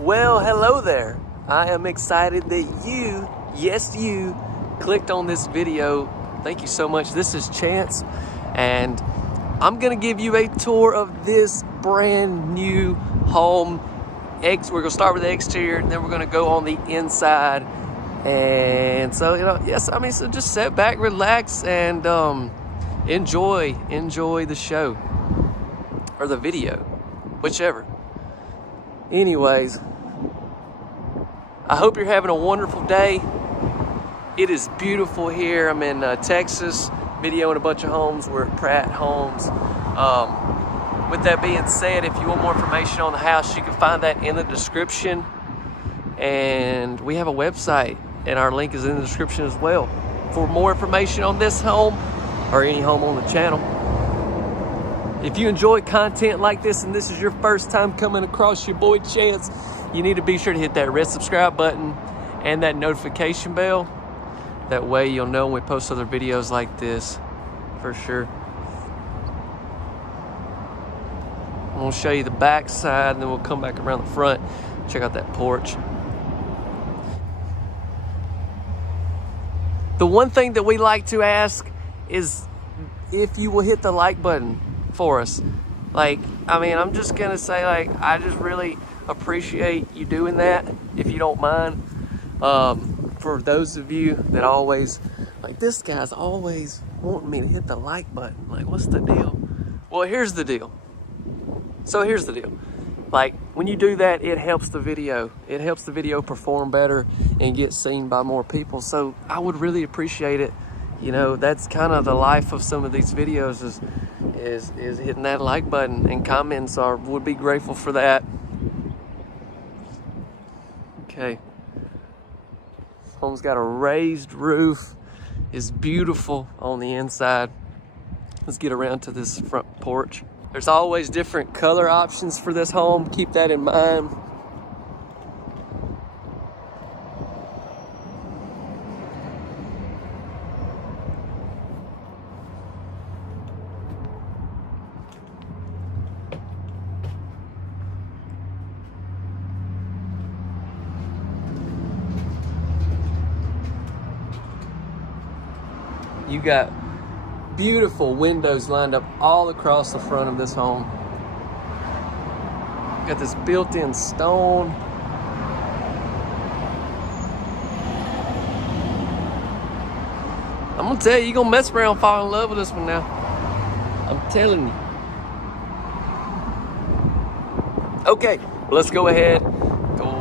Well, hello there. I am excited that you, yes you, clicked on this video. Thank you so much. This is Chance, and I'm gonna give you a tour of this brand new home. We're gonna start with the exterior, and then we're gonna go on the inside. And so, so just sit back, relax, and enjoy the show or the video, whichever. Anyways, I hope you're having a wonderful day. It is beautiful here. I'm in Texas, videoing a bunch of homes. We're at Pratt Homes. With that being said, if you want more information on the house, you can find that in the description. And we have a website, and our link is in the description as well. For more information on this home or any home on the channel. If you enjoy content like this and this is your first time coming across your boy Chance, you need to be sure to hit that red subscribe button and that notification bell. That way you'll know when we post other videos like this, for sure. I'm gonna show you the back side, and then we'll come back around the front, check out that porch. The one thing that we like to ask is if you will hit the like button for us. I'm just gonna say, I just really appreciate you doing that, if you don't mind. For those of you that always, this guy's always wanting me to hit the like button. What's the deal? Well, here's the deal. Here's the deal. When you do that, it helps the video. It helps the video perform better and get seen by more people. So I would really appreciate it. That's kind of the life of some of these videos is hitting that like button, and comments would be grateful for that. Okay. This home's got a raised roof. It's beautiful on the inside. Let's get around to this front porch. There's always different color options for this home. Keep that in mind. You got beautiful windows lined up all across the front of this home. Got this built-in stone. I'm gonna tell you, you're gonna mess around and fall in love with this one now. I'm telling you. Okay, let's go ahead. Go on.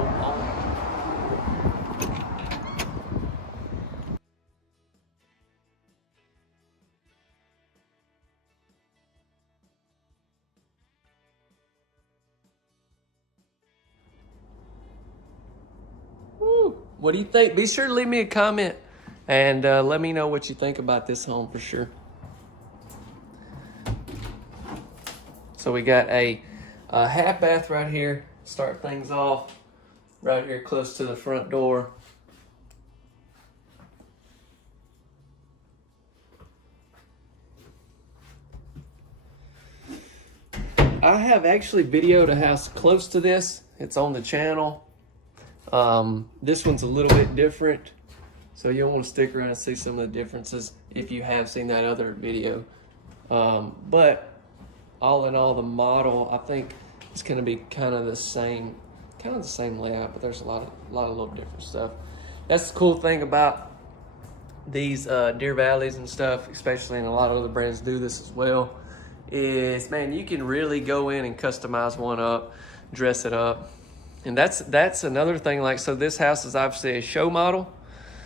What do you think? Be sure to leave me a comment and let me know what you think about this home for sure. So we got a half bath right here. Start things off right here close to the front door. I have actually videoed a house close to this. It's on the channel. This one's a little bit different, so you'll want to stick around and see some of the differences if you have seen that other video. But all in all, the model, I think it's going to be kind of the same layout, but there's a lot of little different stuff. That's the cool thing about these Deer Valleys and stuff, especially, and a lot of other brands do this as well, is, man, you can really go in and customize one up, dress it up. And that's another thing. So this house is obviously a show model.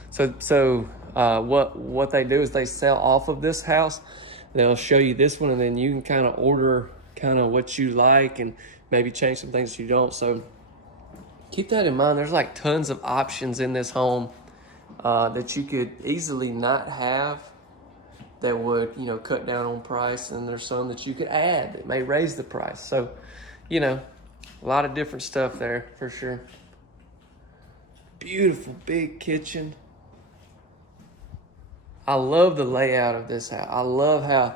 So what they do is they sell off of this house. They'll show you this one, and then you can kind of order kind of what you like and maybe change some things you don't. So keep that in mind. There's tons of options in this home that you could easily not have that would, cut down on price. And there's some that you could add that may raise the price. So, a lot of different stuff there for sure. Beautiful big kitchen. I love the layout of this house. I love how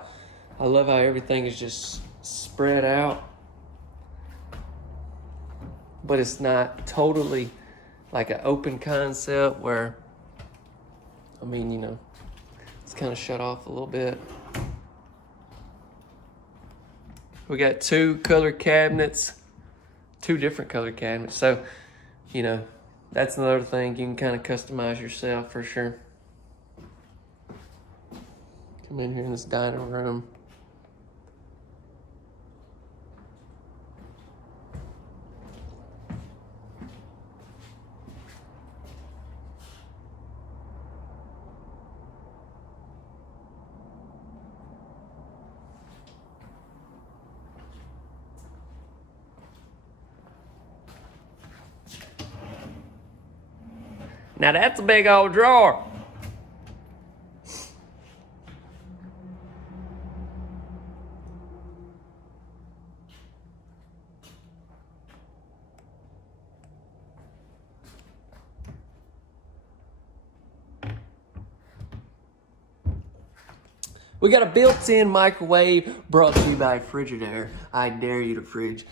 everything is just spread out. but it's not totally like an open concept where, I mean, you know, it's kind of shut off a little bit. We got two different color cabinets. So, you know, that's another thing you can kind of customize yourself for sure. Come in here in this dining room. Now that's a big old drawer. We got a built-in microwave brought to you by Frigidaire. I dare you to fridge.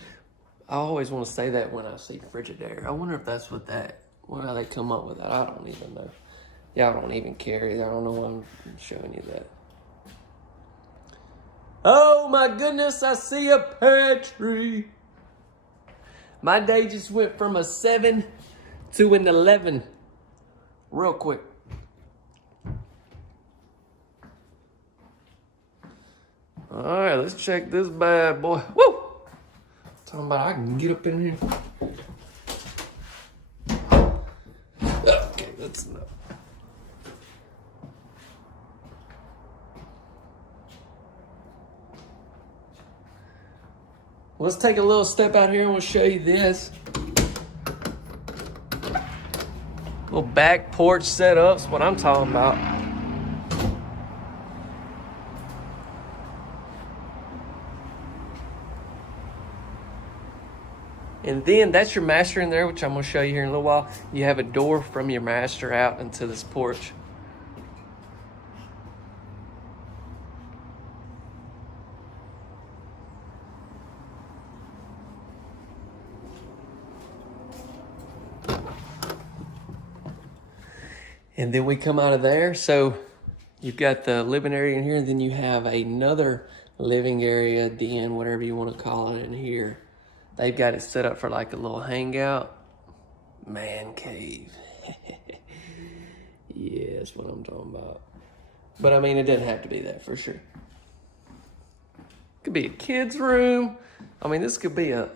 I always want to say that when I see Frigidaire. I wonder if that's how they come up with that. I don't even know. Y'all don't even care either. I don't know why I'm showing you that. Oh my goodness, I see a pantry. My day just went from a 7 to an 11 real quick. All right, let's check this bad boy. Woo! Talking about I can get up in here. Okay, that's enough. Let's take a little step out here and we'll show you this. Little back porch setup's what I'm talking about. And then that's your master in there, which I'm gonna show you here in a little while. You have a door from your master out into this porch. And then we come out of there. So you've got the living area in here, and then you have another living area, den, whatever you want to call it in here. They've got it set up for like a little hangout. Man cave. Yeah, that's what I'm talking about. But I mean, it doesn't have to be that for sure. Could be a kid's room. I mean, this could be a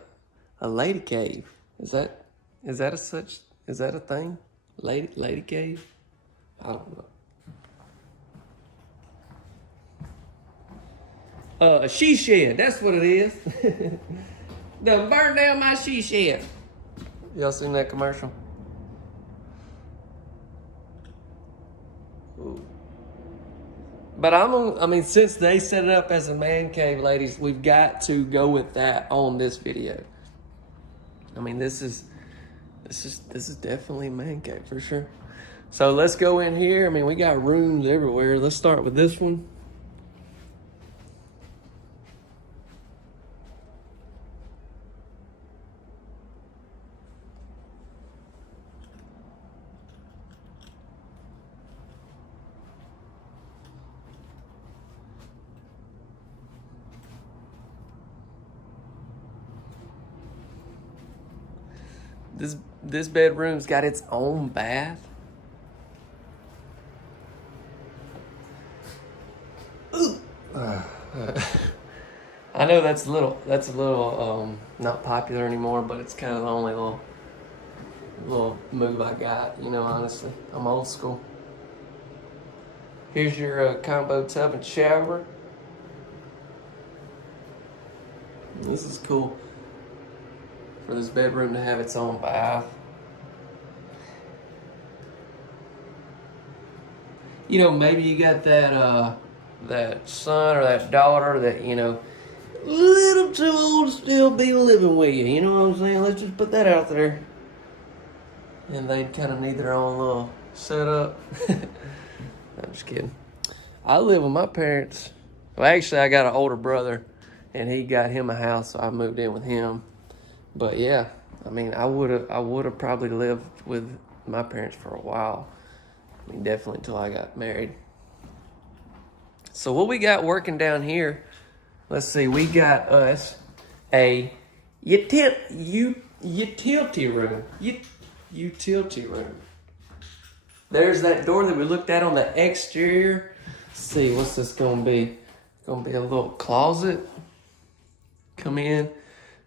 lady cave. Is that a thing? Lady cave? I don't know. A she shed, that's what it is. Done burned down my she shed. Y'all seen that commercial? Ooh. But I mean, since they set it up as a man cave, ladies, we've got to go with that on this video. I mean, this is definitely a man cave for sure. So let's go in here. I mean, we got rooms everywhere. Let's start with this one. This bedroom's got its own bath. I know that's a little not popular anymore, but it's kind of the only little move I got, you know, honestly. I'm old school. Here's your combo tub and shower. This is cool for this bedroom to have its own bath. You know, maybe you got that son or that daughter that, you know, a little too old to still be living with you. You know what I'm saying? Let's just put that out there. And they kind of need their own little setup. I'm just kidding. I live with my parents. Well, actually, I got an older brother, and he got him a house, so I moved in with him. But yeah, I mean, I would have probably lived with my parents for a while. I mean, definitely until I got married. So what we got working down here, let's see, we got us a utility room. Utility room. There's that door that we looked at on the exterior. Let's see, what's this gonna be? It's gonna be a little closet. Come in.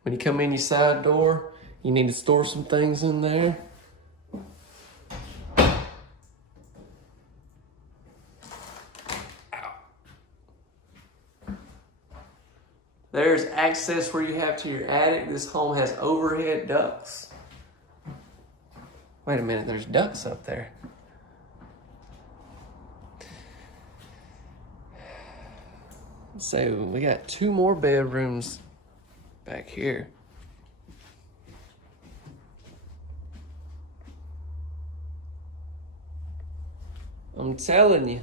When you come in your side door, you need to store some things in there. There's access where you have to your attic. This home has overhead ducts. Wait a minute, there's ducts up there. So we got 2 more bedrooms back here. I'm telling you.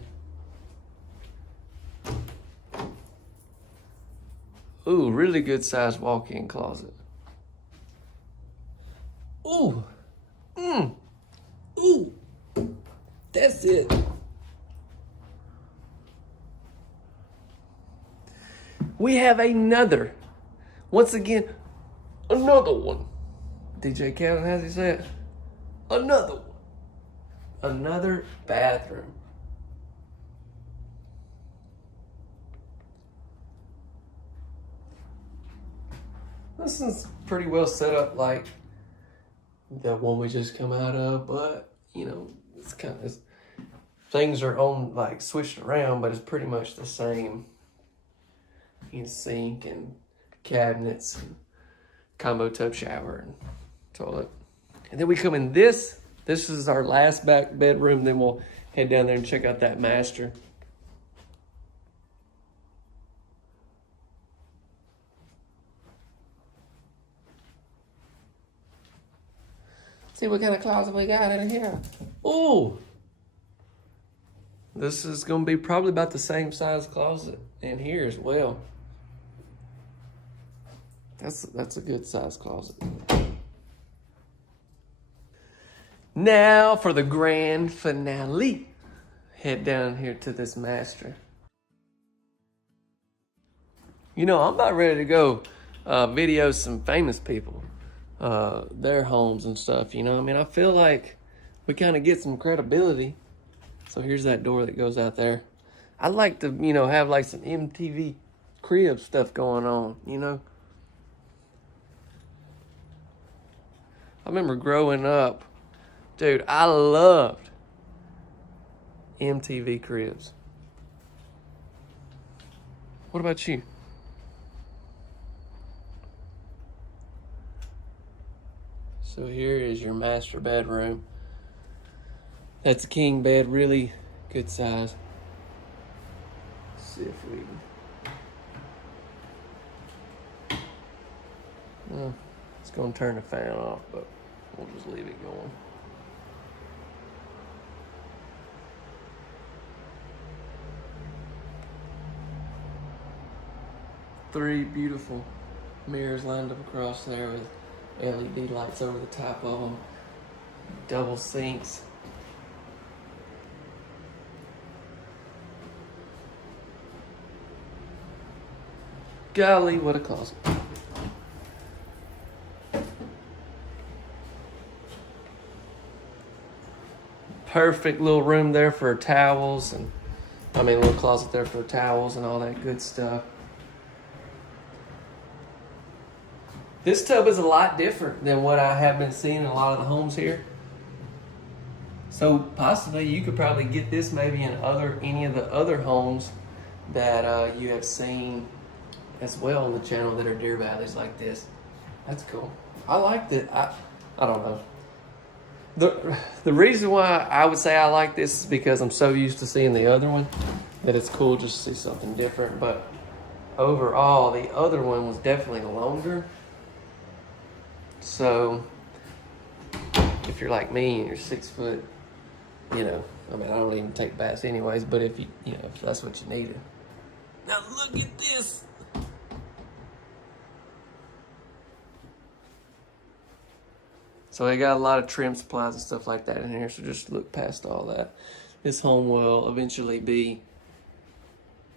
Ooh, really good sized walk-in closet. Ooh. Ooh. That's it. We have another. Once again, another one. DJ Kevin, how's he say it? Another one. Another bathroom. This is pretty well set up like the one we just come out of, but you know, it's kind of, things are on like switched around, but it's pretty much the same. Sink and cabinets and combo tub shower and toilet. And then we come in this is our last back bedroom. Then we'll head down there and check out that master. See what kind of closet we got in here. Ooh. This is gonna be probably about the same size closet in here as well. That's a good size closet. Now for the grand finale. Head down here to this master. You know, I'm about ready to go video some famous people, their homes and stuff, you know? I mean, I feel like we kind of get some credibility. So here's that door that goes out there. I'd like to, you know, have like some MTV crib stuff going on, you know? I remember growing up, dude, I loved MTV cribs. What about you? So here is your master bedroom. That's a king bed, really good size. Let's see if we can. Well, it's gonna turn the fan off, but we'll just leave it going. Three beautiful mirrors lined up across there with LED lights over the top of them. Double sinks. Golly, what a closet. Perfect little room there for towels and, a little closet there for towels and all that good stuff. This tub is a lot different than what I have been seeing in a lot of the homes here. So possibly you could probably get this maybe in any of the other homes that you have seen as well on the channel that are deer valleys like this. That's cool. I like that. I don't know. The reason why I would say I like this is because I'm so used to seeing the other one that it's cool just to see something different. But overall, the other one was definitely longer. So if you're like me and you're 6 foot, you know, I don't even take baths anyways, but if if that's what you needed. Now look at this. So they got a lot of trim supplies and stuff like that in here, so just look past all that. This home will eventually be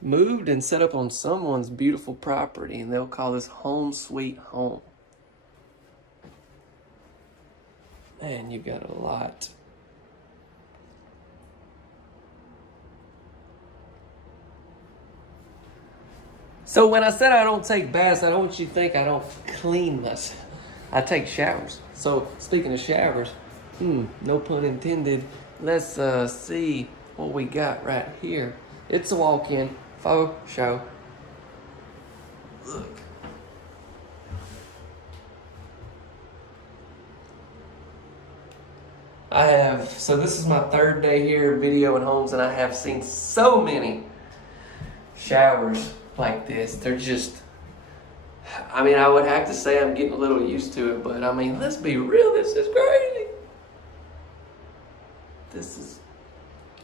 moved and set up on someone's beautiful property, and they'll call this home sweet home. Man, you got a lot. So when I said I don't take baths, I don't want you to think I don't clean myself. I take showers. So speaking of showers, no pun intended, let's see what we got right here. It's a walk-in faux show. Look. So this is my third day here videoing homes, and I have seen so many showers like this. They're just, I mean, I would have to say I'm getting a little used to it, but I mean, let's be real, this is crazy. This is,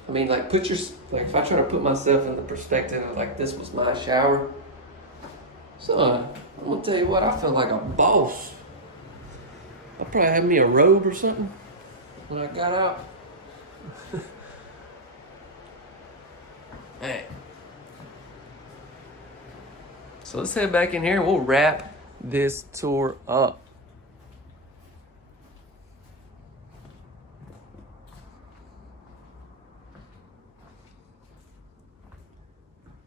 I mean, like, if I try to put myself in the perspective of like this was my shower, son, I'm gonna tell you what, I feel like a boss. I probably had me a robe or something when I got out. Hey. So let's head back in here and we'll wrap this tour up.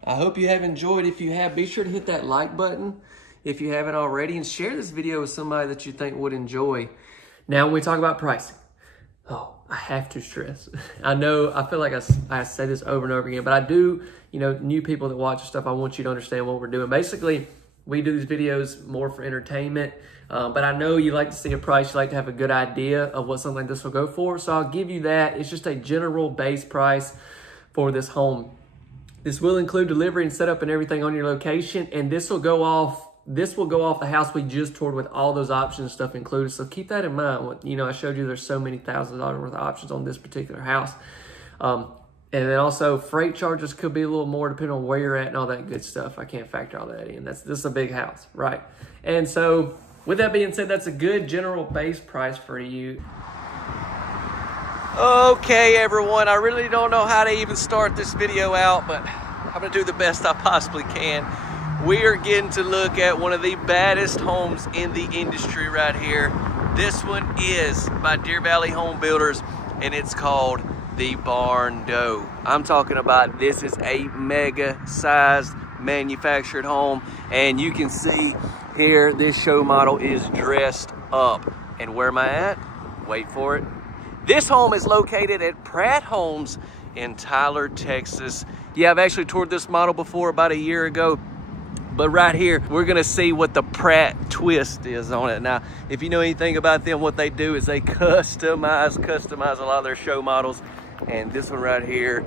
I hope you have enjoyed. If you have, be sure to hit that like button if you haven't already, and share this video with somebody that you think would enjoy. Now, when we talk about pricing, I have to stress. I know, I feel like I say this over and over again, but I do, new people that watch stuff, I want you to understand what we're doing. Basically, we do these videos more for entertainment, but I know you like to see a price, you like to have a good idea of what something like this will go for, so I'll give you that. It's just a general base price for this home. This will include delivery and setup and everything on your location, and this will go off the house we just toured with all those options and stuff included. So keep that in mind. I showed you there's so many thousands of dollars worth of options on this particular house. And then also freight charges could be a little more depending on where you're at and all that good stuff. I can't factor all that in. This is a big house, right? And so with that being said, that's a good general base price for you. Okay, everyone, I really don't know how to even start this video out, but I'm gonna do the best I possibly can. We are getting to look at one of the baddest homes in the industry right here. This one is by Deer Valley Home Builders, and it's called the Barndo. I'm talking about, this is a mega sized manufactured home, and you can see here this show model is dressed up. And where am I at? Wait for it. This home is located at Pratt Homes in Tyler, Texas. Yeah, I've actually toured this model before about a year ago. But right here, we're gonna see what the Pratt twist is on it. Now, if you know anything about them, what they do is they customize a lot of their show models. And this one right here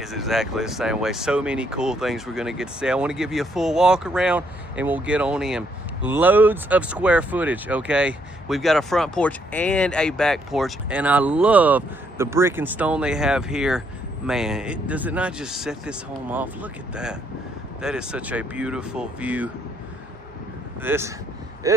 is exactly the same way. So many cool things we're gonna get to see. I wanna give you a full walk around and we'll get on in. Loads of square footage, okay? We've got a front porch and a back porch, and I love the brick and stone they have here. Man, does it not just set this home off? Look at that. That is such a beautiful view. This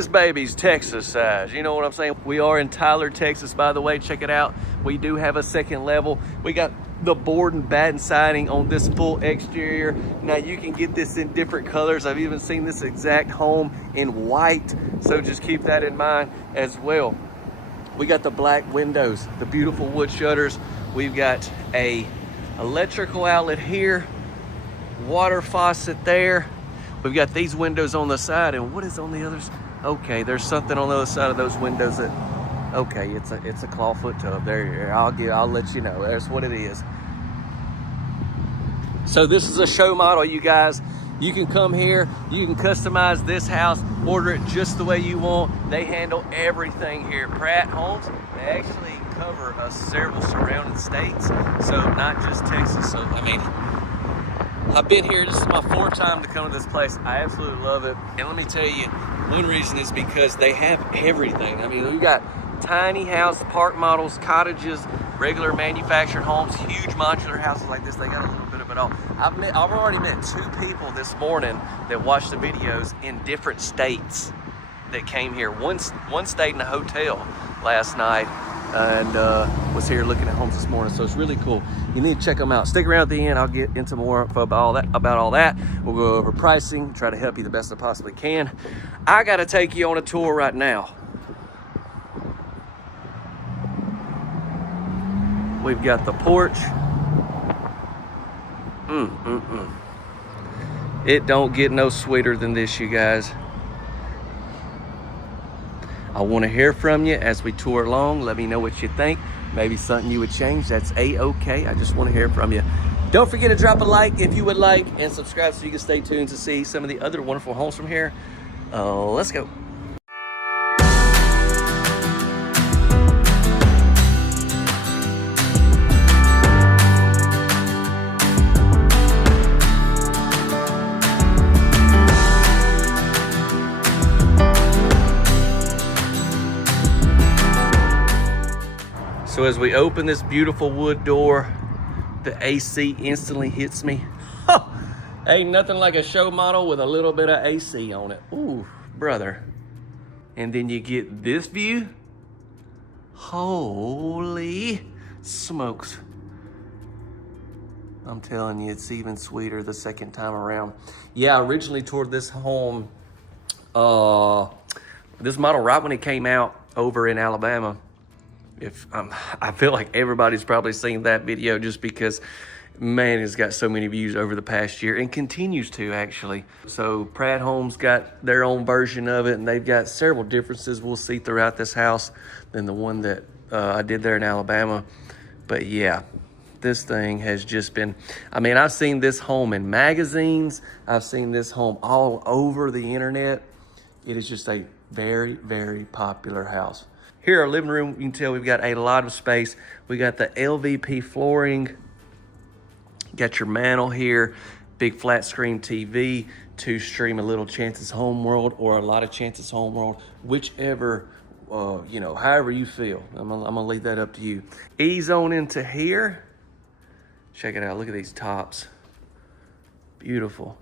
baby's Texas size, you know what I'm saying? We are in Tyler, Texas, by the way. Check it out. We do have a second level. We got the board and batten siding on this full exterior. Now you can get this in different colors. I've even seen this exact home in white, so just keep that in mind as well. We got the black windows, the beautiful wood shutters. We've got a electrical outlet here, water faucet there. We've got these windows on the side, and what is on the others? Okay, there's something on the other side of those windows that, okay, it's a clawfoot tub. There, I'll let you know. That's what it is. So this is a show model, you guys. You can come here, you can customize this house, order it just the way you want. They handle everything here. Pratt Homes, they actually cover several surrounding states, so not just Texas. So I mean, I've been here, this is my fourth time to come to this place. I absolutely love it. And let me tell you, one reason is because they have everything. I mean, we got tiny house, park models, cottages, regular manufactured homes, huge modular houses like this. They got a little bit of it all. I've already met 2 people this morning that watched the videos in different states that came here. One stayed in a hotel. last night and was here looking at homes this morning. So it's really cool. You need to check them out. Stick around at the end. I'll get into more info about all that. We'll go over pricing, try to help you the best I possibly can. I got to take you on a tour right now. We've got the porch. It don't get no sweeter than this, you guys. I want to hear from you as we tour along. Let me know what you think. Maybe something you would change. That's A-okay. I just want to hear from you. Don't forget to drop a like if you would like, and subscribe so you can stay tuned to see some of the other wonderful homes from here. Let's go. So as we open this beautiful wood door, the AC instantly hits me. Ain't nothing like a show model with a little bit of AC on it. Ooh, brother. And then you get this view. Holy smokes. I'm telling you, it's even sweeter the second time around. Yeah, I originally toured this home, this model right when it came out over in Alabama. I feel like everybody's probably seen that video just because, man, it's got so many views over the past year and continues to, actually. So Pratt Homes got their own version of it, and they've got several differences we'll see throughout this house than the one that I did there in Alabama. But yeah, this thing has just been, I mean, I've seen this home in magazines. I've seen this home all over the internet. It is just a very, very popular house. Here, our living room, you can tell we've got a lot of space. We got the LVP flooring. Got your mantle here, big flat screen TV to stream a little Chance's Home World or a lot of Chance's Home World, whichever, you know, however you feel. I'm gonna leave that up to you. Ease on into here. Check it out, look at these tops. Beautiful.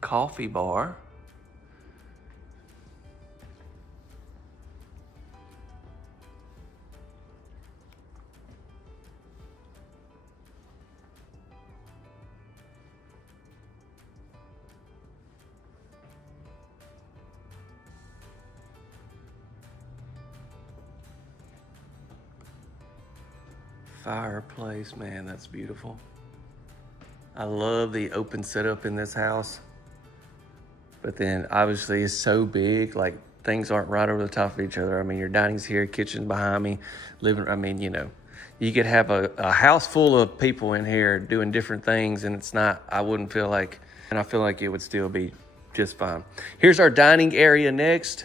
Coffee bar. Fireplace, man, that's beautiful. I love the open setup in this house. But then obviously it's so big, like things aren't right over the top of each other. I mean, your dining's here, kitchen behind me, living, I mean, you know, you could have a house full of people in here doing different things and it's not, I wouldn't feel like, and I feel like it would still be just fine. Here's our dining area next.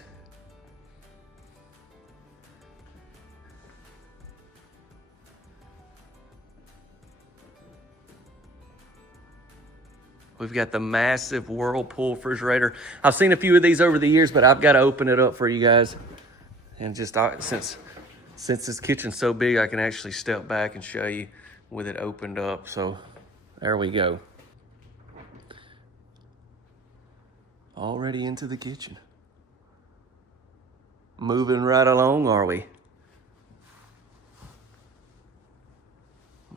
We've got the massive Whirlpool refrigerator. I've seen a few of these over the years, but I've got to open it up for you guys. And just since this kitchen's so big, I can actually step back and show you with it opened up. So there we go. Already into the kitchen. Moving right along, are we?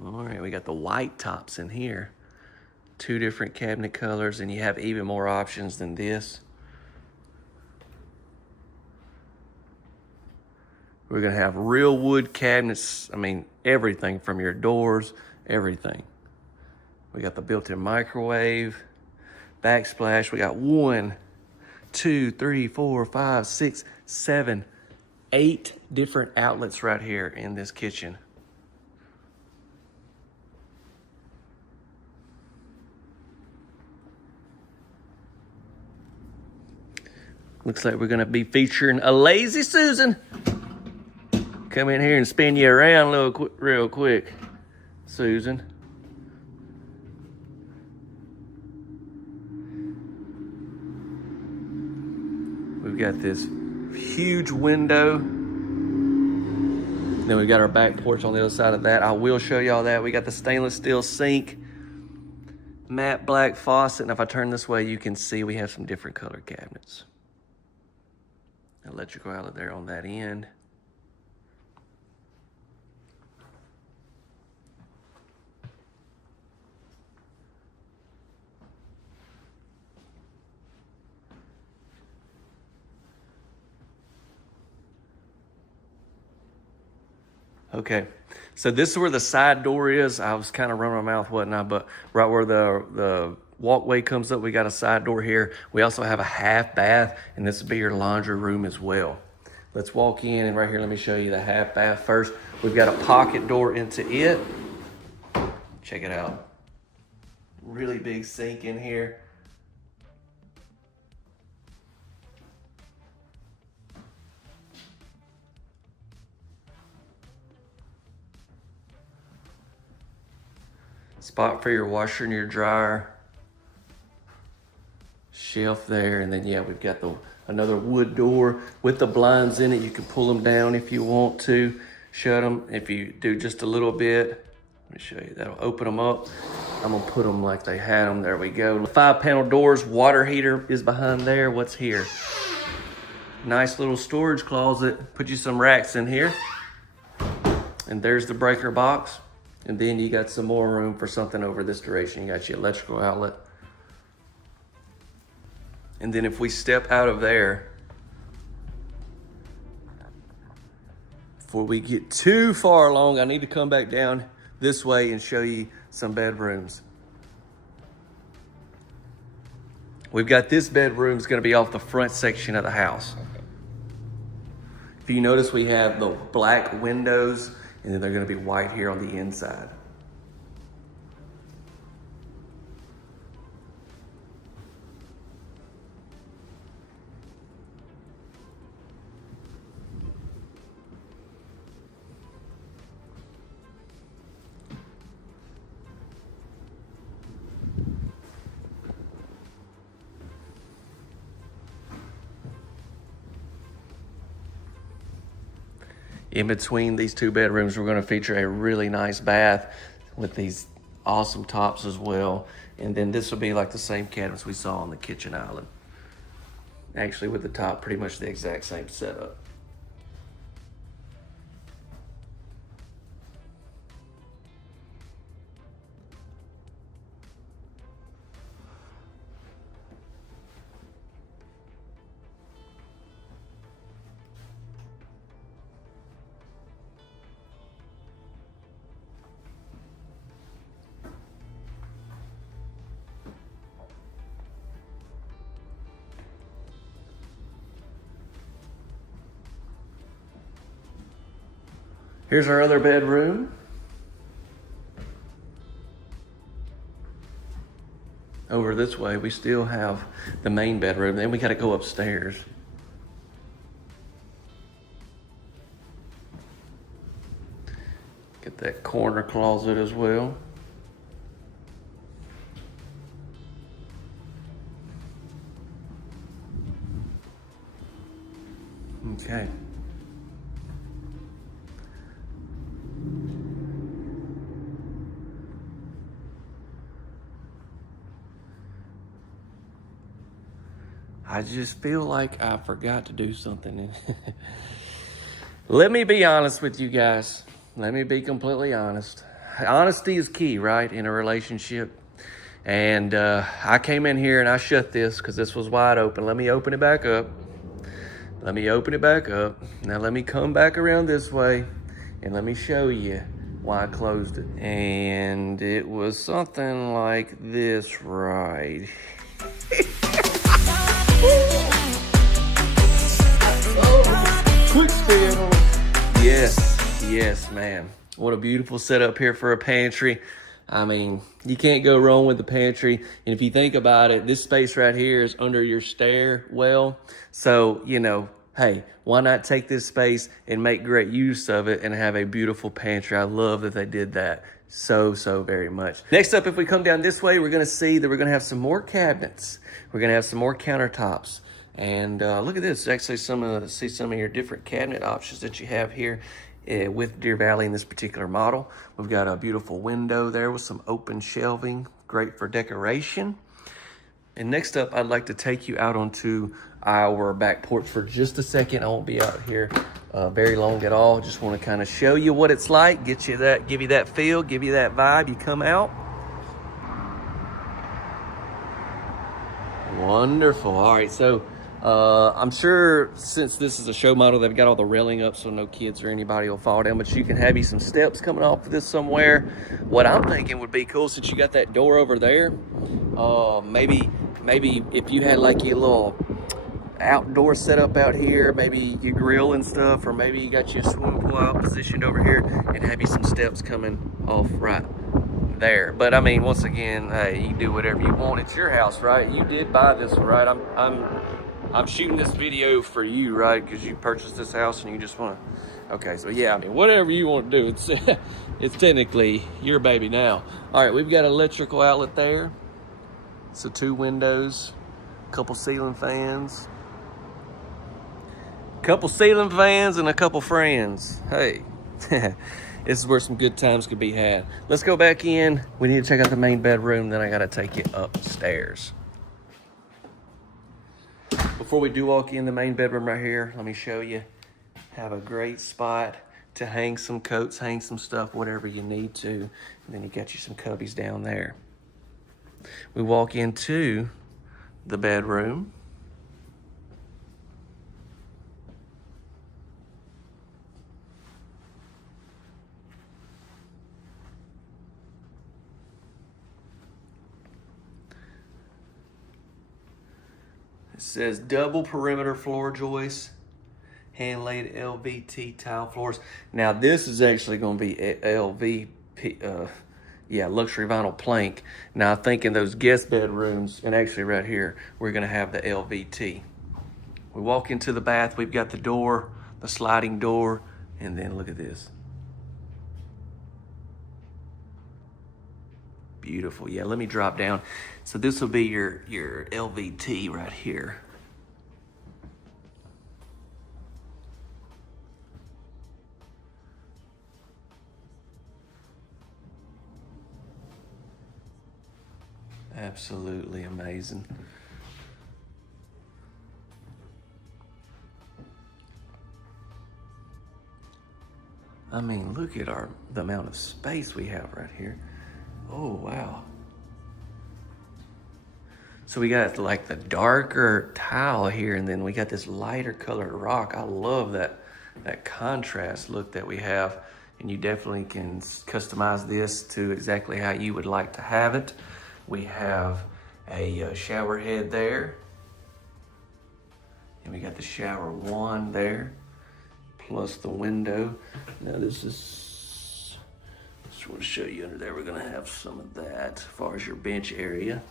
All right, we got the white tops in here. 2 different cabinet colors, and you have even more options than this. We're gonna have real wood cabinets. I mean, everything from your doors, everything. We got the built-in microwave, backsplash. We got 1, 2, 3, 4, 5, 6, 7, 8 different outlets right here in this kitchen. Looks like we're gonna be featuring a Lazy Susan. Come in here and spin you around real quick, Susan. We've got this huge window. Then we've got our back porch on the other side of that. I will show y'all that. We got the stainless steel sink. matte black faucet. And if I turn this way, you can see we have some different color cabinets. Electrical outlet there on that end. Okay, so this is where the side door is. I was kind of running my mouth, wasn't I? But right where the walkway comes up, we got a side door here. We also have a half bath, and this will be your laundry room as well. Let's walk in, and right here, let me show you the half bath first. We've got a pocket door into it. Check it out. Really big sink in here. Spot for your washer and your dryer. Shelf there, and then yeah, we've got another wood door with the blinds in it. You can pull them down if you want to, shut them if you do just a little bit. Let me show you, that'll open them up. I'm gonna put them like they had them. There we go. 5-panel doors, water heater is behind there. What's here? Nice little storage closet. Put you some racks in here. And there's the breaker box. And then you got some more room for something over this direction. You got your electrical outlet. And then if we step out of there, before we get too far along, I need to come back down this way and show you some bedrooms. We've got this bedroom is gonna be off the front section of the house. If you notice, we have the black windows, and then they're gonna be white here on the inside. In between these two bedrooms, we're gonna feature a really nice bath with these awesome tops as well. And then this will be like the same cabinets we saw on the kitchen island. Actually, with the top, pretty much the exact same setup. Here's our other bedroom. Over this way, we still have the main bedroom. Then we gotta go upstairs. Get that corner closet as well. Okay. I just feel like I forgot to do something. Let me be honest with you guys. Let me be completely honest. Honesty is key, right, in a relationship. And I came in here and I shut this because this was wide open. Let me open it back up. Let me open it back up. Now let me come back around this way and let me show you why I closed it. And it was something like this, right? Quick spin. Yes, man. What a beautiful setup here for a pantry. I mean, you can't go wrong with the pantry. And if you think about it, this space right here is under your stairwell. So, you know, hey, why not take this space and make great use of it and have a beautiful pantry? I love that they did that so very much. Next up, if we come down this way, we're gonna see that we're gonna have some more cabinets. We're gonna have some more countertops. And look at this, actually some of your different cabinet options that you have here with Deer Valley in this particular model. We've got a beautiful window there with some open shelving, great for decoration. And next up, I'd like to take you out onto our back porch for just a second. I won't be out here very long at all. Just want to kind of show you what it's like, give you that feel, give you that vibe. You come out. Wonderful. All right, so I'm sure since this is a show model, they've got all the railing up so no kids or anybody will fall down, but you can have you some steps coming off of this somewhere. What I'm thinking would be cool, since you got that door over there, maybe if you had like your little outdoor setup out here, maybe you grill and stuff, or maybe you got your swimming pool out positioned over here and have you some steps coming off right there. But I mean, once again, hey, you can do whatever you want. It's your house, right? You did buy this one, right? I'm shooting this video for you, right? Because you purchased this house and you just want to. Okay, so yeah, I mean, whatever you want to do, it's technically your baby now. All right, we've got an electrical outlet there. So 2 windows, couple ceiling fans, and a couple friends. Hey. This is where some good times could be had. Let's go back in. We need to check out the main bedroom, then I gotta take you upstairs. Before we do walk in the main bedroom right here, let me show you. Have a great spot to hang some coats, hang some stuff, whatever you need to. And then you got you some cubbies down there. We walk into the bedroom. It says double perimeter floor joists, hand laid LVT tile floors. Now this is actually going to be LVP, luxury vinyl plank. Now I think in those guest bedrooms, and actually right here, we're going to have the LVT. We walk into the bath, we've got the door, the sliding door, and then look at this. Beautiful. Yeah, let me drop down. So this will be your LVT right here. Absolutely amazing. I mean, look at the amount of space we have right here. Oh, wow. So we got like the darker tile here, and then we got this lighter colored rock. I love that contrast look that we have. And you definitely can customize this to exactly how you would like to have it. We have a shower head there. And we got the shower wand there, plus the window. Now this is, just want to show you under there, we're gonna have some of that as far as your bench area.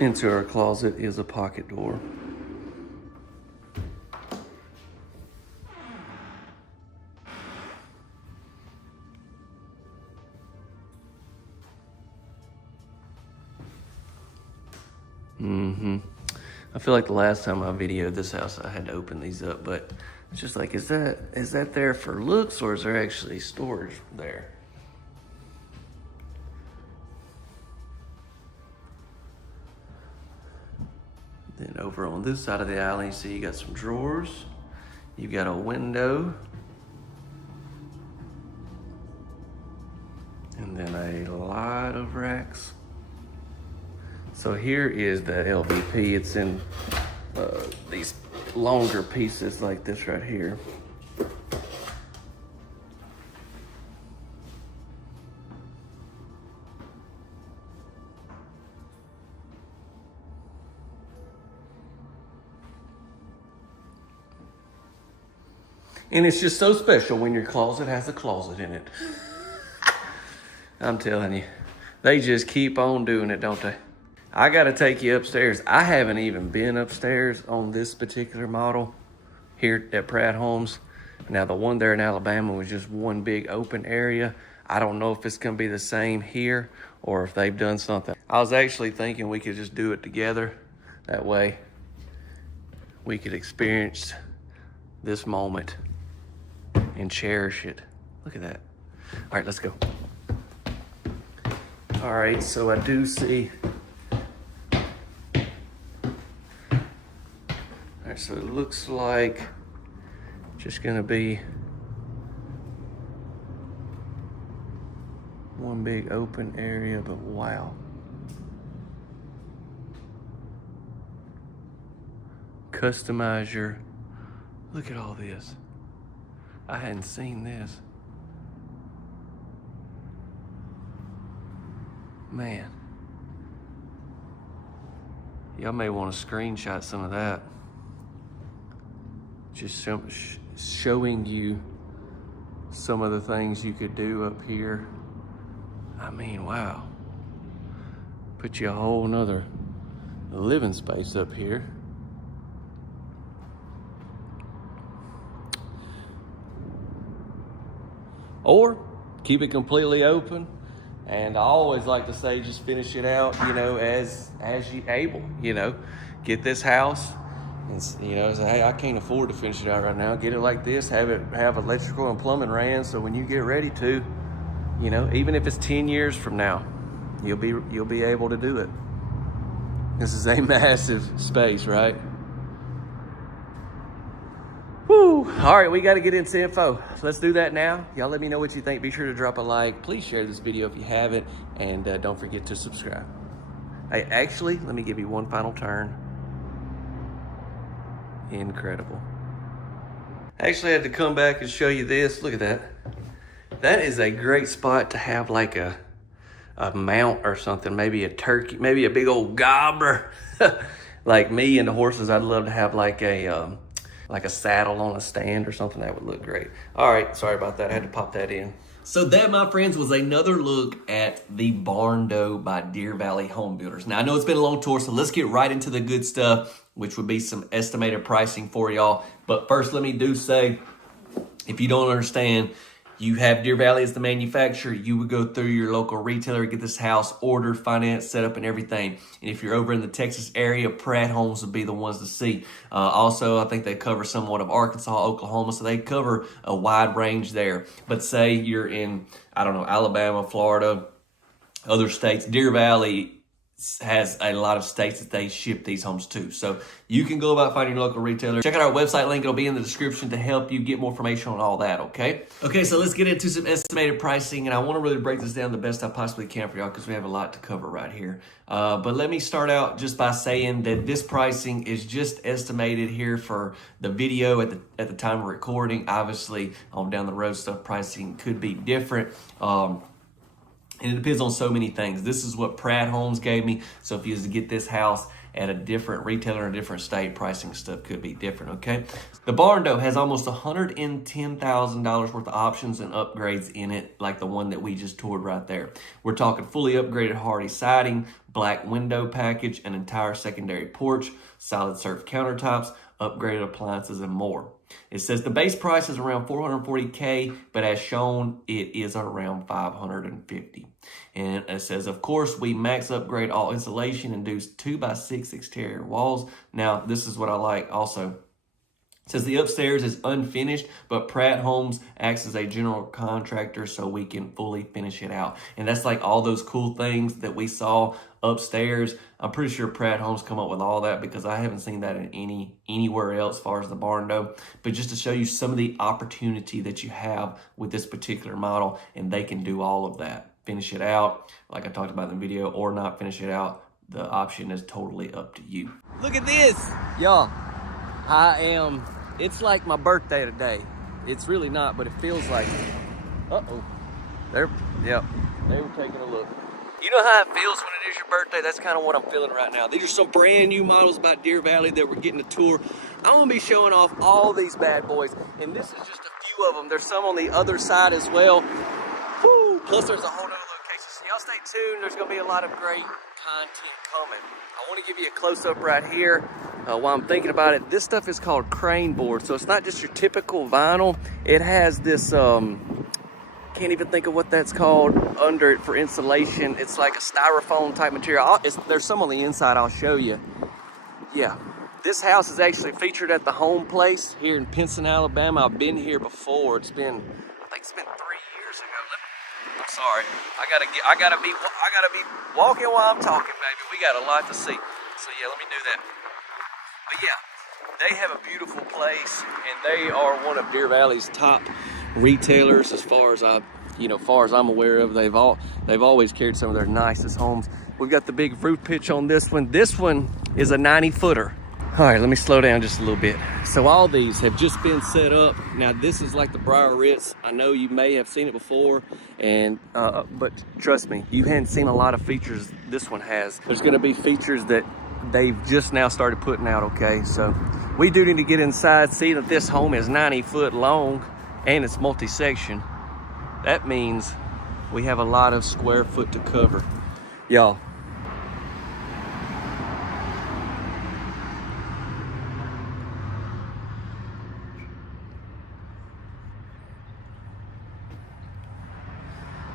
Into our closet is a pocket door. I feel like the last time I videoed this house, I had to open these up, but it's just like, is that there for looks, or is there actually storage there? Then over on this side of the island, you see you got some drawers. You've got a window. And then a lot of racks. So here is the LVP. It's in these longer pieces like this right here. And it's just so special when your closet has a closet in it. I'm telling you. They just keep on doing it, don't they? I gotta take you upstairs. I haven't even been upstairs on this particular model here at Pratt Homes. Now the one there in Alabama was just one big open area. I don't know if it's gonna be the same here or if they've done something. I was actually thinking we could just do it together. That way we could experience this moment and cherish it. Look at that. All right, let's go. All right, so I do see. All right, so it looks like just gonna be one big open area, but wow. Customize your, look at all this. I hadn't seen this. Man. Y'all may want to screenshot some of that. Just showing you some of the things you could do up here. I mean, wow. Put you a whole nother living space up here. Or keep it completely open. And I always like to say, just finish it out, you know, as you able, you know. Get this house, and, you know, say, hey, I can't afford to finish it out right now. Get it like this, have electrical and plumbing ran, so when you get ready to, you know, even if it's 10 years from now, you'll be able to do it. This is a massive space, right? Woo. All right, we got to get into info. So let's do that now. Y'all let me know what you think. Be sure to drop a like. Please share this video if you haven't. And don't forget to subscribe. Hey, actually, let me give you one final turn. Incredible. Actually, I had to come back and show you this. Look at that. That is a great spot to have like a mount or something. Maybe a turkey, maybe a big old gobbler. Like me and the horses, I'd love to have like a saddle on a stand or something. That would look great. All right, sorry about that. I had to pop that in. So that, my friends, was another look at the Barndo by Deer Valley Home Builders. Now, I know it's been a long tour, so let's get right into the good stuff, which would be some estimated pricing for y'all. But first, let me say, if you don't understand, you have Deer Valley as the manufacturer. You would go through your local retailer, get this house ordered, financed, set up, and everything. And if you're over in the Texas area, Pratt Homes would be the ones to see. Also, I think they cover somewhat of Arkansas, Oklahoma, so they cover a wide range there. But say you're in, I don't know, Alabama, Florida, other states, Deer Valley has a lot of states that they ship these homes to. So you can go about finding your local retailer. Check out our website link. It'll be in the description to help you get more information on all that, okay? Okay, so let's get into some estimated pricing, and I want to really break this down the best I possibly can for y'all because we have a lot to cover right here. But let me start out just by saying that this pricing is just estimated here for the video at the time of recording. Obviously, on down the road stuff, pricing could be different. And it depends on so many things. This is what Pratt Homes gave me. So if you was to get this house at a different retailer in a different state, pricing stuff could be different, okay? The Barndo has almost $110,000 worth of options and upgrades in it, like the one that we just toured right there. We're talking fully upgraded hardy siding, black window package, an entire secondary porch, solid surf countertops, upgraded appliances, and more. It says the base price is around $440K, but as shown, it is around $550. And it says, of course, we max upgrade all insulation and do 2x6 exterior walls. Now, this is what I like also. It says the upstairs is unfinished, but Pratt Homes acts as a general contractor so we can fully finish it out. And that's like all those cool things that we saw upstairs. I'm pretty sure Pratt Homes come up with all that because I haven't seen that in anywhere else as far as the Barndo. But just to show you some of the opportunity that you have with this particular model, and they can do all of that. Finish it out, like I talked about in the video, or not finish it out. The option is totally up to you. Look at this, y'all. It's like my birthday today. It's really not, but it feels like it. Uh-oh. They were taking a look. You know how it feels when it is your birthday? That's kind of what I'm feeling right now. These are some brand new models by Deer Valley that we're getting a tour. I'm gonna be showing off all these bad boys, and this is just a few of them. There's some on the other side as well. Woo! Plus there's a whole other location. So y'all stay tuned. There's gonna be a lot of great content coming. I want to give you a close-up right here while I'm thinking about it. This stuff is called crane board, so it's not just your typical vinyl. It has this can't even think of what that's called under it for insulation. It's like a styrofoam type material. There's some on the inside, I'll show you. Yeah, this house is actually featured at the home place here in Pinson, Alabama. I've been here before. I think it's been 3 years ago. I'm sorry. I gotta be walking while I'm talking, baby. We got a lot to see. So yeah, let me do that. But yeah, they have a beautiful place, and they are one of Deer Valley's top retailers as far as I'm aware of. They've always carried some of their nicest homes. We've got the big roof pitch on this one. This one is a 90-footer. All right, let me slow down just a little bit. So all these have just been set up. Now this is like the Briar Ritz. I know you may have seen it before, and but trust me, you hadn't seen a lot of features this one has. There's gonna be features that they've just now started putting out, okay? So we do need to get inside, see that this home is 90 foot long and it's multi-section. That means we have a lot of square foot to cover. Y'all,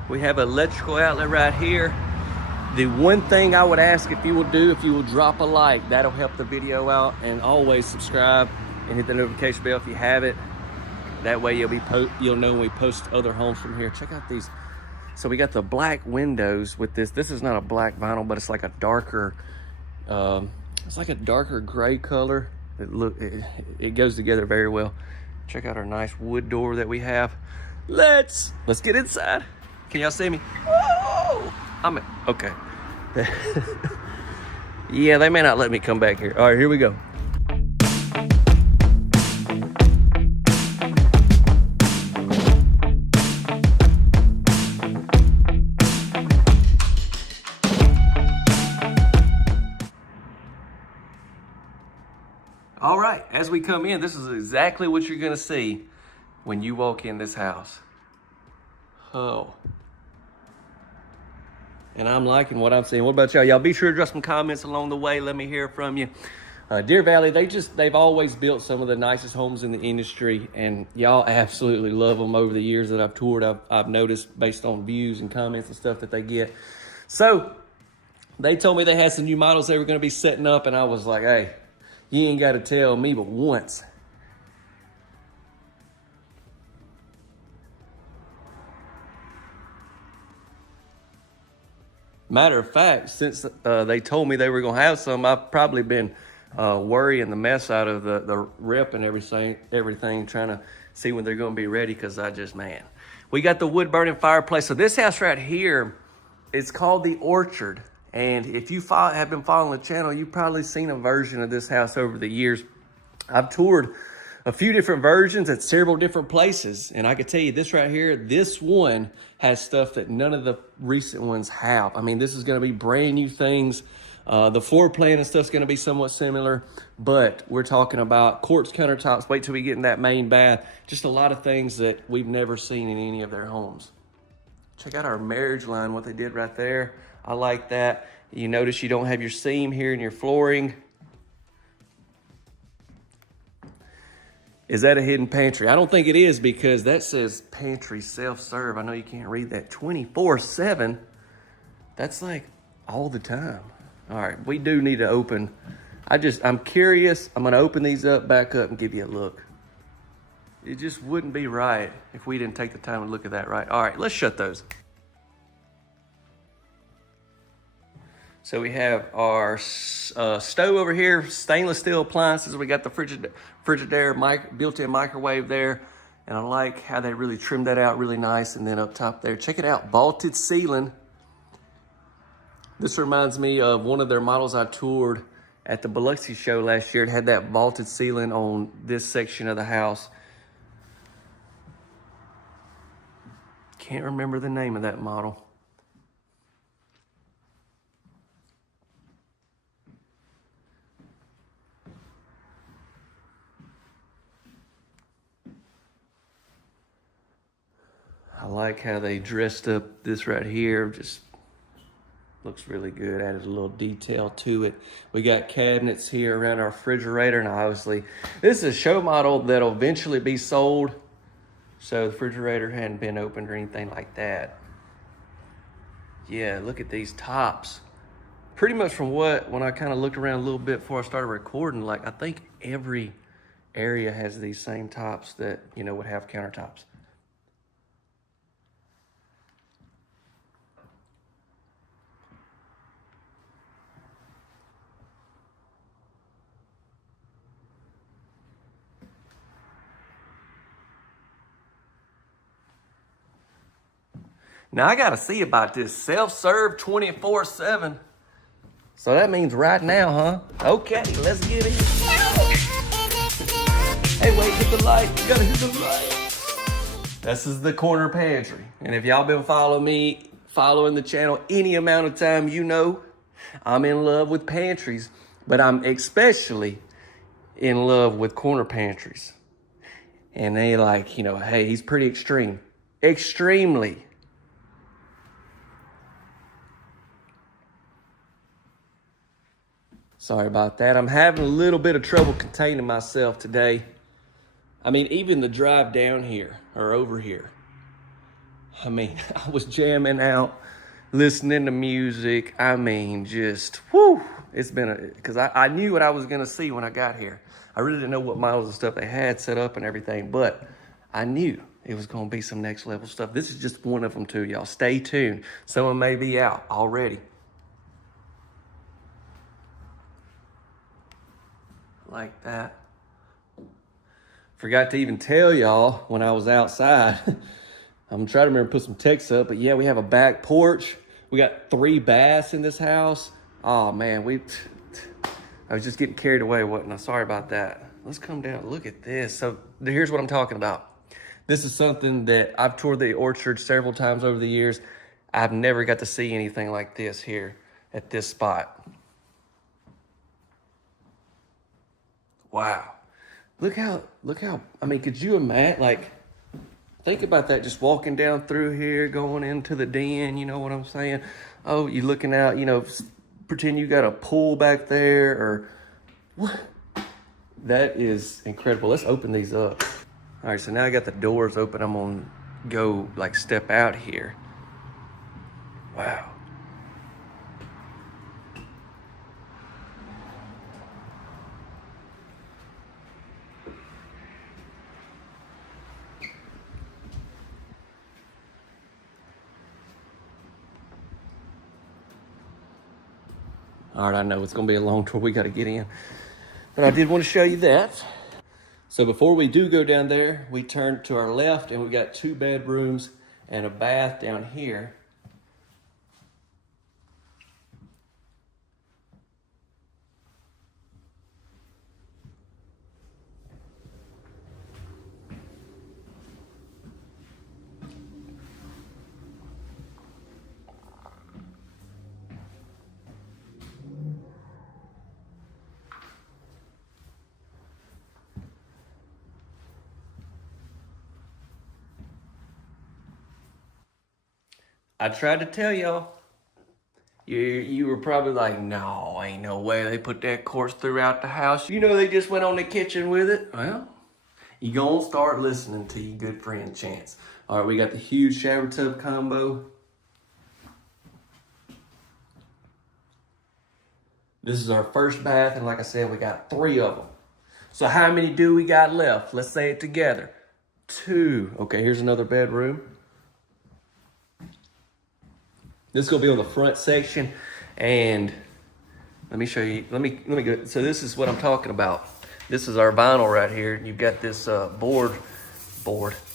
we have an electrical outlet right here. The one thing I would ask if you will drop a like. That'll help the video out, and always subscribe and hit the notification bell if you have it. That way you'll know when we post other homes from here. Check out these. So we got the black windows with this. This is not a black vinyl, but it's like a darker, gray color. It goes together very well. Check out our nice wood door that we have. Let's get inside. Can y'all see me? Whoa! Okay. Yeah, they may not let me come back here. All right, here we go. All right, as we come in, this is exactly what you're gonna see when you walk in this house. Oh. And I'm liking what I'm seeing. What about y'all? Y'all be sure to drop some comments along the way. Let me hear from you. Deer Valley, they've always built some of the nicest homes in the industry, and y'all absolutely love them. Over the years that I've toured, I've noticed based on views and comments and stuff that they get. So they told me they had some new models they were gonna be setting up, and I was like, hey, you ain't gotta tell me but once. Matter of fact, since they told me they were gonna have some, I've probably been worrying the mess out of the rep and everything, trying to see when they're gonna be ready, because man. We got the wood burning fireplace. So this house right here, it's called the Orchard. And if you have been following the channel, you've probably seen a version of this house over the years. I've toured a few different versions at several different places, and I can tell you this right here, this one has stuff that none of the recent ones have. I mean, this is gonna be brand new things. The floor plan and stuff's gonna be somewhat similar, but we're talking about quartz countertops. Wait till we get in that main bath. Just a lot of things that we've never seen in any of their homes. Check out our marriage line, what they did right there. I like that. You notice you don't have your seam here in your flooring. Is that a hidden pantry? I don't think it is, because that says pantry self-serve. I know you can't read that. 24/7. That's like all the time. All right, we do need to open. I'm curious. I'm gonna open these back up and give you a look. It just wouldn't be right if we didn't take the time to look at that, right? All right, let's shut those. So we have our stove over here, stainless steel appliances. We got the Frigidaire built-in microwave there. And I like how they really trimmed that out really nice. And then up top there, check it out, vaulted ceiling. This reminds me of one of their models I toured at the Biloxi show last year. It had that vaulted ceiling on this section of the house. Can't remember the name of that model. I like how they dressed up this right here. Just Looks really good. Added a little detail to it. We got cabinets here around our refrigerator, and obviously this is a show model that'll eventually be sold. So the refrigerator hadn't been opened or anything like that. Yeah, look at these tops. Pretty much from when I kind of looked around a little bit before I started recording, like I think every area has these same tops that, you know, would have countertops. Now I gotta see about this self-serve 24/7. So that means right now, huh? Okay, let's get it. Hey, wait, hit the light. You gotta hit the light. This is the corner pantry. And if y'all been following the channel any amount of time, you know I'm in love with pantries, but I'm especially in love with corner pantries. And they like, you know, hey, he's pretty extreme. Extremely. Sorry about that. I'm having a little bit of trouble containing myself today. I mean, even the drive down here or over here. I mean, I was jamming out, listening to music. I mean, just, whoo. It's been because I knew what I was going to see when I got here. I really didn't know what models of stuff they had set up and everything, but I knew it was going to be some next level stuff. This is just one of them too, y'all. Stay tuned. Someone may be out already. Like that. Forgot to even tell y'all when I was outside. I'm trying to remember to put some text up, but yeah, we have a back porch. We got 3 baths in this house. Oh man, I was just getting carried away, wasn't I? Sorry about that. Let's come down, look at this. So here's what I'm talking about. This is something that I've toured the orchard several times over the years. I've never got to see anything like this here at this spot. Wow. Look how, I mean, could you imagine, like, think about that, just walking down through here, going into the den, you know what I'm saying? Oh, you looking out, you know, pretend you got a pool back there, or what? That is incredible. Let's open these up. All right, so now I got the doors open. I'm gonna go, like, step out here. Wow. All right, I know it's gonna be a long tour. We gotta get in. But I did want to show you that. So before we do go down there, we turn to our left and we got 2 bedrooms and a bath down here. I tried to tell y'all. You were probably like, no, ain't no way they put that quartz throughout the house. You know they just went on the kitchen with it. Well, you gonna start listening to your good friend Chance. All right, we got the huge shower tub combo. This is our first bath, and like I said, we got 3 of them. So how many do we got left? Let's say it together. 2. Okay, here's another bedroom. This is gonna be on the front section, and let me show you. Let me go. So this is what I'm talking about. This is our vinyl right here. You've got this board.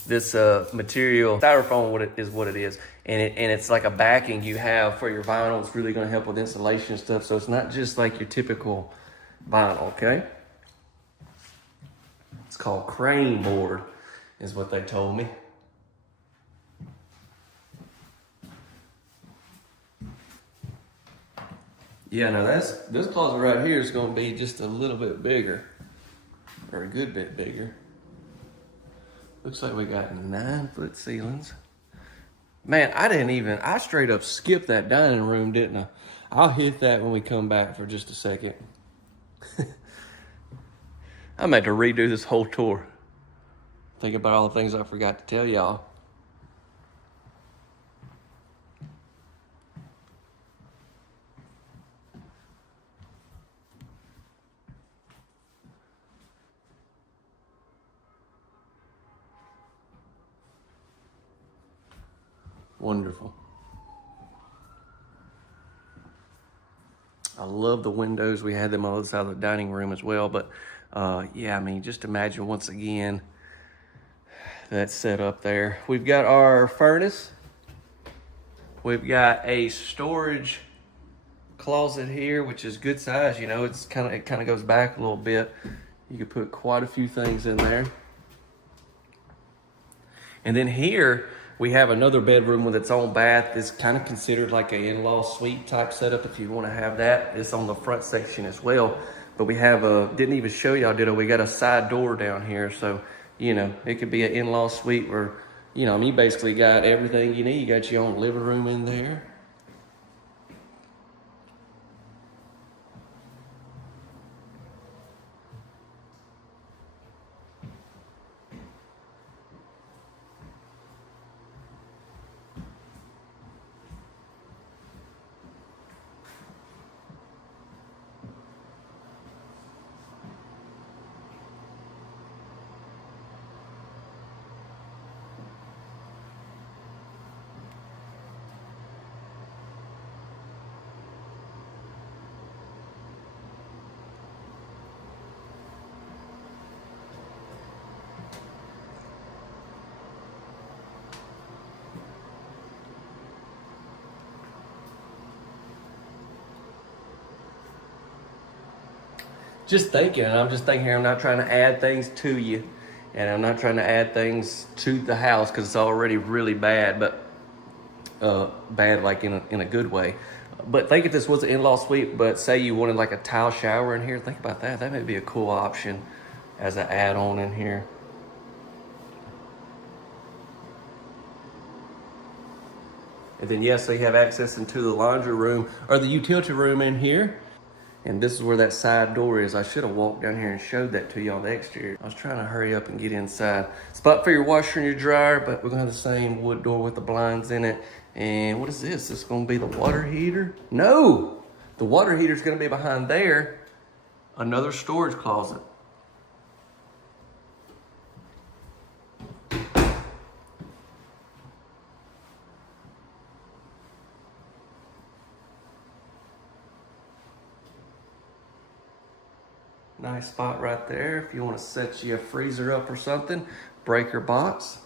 This material, styrofoam, is what it is, and it's like a backing you have for your vinyl. It's really gonna help with insulation and stuff. So it's not just like your typical vinyl. Okay. It's called crane board, is what they told me. Yeah, now this closet right here is going to be just a little bit bigger, or a good bit bigger. Looks like we got 9-foot ceilings, Man, I straight up skipped that dining room, didn't I? I'll hit that when we come back for just a second. I'm about to redo this whole tour. Think about all the things I forgot to tell y'all. Wonderful. I love the windows. We had them on the other side of the dining room as well. But yeah, I mean, just imagine once again, that set up there. We've got our furnace. We've got a storage closet here, which is good size. You know, it kind of goes back a little bit. You could put quite a few things in there. And then here we have another bedroom with its own bath. It's kind of considered like an in-law suite type setup if you want to have that. It's on the front section as well. But we have didn't even show y'all, did I? We got a side door down here. So, you know, it could be an in-law suite where, you know, I mean, you basically got everything you need. You got your own living room in there. Just thinking, and I'm just thinking here, I'm not trying to add things to you, and I'm not trying to add things to the house because it's already really bad, but bad like in a good way. But think if this was an in-law suite, but say you wanted like a tile shower in here, think about that. That may be a cool option as an add-on in here. And then yes, so you have access into the laundry room or the utility room in here. And this is where that side door is. I should have walked down here and showed that to you on the exterior. I was trying to hurry up and get inside. Spot for your washer and your dryer, but we're gonna have the same wood door with the blinds in it. And what is this? This is gonna be the water heater? No, the water heater is gonna be behind there. Another storage closet. Nice spot right there if you want to set your freezer up or something. Breaker box.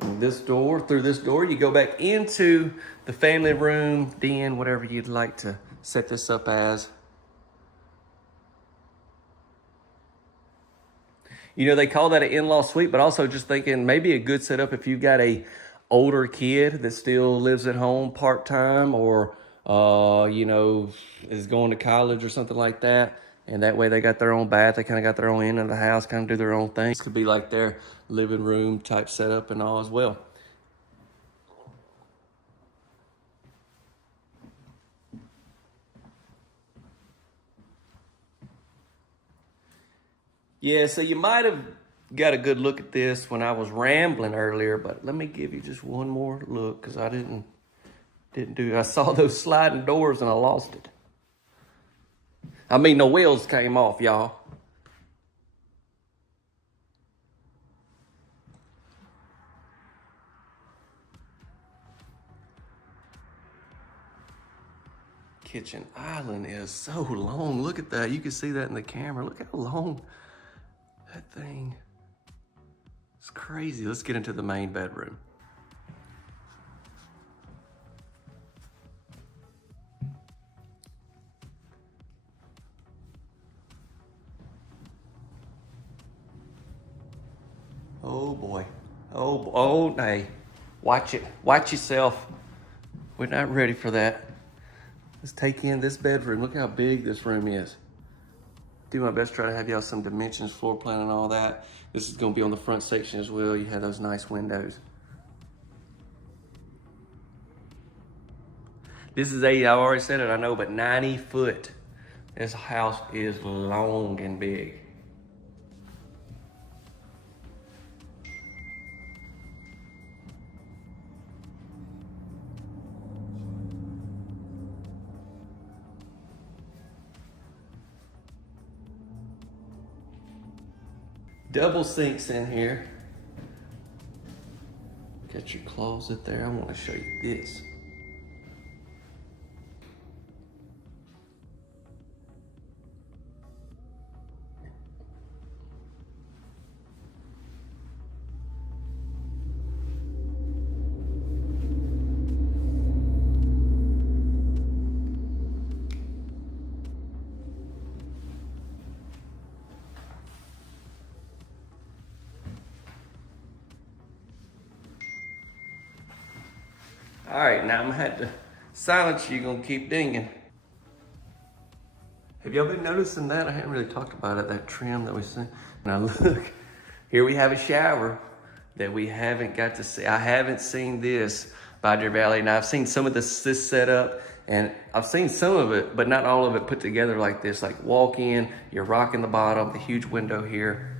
And this door, through this door, you go back into the family room, den, whatever you'd like to set this up as. You know, they call that an in-law suite, but also just thinking maybe a good setup if you've got a older kid that still lives at home part-time or, you know, is going to college or something like that. And that way they got their own bath. They kind of got their own end of the house, kind of do their own thing. This could be like their living room type setup and all as well. Yeah, so you might have got a good look at this when I was rambling earlier, but let me give you just one more look because I didn't do, I saw those sliding doors and I lost it. I mean, the wheels came off, y'all. Kitchen island is so long. Look at that. You can see that in the camera. Look how long that thing. It's crazy. Let's get into the main bedroom. Oh boy. Oh, hey. Watch it. Watch yourself. We're not ready for that. Let's take in this bedroom. Look how big this room is. Do my best to try to have y'all some dimensions, floor plan and all that. This is gonna be on the front section as well. You have those nice windows. This is 80, I've already said it, I know, but 90 foot. This house is long and big. Double sinks in here. Got your closet there. I want to show you this. All right, now I'm gonna have to silence you, gonna keep dinging. Have y'all been noticing that? I hadn't really talked about it, that trim that we see. Now look, here we have a shower that we haven't got to see. I haven't seen this by Deer Valley. Now I've seen some of this setup, and I've seen some of it, but not all of it put together like this. Like walk in, you're rocking the bottom, the huge window here.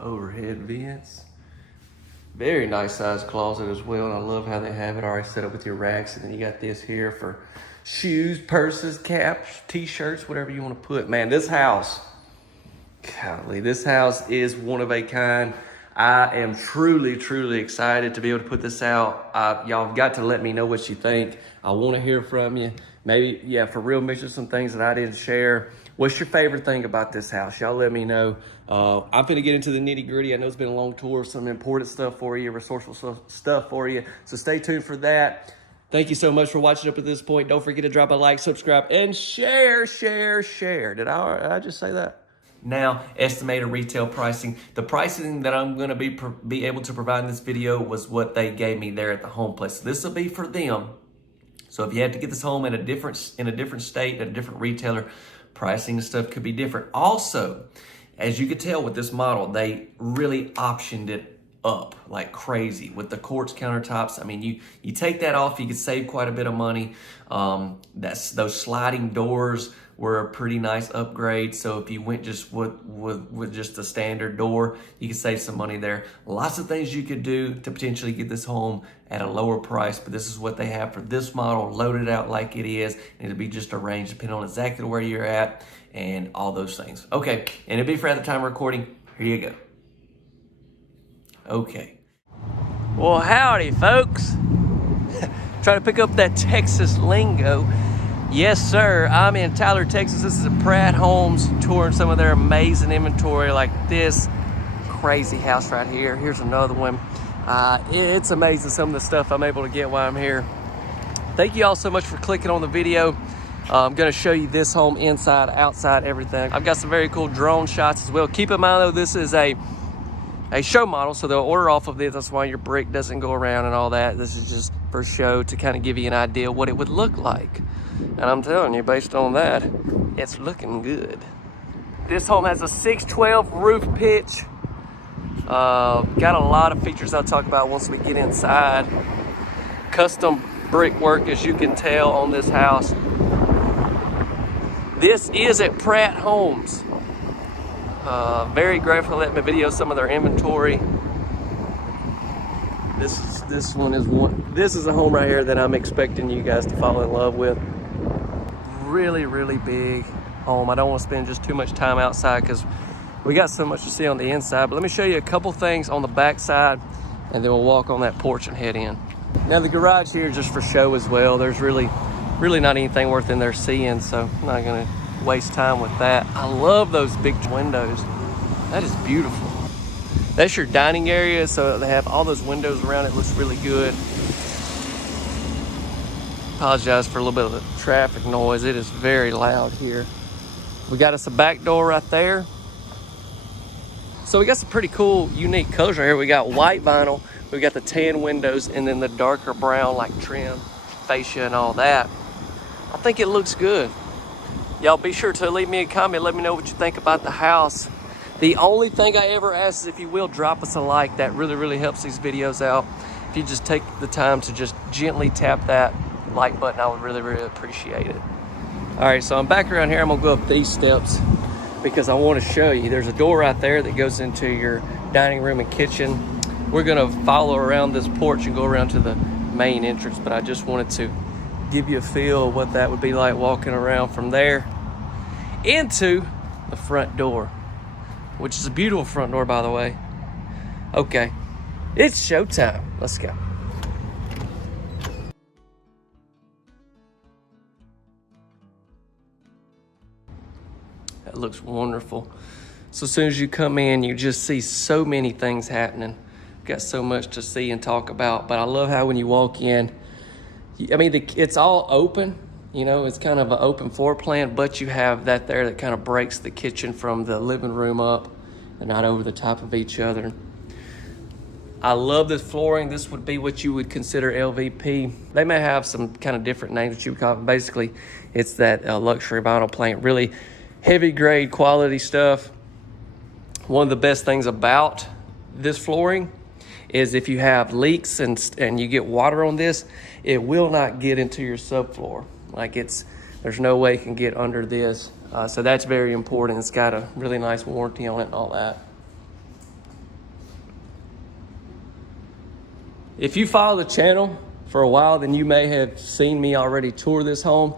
Overhead vents. Very nice sized closet as well, and I love how they have it already set up with your racks, and then you got this here for shoes, purses, caps, t-shirts, whatever you want to put. Man, this house, golly, this house is one of a kind. I am truly, truly excited to be able to put this out. Y'all have got to let me know what you think. I want to hear from you. Maybe, yeah, for real, mention some things that I didn't share. What's your favorite thing about this house? Y'all let me know. I'm finna get into the nitty gritty. I know it's been a long tour, some important stuff for you, resourceful stuff for you. So stay tuned for that. Thank you so much for watching up at this point. Don't forget to drop a like, subscribe, and share. Did I just say that? Now, estimated retail pricing. The pricing that I'm gonna be able to provide in this video was what they gave me there at the home place. This will be for them. So if you had to get this home in a different state, at a different retailer, pricing and stuff could be different. Also, as you could tell with this model, they really optioned it up like crazy with the quartz countertops. I mean, you take that off, you could save quite a bit of money. Those sliding doors were a pretty nice upgrade. So if you went just with just a standard door, you could save some money there. Lots of things you could do to potentially get this home at a lower price, but this is what they have for this model, loaded out like it is, and it'll be just arranged depending on exactly where you're at and all those things. Okay, and it'll be for at the time of recording. Here you go. Okay. Well, howdy, folks. Trying to pick up that Texas lingo. Yes, sir. I'm in Tyler, Texas. This is a Pratt Homes touring some of their amazing inventory, like this crazy house right here. Here's another one. It's amazing some of the stuff I'm able to get while I'm here. Thank you all so much for clicking on the video. I'm going to show you this home inside, outside, everything. I've got some very cool drone shots as well. Keep in mind though, this is a show model, so they'll order off of this. That's why your brick doesn't go around and all that. This is just for show to kind of give you an idea what it would look like. And I'm telling you, based on that, it's looking good. This home has a 612 roof pitch. Got a lot of features I'll talk about once we get inside. Custom brickwork, as you can tell, on this house. This is at Pratt Homes. Very grateful to let me video some of their inventory. This one is one. This is a home right here that I'm expecting you guys to fall in love with. Really, really big home. I don't want to spend just too much time outside because we got so much to see on the inside. But let me show you a couple things on the back side, and then we'll walk on that porch and head in. Now the garage here is just for show as well. There's really not anything worth in there seeing, so I'm not gonna waste time with that. I love those big windows. That is beautiful. That's your dining area, so they have all those windows around it. Looks really good. Apologize for a little bit of the traffic noise. It is very loud here. We got us a back door right there. So we got some pretty cool, unique colors right here. We got white vinyl, we got the tan windows, and then the darker brown like trim, fascia, and all that. I think it looks good. Y'all be sure to leave me a comment. Let me know what you think about the house. The only thing I ever ask is if you will drop us a like. That really helps these videos out. If you just take the time to just gently tap that like button, I would really appreciate it. All right, so I'm back around here. I'm gonna go up these steps because I want to show you. There's a door right there that goes into your dining room and kitchen. We're gonna follow around this porch and go around to the main entrance, but I just wanted to give you a feel of what that would be like walking around from there into the front door, which is a beautiful front door, by the way. Okay, it's showtime. Let's go. That looks wonderful. So as soon as you come in, you just see so many things happening. Got so much to see and talk about, but I love how when you walk in, I mean, it's all open. You know, it's kind of an open floor plan, but you have that there that kind of breaks the kitchen from the living room up and not over the top of each other. I love this flooring. This would be what you would consider LVP. They may have some kind of different names that you would call it. Basically, it's that luxury vinyl plank, really heavy grade quality stuff. One of the best things about this flooring is if you have leaks and you get water on this, it will not get into your subfloor. Like there's no way it can get under this. So that's very important. It's got a really nice warranty on it and all that. If you follow the channel for a while, then you may have seen me already tour this home.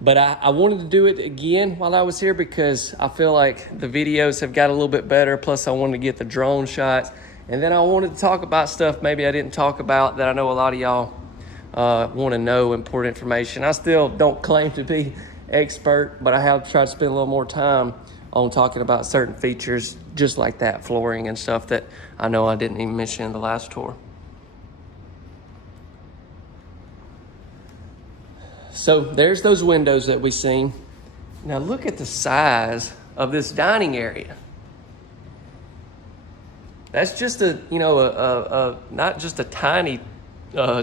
But I wanted to do it again while I was here because I feel like the videos have got a little bit better. Plus I wanted to get the drone shots. And then I wanted to talk about stuff maybe I didn't talk about that I know a lot of y'all want to know, important information. I still don't claim to be expert, but I have tried to spend a little more time on talking about certain features just like that, flooring and stuff that I know I didn't even mention in the last tour. So there's those windows that we've seen. Now look at the size of this dining area. That's just not just a tiny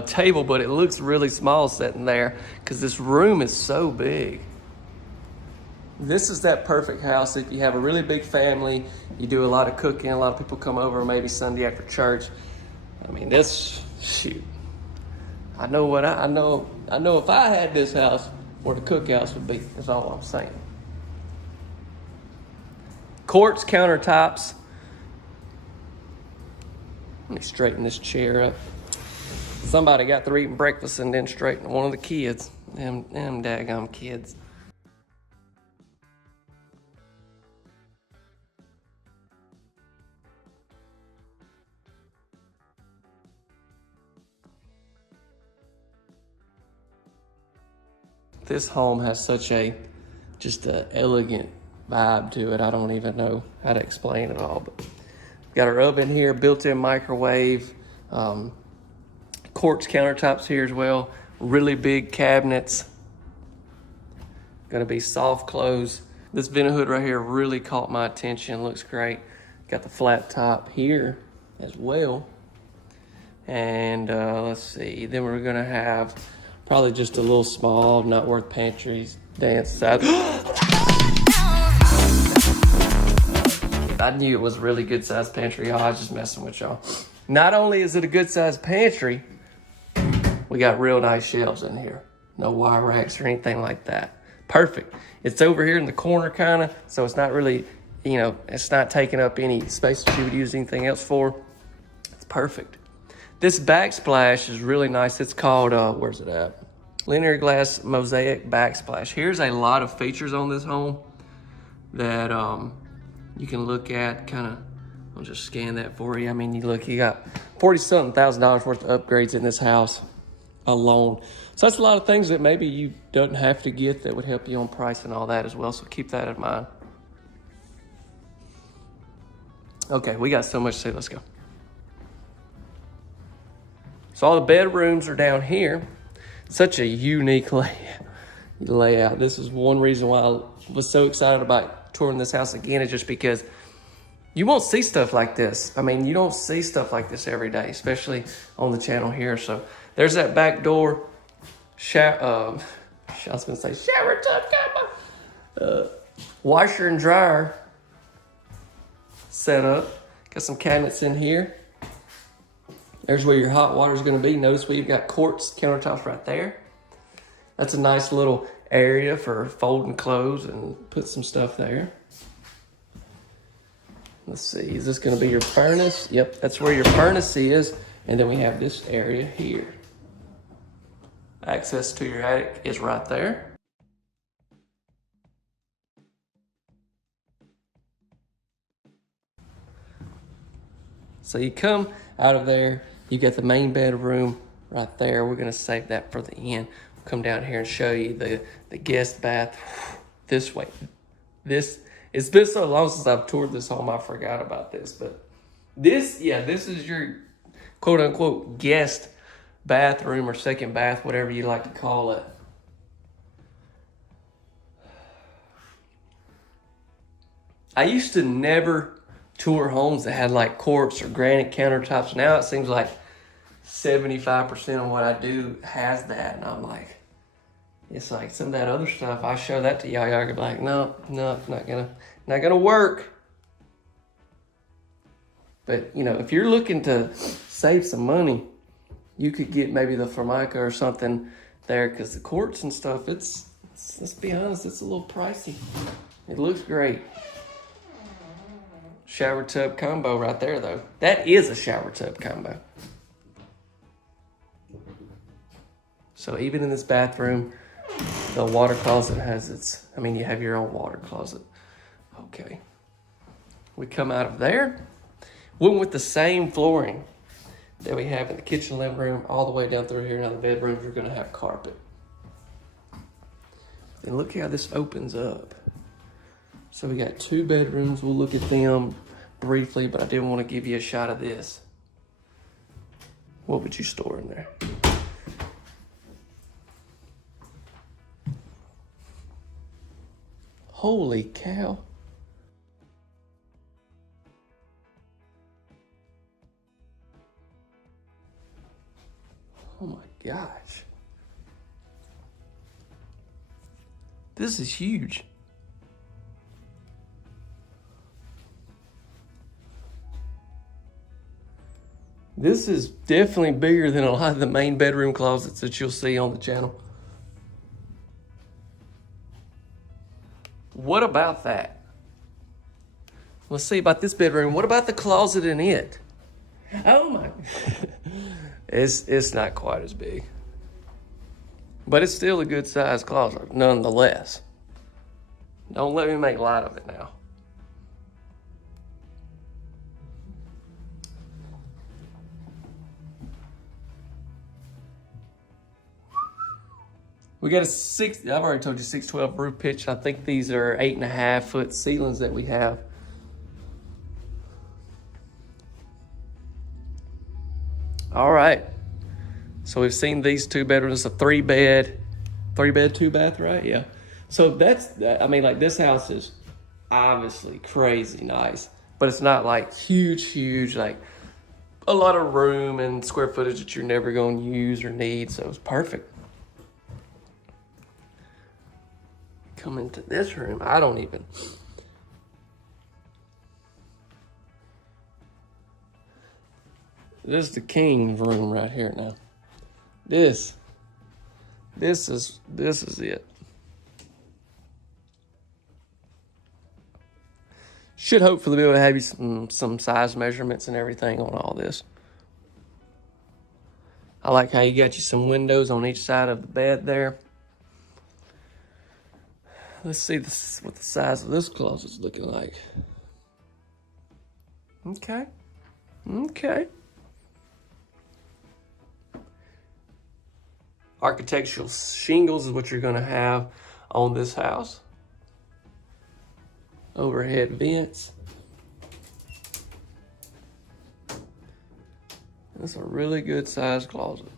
table, but it looks really small sitting there because this room is so big. This is that perfect house if you have a really big family, you do a lot of cooking, a lot of people come over maybe Sunday after church. I mean, shoot. I know if I had this house where the cookhouse would be, that's all I'm saying. Quartz countertops. Let me straighten this chair up. Somebody got through eating breakfast and then straightened one of the kids. Them daggum kids. This home has such just an elegant vibe to it. I don't even know how to explain it all, but got our oven here, built-in microwave, quartz countertops here as well, really big cabinets, gonna be soft close. This vent hood right here really caught my attention, looks great. Got the flat top here as well. And let's see, then we're gonna have probably just a little small, not worth pantries, dance side. I knew it was a really good sized pantry, y'all. I was just messing with y'all. Not only is it a good sized pantry, we got real nice shelves in here. No wire racks or anything like that. perfect. It's over here in the corner kind of, so it's not really, you know, it's not taking up any space that you would use anything else for. It's perfect. This backsplash is really nice. It's called, where's it at? Linear glass mosaic backsplash. Here's a lot of features on this home that you can look at. Kind of, I'll just scan that for you. I mean, you look, you got $40-something thousand worth of upgrades in this house alone. So that's a lot of things that maybe you don't have to get that would help you on price and all that as well. So keep that in mind. Okay, we got so much to say. Let's go. So all the bedrooms are down here. Such a unique layout. This is one reason why I was so excited about touring this house again, is just because you won't see stuff like this. I mean, you don't see stuff like this every day, especially on the channel here. So there's that back door. I was gonna say shower tub combo. Washer and dryer set up. Got some cabinets in here. There's where your hot water is going to be. Notice we've got quartz countertops right there. That's a nice little area for folding clothes and put some stuff there. Let's see, is this going to be your furnace? Yep, that's where your furnace is. And then we have this area here. Access to your attic is right there. So you come out of there, you got the main bedroom right there. We're gonna save that for the end. We'll come down here and show you the guest bath this way. It's been so long since I've toured this home, I forgot about this. But this is your quote unquote guest bathroom or second bath, whatever you like to call it. I used to never tour homes that had like quartz or granite countertops. Now it seems like 75% of what I do has that, and I'm like, it's like some of that other stuff. I show that to y'all, y'all are like, no, not gonna work. But you know, if you're looking to save some money, you could get maybe the Formica or something there, because the quartz and stuff, it's let's be honest, it's a little pricey. It looks great. Shower tub combo right there, though. That is a shower tub combo. So even in this bathroom, the water closet has its, I mean, you have your own water closet. Okay. We come out of there. Went with the same flooring that we have in the kitchen, living room, all the way down through here. Now the bedrooms are going to have carpet. And look how this opens up. So we got 2 bedrooms. We'll look at them briefly, but I did want to give you a shot of this. What would you store in there? Holy cow. Oh my gosh. This is huge. This is definitely bigger than a lot of the main bedroom closets that you'll see on the channel. What about that? Let's see about this bedroom. What about the closet in it? Oh my. It's not quite as big. But it's still a good sized closet, nonetheless. Don't let me make light of it now. We got I've already told you 612 roof pitch. I think these are 8.5 foot ceilings that we have. All right. So we've seen these 2 bedrooms. It's a 3 bed, 2 bath, right? Yeah. So I mean, like, this house is obviously crazy nice, but it's not like huge, like a lot of room and square footage that you're never going to use or need. So it's perfect. Come into this room, this is the king room right here now. This is it. Should hopefully be able to have you some size measurements and everything on all this. I like how you got you some windows on each side of the bed there. Let's see what the size of this closet's looking like. Okay. Okay. Architectural shingles is what you're going to have on this house. Overhead vents. That's a really good sized closet.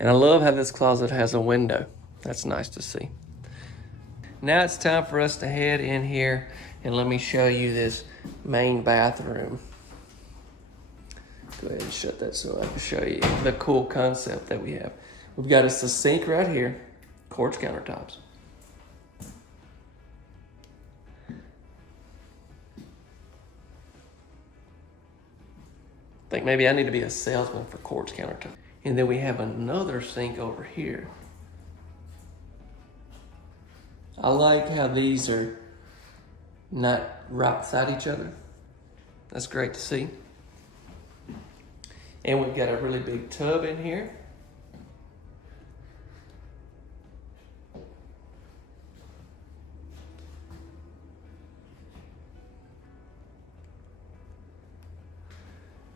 And I love how this closet has a window. That's nice to see. Now it's time for us to head in here and let me show you this main bathroom. Go ahead and shut that so I can show you the cool concept that we have. We've got us a sink right here, quartz countertops. I think maybe I need to be a salesman for quartz countertops. And then we have another sink over here. I like how these are not right beside each other. That's great to see. And we've got a really big tub in here.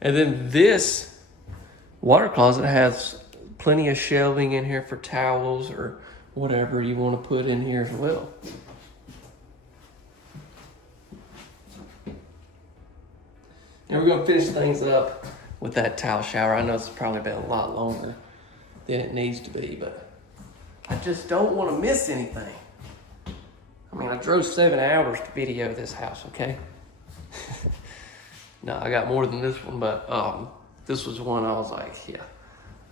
And then this water closet has plenty of shelving in here for towels or whatever you want to put in here as well. And we're going to finish things up with that towel shower. I know it's probably been a lot longer than it needs to be, but I just don't want to miss anything. I mean, I drove 7 hours to video this house, okay? No, I got more than this one, but this was one I was like, yeah,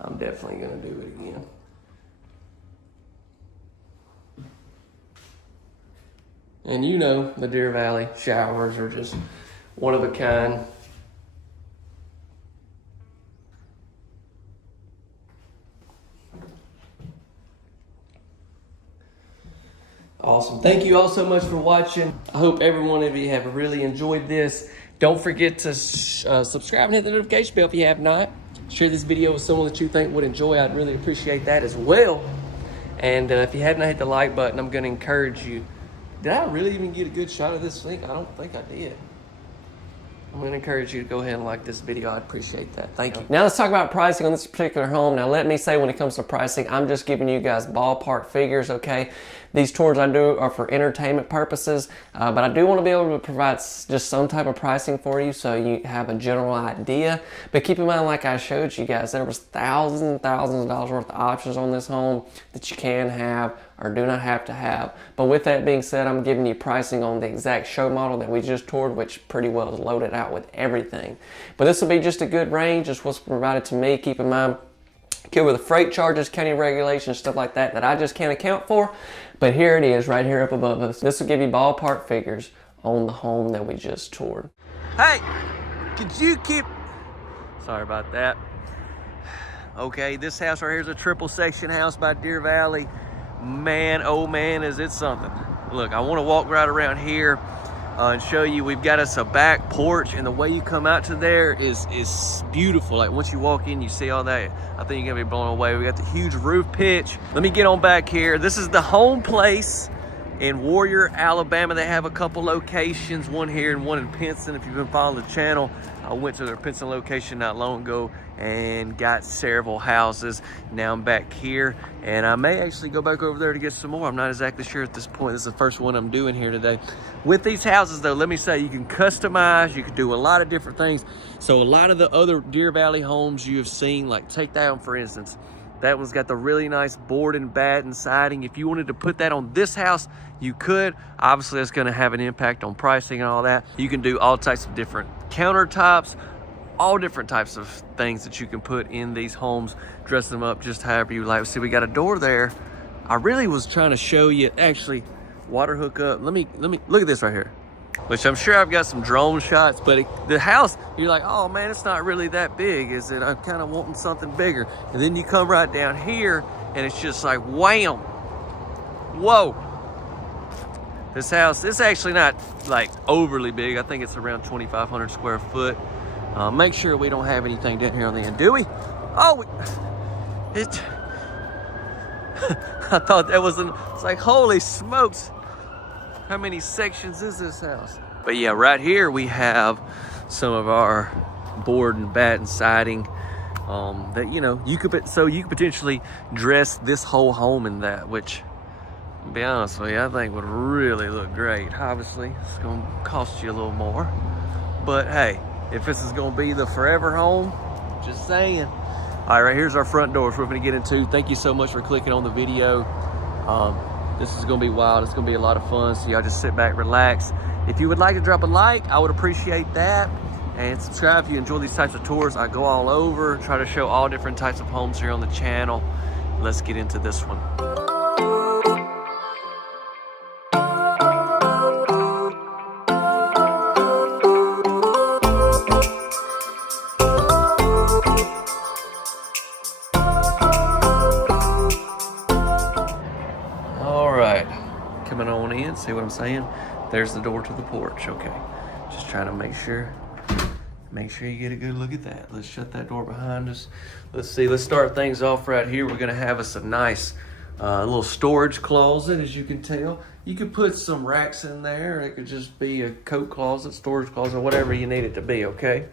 I'm definitely going to do it again. And you know, the Deer Valley showers are just one of a kind. Awesome. Thank you all so much for watching. I hope every one of you have really enjoyed this. Don't forget to subscribe and hit the notification bell if you have not. Share this video with someone that you think would enjoy. I'd really appreciate that as well. And if you have not hit the like button, I'm going to encourage you. Did I really even get a good shot of this sink? I don't think I did. I'm going to encourage you to go ahead and like this video. I'd appreciate that. Thank you. Now let's talk about pricing on this particular home. Now let me say, when it comes to pricing, I'm just giving you guys ballpark figures, okay? These tours I do are for entertainment purposes, but I do want to be able to provide just some type of pricing for you so you have a general idea. But keep in mind, like I showed you guys, there was thousands and thousands of dollars worth of options on this home that you can have or do not have to have. But with that being said, I'm giving you pricing on the exact show model that we just toured, which pretty well is loaded out with everything. But this will be just a good range, just what's provided to me. Keep in mind, with the freight charges, county regulations, stuff like that I just can't account for. But here it is right here up above us. This will give you ballpark figures on the home that we just toured. Hey, could you keep... Sorry about that. Okay, this house right here is a triple section house by Deer Valley. Man, oh man, is it something. Look, I want to walk right around here and show you. We've got us a back porch, and the way you come out to there is beautiful. Like once you walk in, you see all that. I think you're gonna be blown away. We got the huge roof pitch. Let me get on back here. This is the home place in Warrior, Alabama. They have a couple locations, one here and one in Pinson. If you've been following the channel, I went to their Pinson location not long ago and got several houses. Now I'm back here, and I may actually go back over there to get some more. I'm not exactly sure at this point. This is the first one I'm doing here today. With these houses though, let me say, you can customize, you can do a lot of different things. So a lot of the other Deer Valley homes you have seen, like take that one for instance, that one's got the really nice board and batten siding. If you wanted to put that on this house, you could. Obviously that's going to have an impact on pricing and all that. You can do all types of different countertops, all different types of things that you can put in these homes, dress them up just however you like. See, we got a door there. I really was trying to show you, actually, water hookup. Let me look at this right here, which I'm sure I've got some drone shots, but the house, you're like, oh man, it's not really that big, is it? I'm kind of wanting something bigger. And then you come right down here and it's just like, wham, whoa. This house, it's actually not like overly big. I think it's around 2,500 square foot. Make sure we don't have anything down here on the end, do we? Oh, it. I thought that was it's like, holy smokes. How many sections is this house? But yeah, right here we have some of our board and batten siding that, you know, you could potentially dress this whole home in that, which, to be honest with you, I think would really look great. Obviously, it's gonna cost you a little more, but hey, if this is gonna be the forever home, just saying. All right, right here's our front doors we're gonna get into. Thank you so much for clicking on the video. This is gonna be wild. It's gonna be a lot of fun, so y'all just sit back, relax. If you would like to drop a like, I would appreciate that. And subscribe if you enjoy these types of tours. I go all over, try to show all different types of homes here on the channel. Let's get into this one. All right, coming on in, see what I'm saying? There's the door to the porch, okay. Just trying to make sure you get a good look at that. Let's shut that door behind us. Let's see, let's start things off right here. We're gonna have us a nice little storage closet, as you can tell. You could put some racks in there. It could just be a coat closet, storage closet, whatever you need it to be, okay?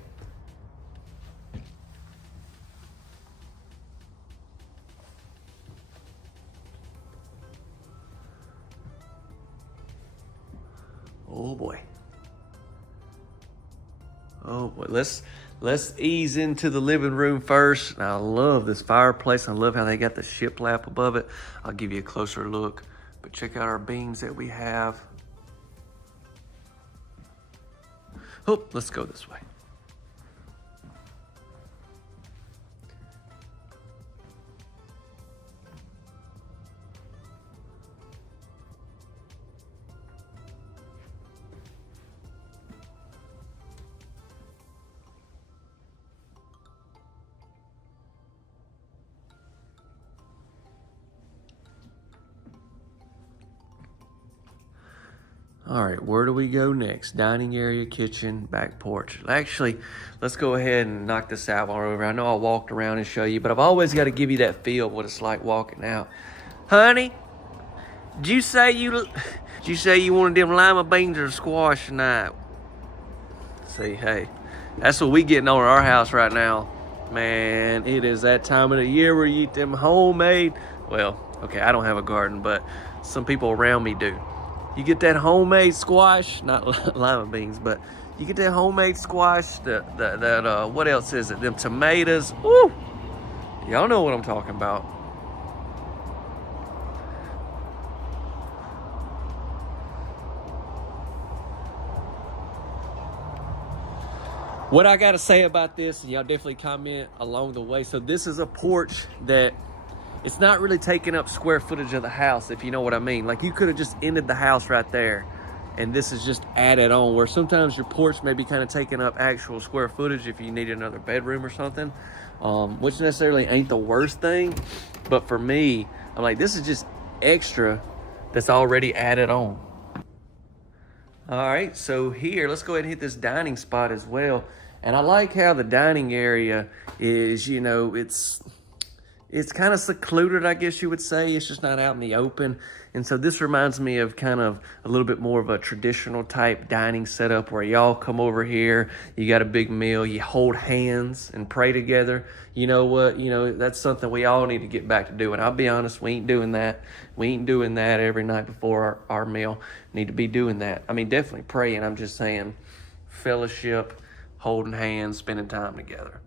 Oh boy. Oh boy, let's ease into the living room first. I love this fireplace. I love how they got the shiplap above it. I'll give you a closer look, but check out our beams that we have. Oh, let's go this way. All right, where do we go next? Dining area, kitchen, back porch. Actually, let's go ahead and knock this out while we're over. I know I walked around and show you, but I've always got to give you that feel of what it's like walking out. Honey, did you say you wanted them lima beans or squash tonight? See, hey, that's what we getting on our house right now. Man, it is that time of the year where you eat them homemade. Well, okay, I don't have a garden, but some people around me do. You get that homemade squash, not lima beans, but you get that homemade squash, what else is it? Them tomatoes, woo! Y'all know what I'm talking about. What I gotta say about this, and y'all definitely comment along the way. So this is a porch that it's not really taking up square footage of the house, if you know what I mean. Like, you could have just ended the house right there, and this is just added on, where sometimes your porch may be kind of taking up actual square footage if you need another bedroom or something, which necessarily ain't the worst thing. But for me, I'm like, this is just extra that's already added on. All right, so here, let's go ahead and hit this dining spot as well. And I like how the dining area is, you know, it's kind of secluded, I guess you would say. It's just not out in the open. And so this reminds me of kind of a little bit more of a traditional type dining setup where y'all come over here, you got a big meal, you hold hands and pray together. You know what? You know, that's something we all need to get back to doing. I'll be honest, we ain't doing that. We ain't doing that every night before our meal. Need to be doing that. I mean, definitely praying. I'm just saying fellowship, holding hands, spending time together.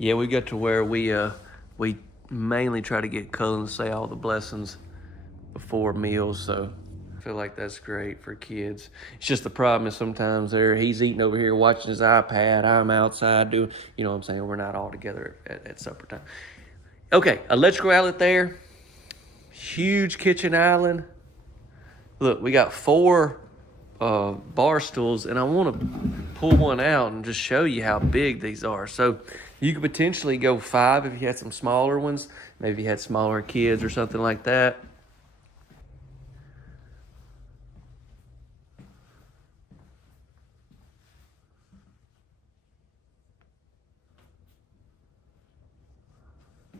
Yeah, we got to where we mainly try to get Cullen to say all the blessings before meals, so I feel like that's great for kids. It's just the problem is sometimes he's eating over here watching his iPad, I'm outside doing, you know what I'm saying, we're not all together at supper time. Okay, electrical outlet there, huge kitchen island. Look, we got 4 bar stools, and I want to pull one out and just show you how big these are. So you could potentially go 5 if you had some smaller ones. Maybe you had smaller kids or something like that.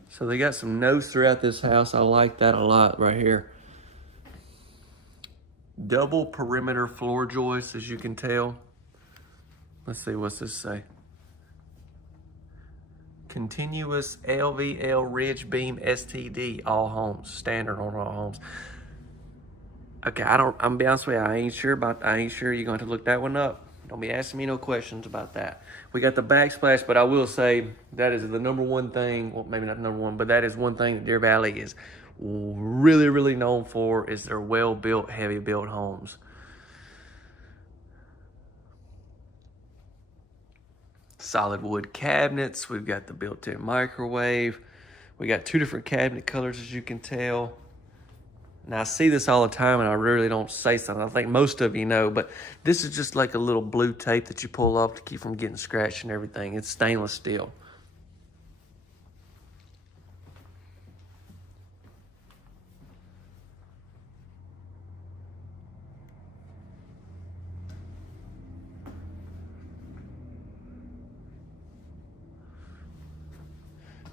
So they got some notes throughout this house. I like that a lot right here. Double perimeter floor joists, as you can tell. Let's see, what's this say? Continuous LVL ridge beam STD, all homes, standard on all homes. Okay, I'm gonna be honest with you, I ain't sure you're going to look that one up. Don't be asking me no questions about that. We got the backsplash, but I will say that is the number one thing, well, maybe not number one, but that is one thing that Deer Valley is really, really known for, is their well-built, heavy-built homes. Solid wood cabinets. We've got the built-in microwave. We got 2 different cabinet colors, as you can tell. Now, I see this all the time, and I really don't say something. I think most of you know, but this is just like a little blue tape that you pull off to keep from getting scratched and everything. It's stainless steel.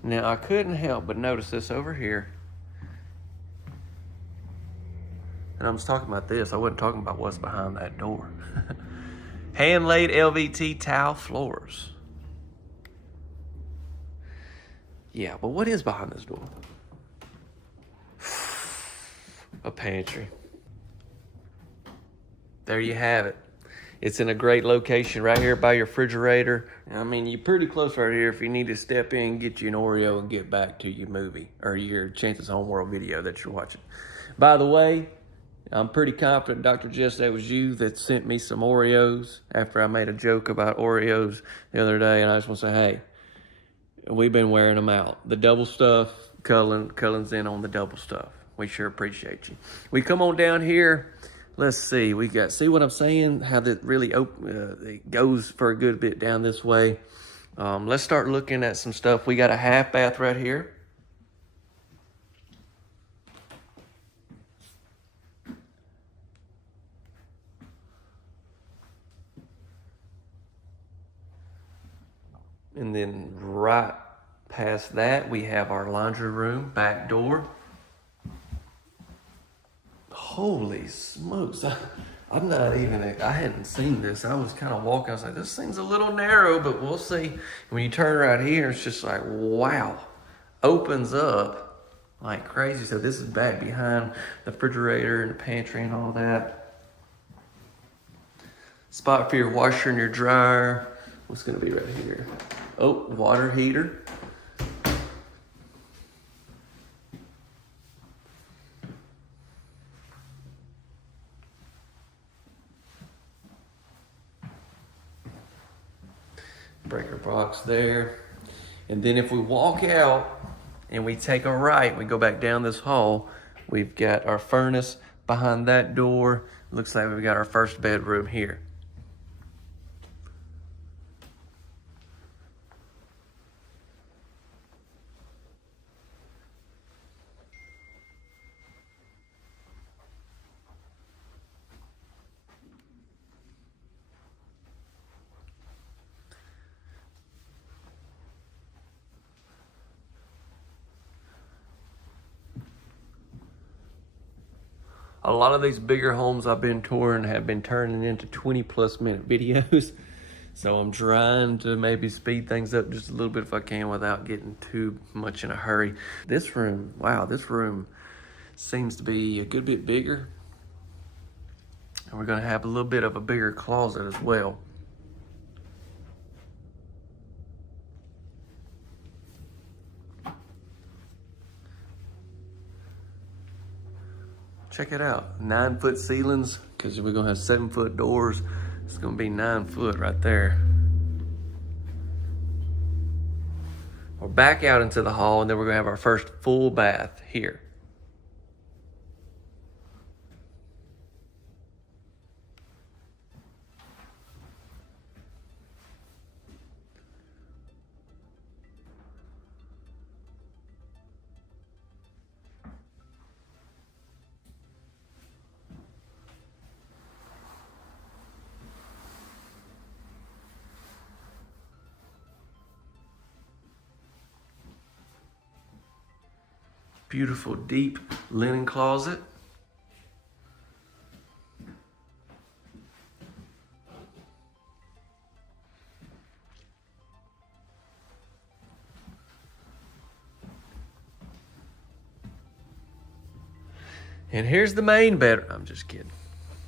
Now, I couldn't help but notice this over here. And I was talking about this. I wasn't talking about what's behind that door. Hand-laid LVT tile floors. Yeah, but what is behind this door? A pantry. There you have it. It's in a great location right here by your refrigerator. I mean, you're pretty close right here if you need to step in, get you an Oreo, and get back to your movie or your Chance's Homeworld video that you're watching. By the way, I'm pretty confident, Dr. Jess, that was you that sent me some Oreos after I made a joke about Oreos the other day, and I just want to say, hey, we've been wearing them out. The double stuff, Cullen's in on the double stuff. We sure appreciate you. We come on down here. Let's see, see what I'm saying? How that really it goes for a good bit down this way. Let's start looking at some stuff. We got a half bath right here. And then right past that, we have our laundry room, back door. Holy smokes. I hadn't seen this. I was kind of walking, I was like, this thing's a little narrow, but we'll see. When you turn right here, it's just like, wow. Opens up like crazy. So this is back behind the refrigerator and the pantry and all that. Spot for your washer and your dryer. What's gonna be right here? Oh, water heater. Breaker box there. And then if we walk out and we take a right, we go back down this hall, we've got our furnace behind that door. Looks like we've got our first bedroom here. A lot of these bigger homes I've been touring have been turning into 20+ minute videos. So I'm trying to maybe speed things up just a little bit if I can without getting too much in a hurry. This room, wow, this room seems to be a good bit bigger. And we're gonna have a little bit of a bigger closet as well. Check it out, 9-foot ceilings, because we're gonna have 7-foot doors. It's gonna be 9 foot right there. We're back out into the hall, and then we're gonna have our first full bath here. beautiful deep linen closet. And here's the main bedroom. I'm just kidding.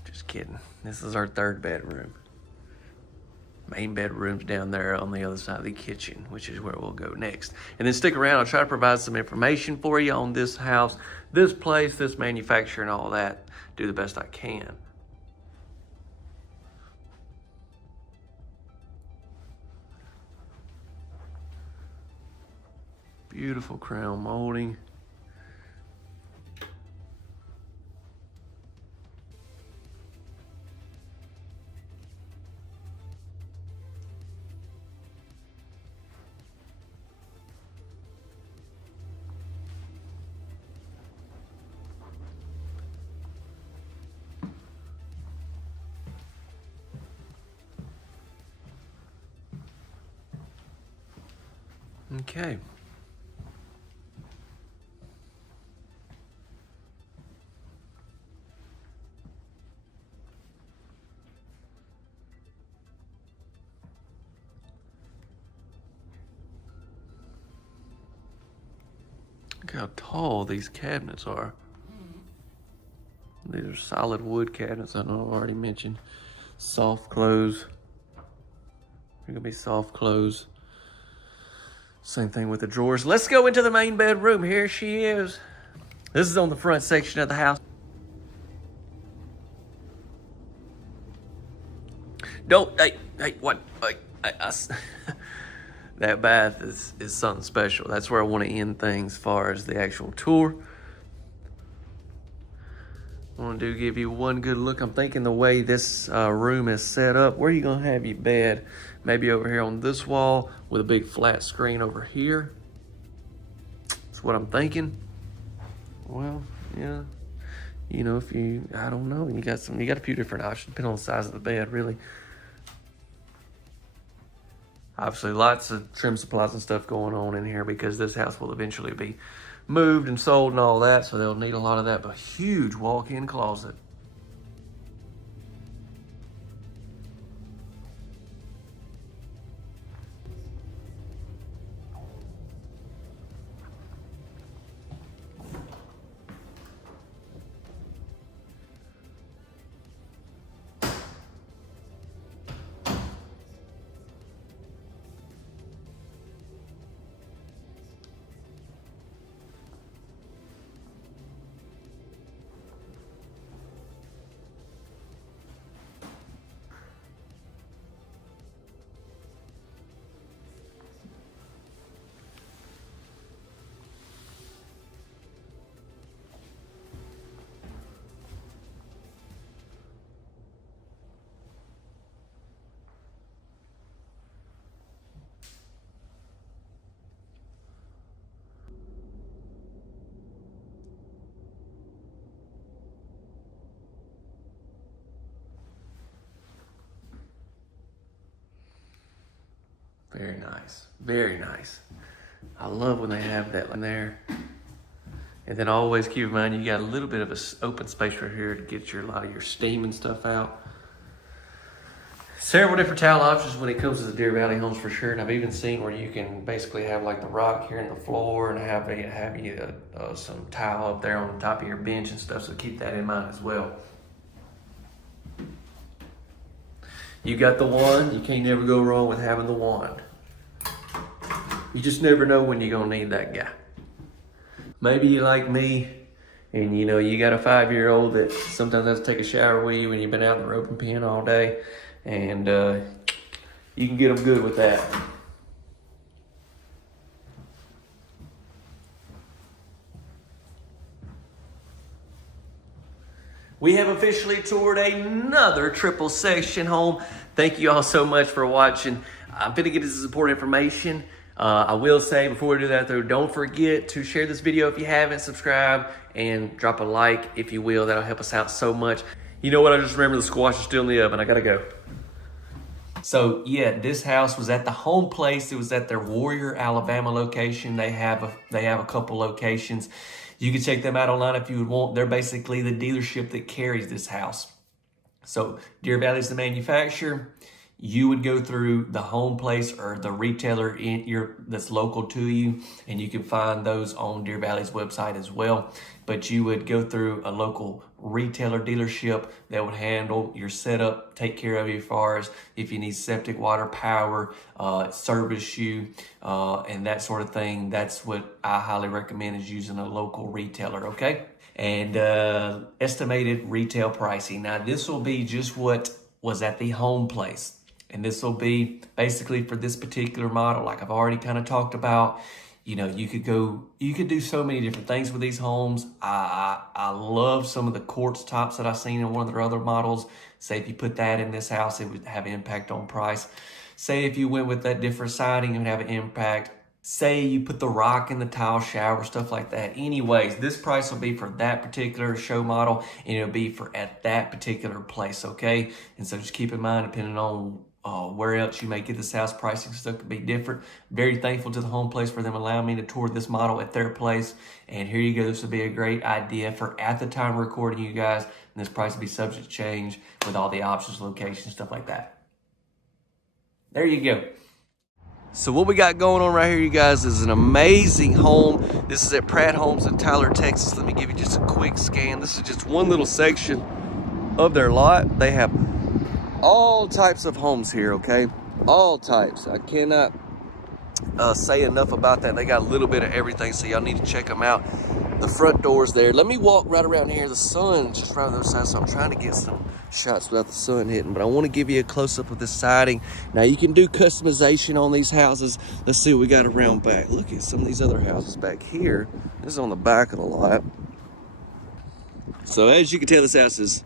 Just kidding. This is our third bedroom. Main bedroom's down there on the other side of the kitchen, which is where we'll go next. And then stick around. I'll try to provide some information for you on this house, this place, this manufacturer, and all that. Do the best I can. Beautiful crown molding. Okay. Look how tall these cabinets are. These are solid wood cabinets. I know I've already mentioned. Soft close. They're gonna be soft close. Same thing with the drawers. Let's go into the main bedroom. Here she is. This is on the front section of the house. What? That bath is something special. That's where I want to end things as far as the actual tour. I want to give you one good look. I'm thinking the way this room is set up, where are you going to have your bed? Maybe over here on this wall with a big flat screen over here. That's what I'm thinking. Well, yeah. You know, if you, I don't know, you got a few different options depending on the size of the bed, really. Obviously, lots of trim supplies and stuff going on in here because this house will eventually be moved and sold and all that, so they'll need a lot of that, but huge walk-in closet. Very nice, very nice. I love when they have that in there. And then always keep in mind, you got a little bit of an open space right here to get a lot of your steam and stuff out. Several different towel options when it comes to the Deer Valley homes for sure. And I've even seen where you can basically have like the rock here in the floor and have you some towel up there on the top of your bench and stuff. So keep that in mind as well. You got the wand. You can't never go wrong with having the wand. You just never know when you're gonna need that guy. Maybe you like me and you know you got a 5-year-old that sometimes has to take a shower with you when you've been out in the roping pen all day, and you can get them good with that. We have officially toured another triple section home. Thank you all so much for watching. I'm gonna get this important information. I will say before we do that though, don't forget to share this video if you haven't, subscribe, and drop a like if you will. That'll help us out so much. You know what, I just remember the squash is still in the oven. I gotta go. So yeah, this house was at the home place. It was at their Warrior, Alabama location. They have a couple locations. You can check them out online if you would want. They're basically the dealership that carries this house. So Deer Valley is the manufacturer. You would go through the home place or the retailer that's local to you, and you can find those on Deer Valley's website as well. But you would go through a local retailer dealership that would handle your setup, take care of you as far as if you need septic, water, power, service you, and that sort of thing. That's what I highly recommend, is using a local retailer, okay? And estimated retail pricing. Now this will be just what was at the home place. And this will be basically for this particular model, like I've already kind of talked about. You know, you could do so many different things with these homes. I love some of the quartz tops that I've seen in one of their other models. Say if you put that in this house, it would have an impact on price. Say if you went with that different siding, it would have an impact. Say you put the rock in the tile shower, stuff like that. Anyways, this price will be for that particular show model, and it'll be for at that particular place, okay? And so just keep in mind, depending on where else you may get this house, pricing stuff could be different. Very thankful to the home place for them allowing me to tour this model at their place. And here you go. This would be a great idea for at the time of recording, you guys. And this price will be subject to change with all the options, locations, stuff like that. There you go. So what we got going on right here, you guys, is an amazing home. This is at Pratt Homes in Tyler, Texas. Let me give you just a quick scan. This is just one little section of their lot. They have all types of homes here, okay? All types. I cannot say enough about that. They got a little bit of everything, so y'all need to check them out. The front door's there. Let me walk right around here. The sun's just right on the other side, so I'm trying to get some shots without the sun hitting, but I want to give you a close-up of this siding. Now, you can do customization on these houses. Let's see what we got around back. Look at some of these other houses back here. This is on the back of the lot. So as you can tell, this house is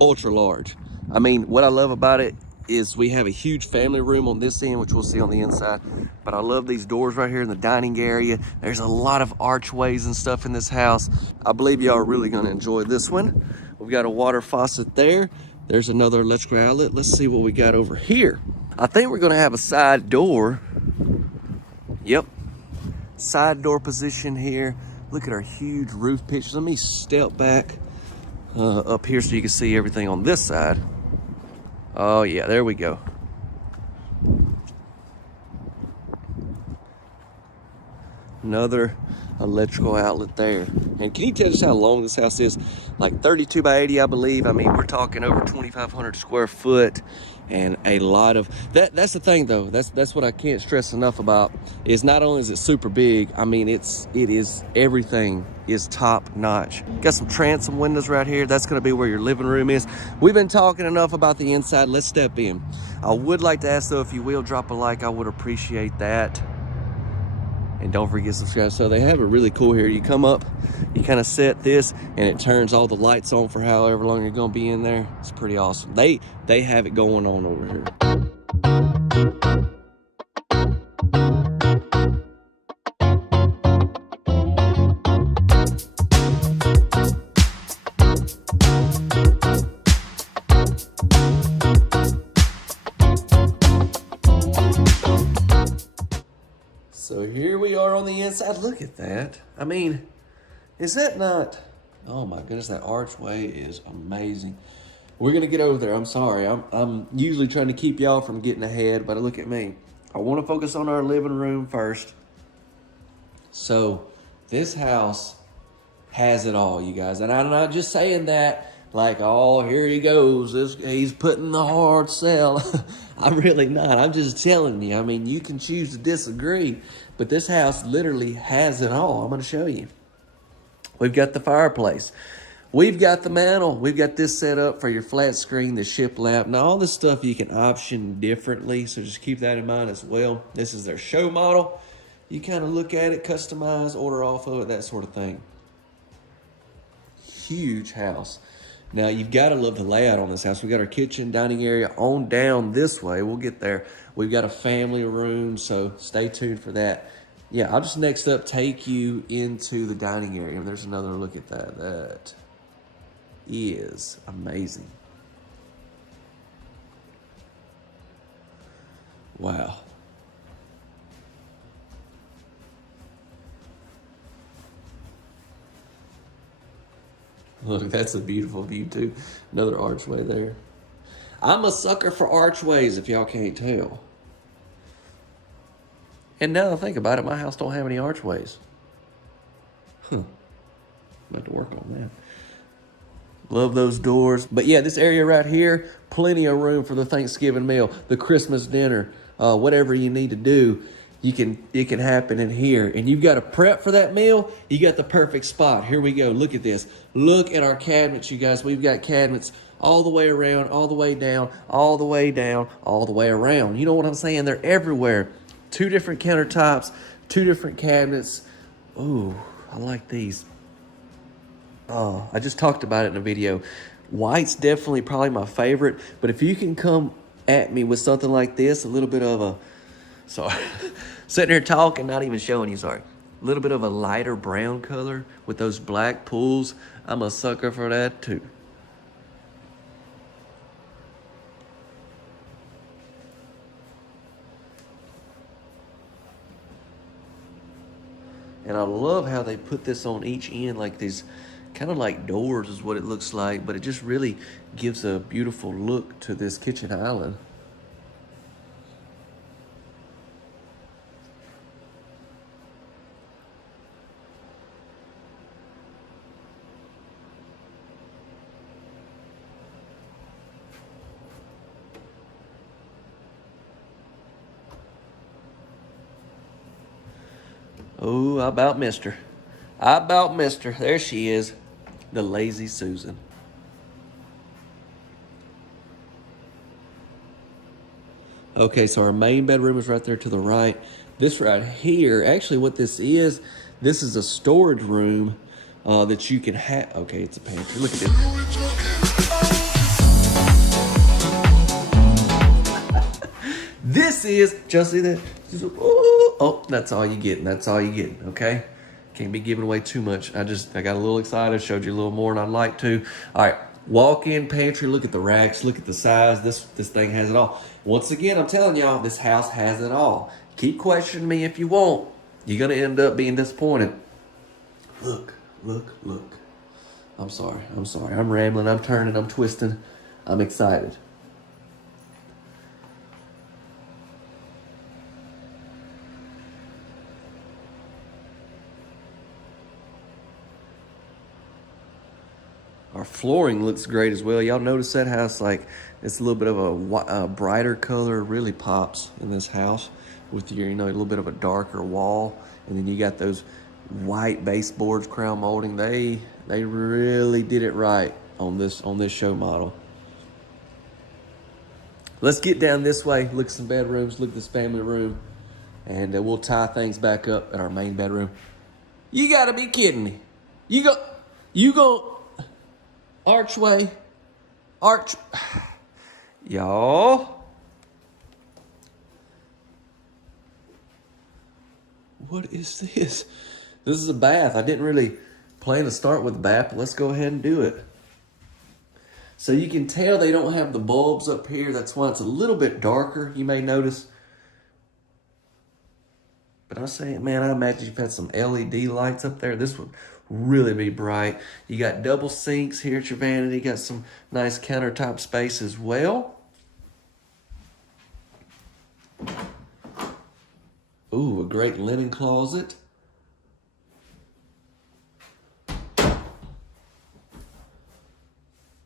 ultra large. I mean, what I love about it is we have a huge family room on this end, which we'll see on the inside. But I love these doors right here in the dining area. There's a lot of archways and stuff in this house. I believe y'all are really gonna enjoy this one. We've got a water faucet there. There's another electrical outlet. Let's see what we got over here. I think we're gonna have a side door. Yep, side door position here. Look at our huge roof pictures. Let me step back up here so you can see everything on this side. Oh yeah, there we go. Another electrical outlet there. And can you tell us how long this house is? Like 32 by 80, I believe. I mean, we're talking over 2,500 square foot, and a lot of that's the thing though. That's what I can't stress enough about, is not only is it super big, I mean, it is everything is top notch. Got some transom windows right here. That's going to be where your living room is. We've been talking enough about the inside. Let's step in. I would like to ask though, if you will drop a like, I would appreciate that. And don't forget to subscribe. So they have it really cool here. You come up, you kind of set this, and it turns all the lights on for however long you're gonna be in there. It's pretty awesome. They have it going on over here. So here we are on the inside. Look at that. I mean, is that not, oh my goodness, that archway is amazing. We're gonna get over there. I'm sorry. I'm usually trying to keep y'all from getting ahead, but look at me. I want to focus on our living room first. So this house has it all, you guys. And I'm not just saying that like, oh, here he goes. He's putting the hard sell. I'm really not. I'm just telling you. I mean, you can choose to disagree, but this house literally has it all. I'm going to show you. We've got the fireplace. We've got the mantle. We've got this set up for your flat screen, the shiplap. Now, all this stuff you can option differently, so just keep that in mind as well. This is their show model. You kind of look at it, customize, order off of it, that sort of thing. Huge house. Now, you've got to love the layout on this house. We've got our kitchen, dining area on down this way. We'll get there. We've got a family room, so stay tuned for that. Yeah, I'll just next up take you into the dining area. And there's another look at that. That is amazing. Wow. Look, that's a beautiful view too. Another archway there. I'm a sucker for archways, if y'all can't tell. And now that I think about it, my house don't have any archways. Huh. About to work on that. Love those doors. But yeah, this area right here, plenty of room for the Thanksgiving meal, the Christmas dinner, whatever you need to do. It can happen in here. And you've got to prep for that meal. You got the perfect spot. Here we go. Look at this. Look at our cabinets, you guys. We've got cabinets all the way around, all the way down, all the way down, all the way around. You know what I'm saying? They're everywhere. 2 different countertops, 2 different cabinets. Ooh, I like these. Oh, I just talked about it in a video. White's definitely probably my favorite. But if you can come at me with something like this, a little bit of a... Sorry. Sitting here talking, not even showing you, sorry. A little bit of a lighter brown color with those black pools. I'm a sucker for that too. And I love how they put this on each end, like these kind of like doors is what it looks like, but it just really gives a beautiful look to this kitchen island. Oh, I about missed her. I about missed her. There she is, the lazy Susan. Okay, so our main bedroom is right there to the right. This right here, actually what this is a storage room that you can have. Okay, it's a pantry. Look at this. This is, just see that? Oh, that's all you get, and that's all you get, okay? Can't be giving away too much. I got a little excited, showed you a little more than I'd like to. All right, walk-in pantry, look at the racks, look at the size. This thing has it all. Once again, I'm telling y'all, this house has it all. Keep questioning me if you want. You're gonna end up being disappointed. Look, look, look. I'm sorry. I'm rambling, I'm turning, I'm twisting. I'm excited. Our flooring looks great as well. Y'all notice that house, like it's a little bit of a brighter color, really pops in this house with your, a little bit of a darker wall. And then you got those white baseboards, crown molding. They really did it right on this show model. Let's get down this way, look at some bedrooms, look at this family room, and we'll tie things back up at our main bedroom. You gotta be kidding me. You go, archway, y'all. What is this? This is a bath. I didn't really plan to start with the bath, but let's go ahead and do it. So you can tell they don't have the bulbs up here. That's why it's a little bit darker, you may notice. But I say, man, I imagine you've had some LED lights up there. This would really be bright. You got double sinks here at your vanity. Got some nice countertop space as well. Ooh, a great linen closet.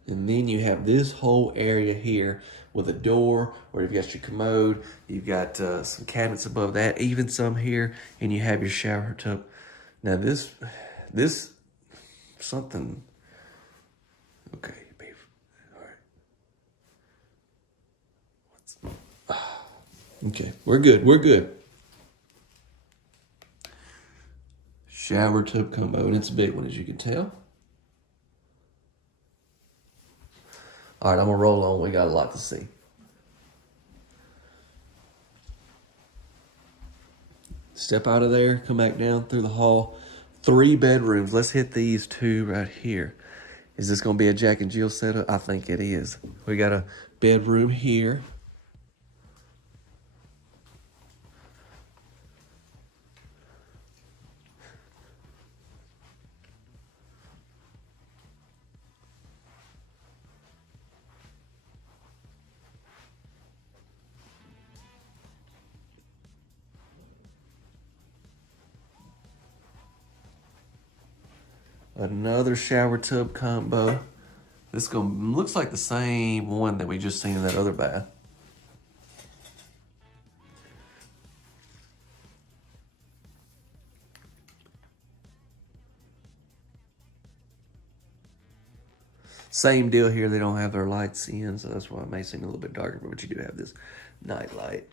And then you have this whole area here with a door where you've got your commode. You've got some cabinets above that, even some here, and you have your shower tub. Now this something. Okay, babe. All right. Okay, we're good. Shower tub commode. It's a big one, as you can tell. All right, I'm gonna roll on. We got a lot to see. Step out of there, come back down through the hall. 3 bedrooms. Let's hit these 2 right here. Is this gonna be a Jack and Jill setup? I think it is. We got a bedroom here. Another shower tub combo. This looks like the same one that we just seen in that other bath. Same deal here. They don't have their lights in, so that's why it may seem a little bit darker, but you do have this night light.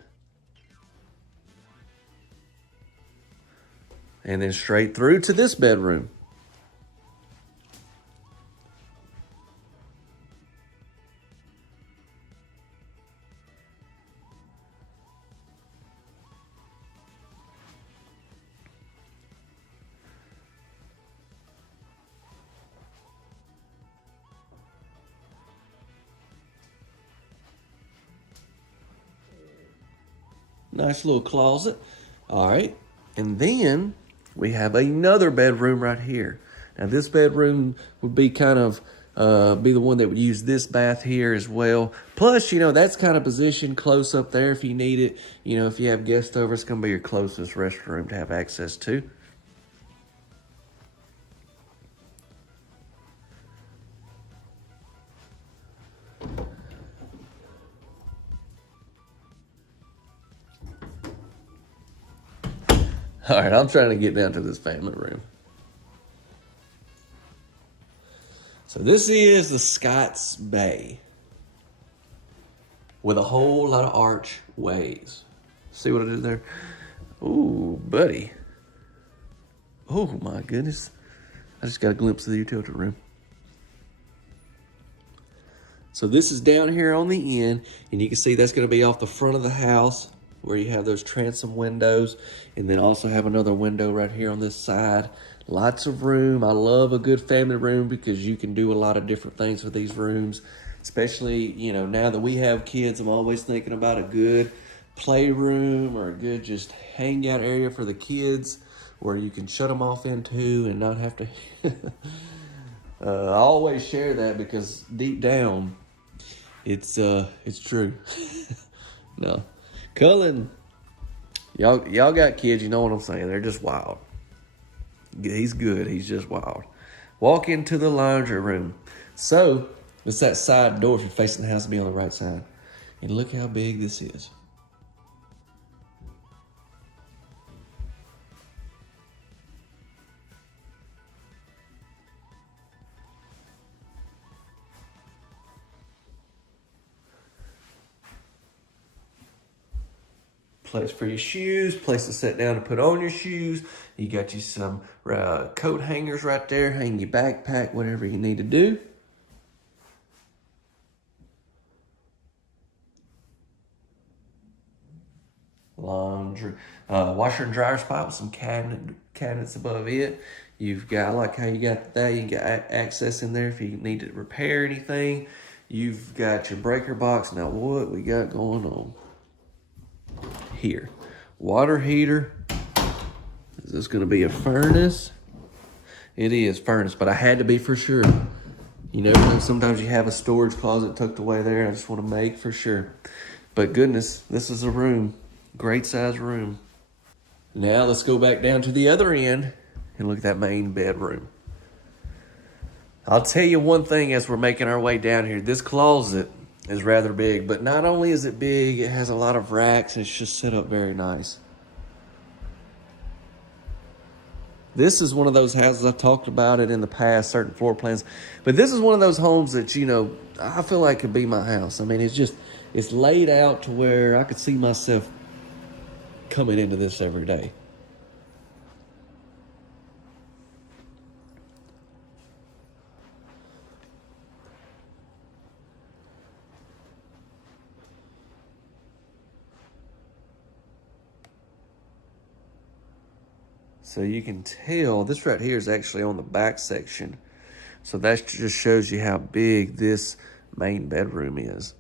And then straight through to this bedroom. Nice little closet. All right. And then we have another bedroom right here. Now this bedroom would be kind of, be the one that would use this bath here as well. Plus, you know, that's kind of positioned close up there if you need it. You know, if you have guests over, it's going to be your closest restroom to have access to. All right, I'm trying to get down to this family room. So this is the Scott's Bay with a whole lot of archways. See what I did there? Ooh, buddy. Oh my goodness. I just got a glimpse of the utility room. So this is down here on the end, and you can see that's going to be off the front of the house where you have those transom windows, and then also have another window right here on this side. Lots of room. I love a good family room because you can do a lot of different things with these rooms, especially, you know, now that we have kids, I'm always thinking about a good playroom or a good just hangout area for the kids where you can shut them off into and not have to. I always share that because deep down, it's true. No. Cullen, y'all got kids, you know what I'm saying. They're just wild. He's good, he's just wild. Walk into the laundry room. So, it's that side door if you're facing the house to be on the right side. And look how big this is. Place for your shoes, place to sit down and put on your shoes. You got you some coat hangers right there, hang your backpack, whatever you need to do. Laundry, washer and dryer spot with some cabinets above it. You've got, I like how you got that. You can get access in there if you need to repair anything. You've got your breaker box. Now what we got going on here? Water heater. Is this going to be a furnace? It is furnace, but I had to be for sure. You know, sometimes you have a storage closet tucked away there. I just want to make for sure. But goodness, this is a room. Great size room. Now let's go back down to the other end and look at that main bedroom. I'll tell you one thing as we're making our way down here. This closet is rather big, but not only is it big, it has a lot of racks and it's just set up very nice. This is one of those houses, I've talked about it in the past, certain floor plans, but this is one of those homes that, you know, I feel like could be my house. I mean, it's laid out to where I could see myself coming into this every day. So you can tell this right here is actually on the back section. So that just shows you how big this main bedroom is.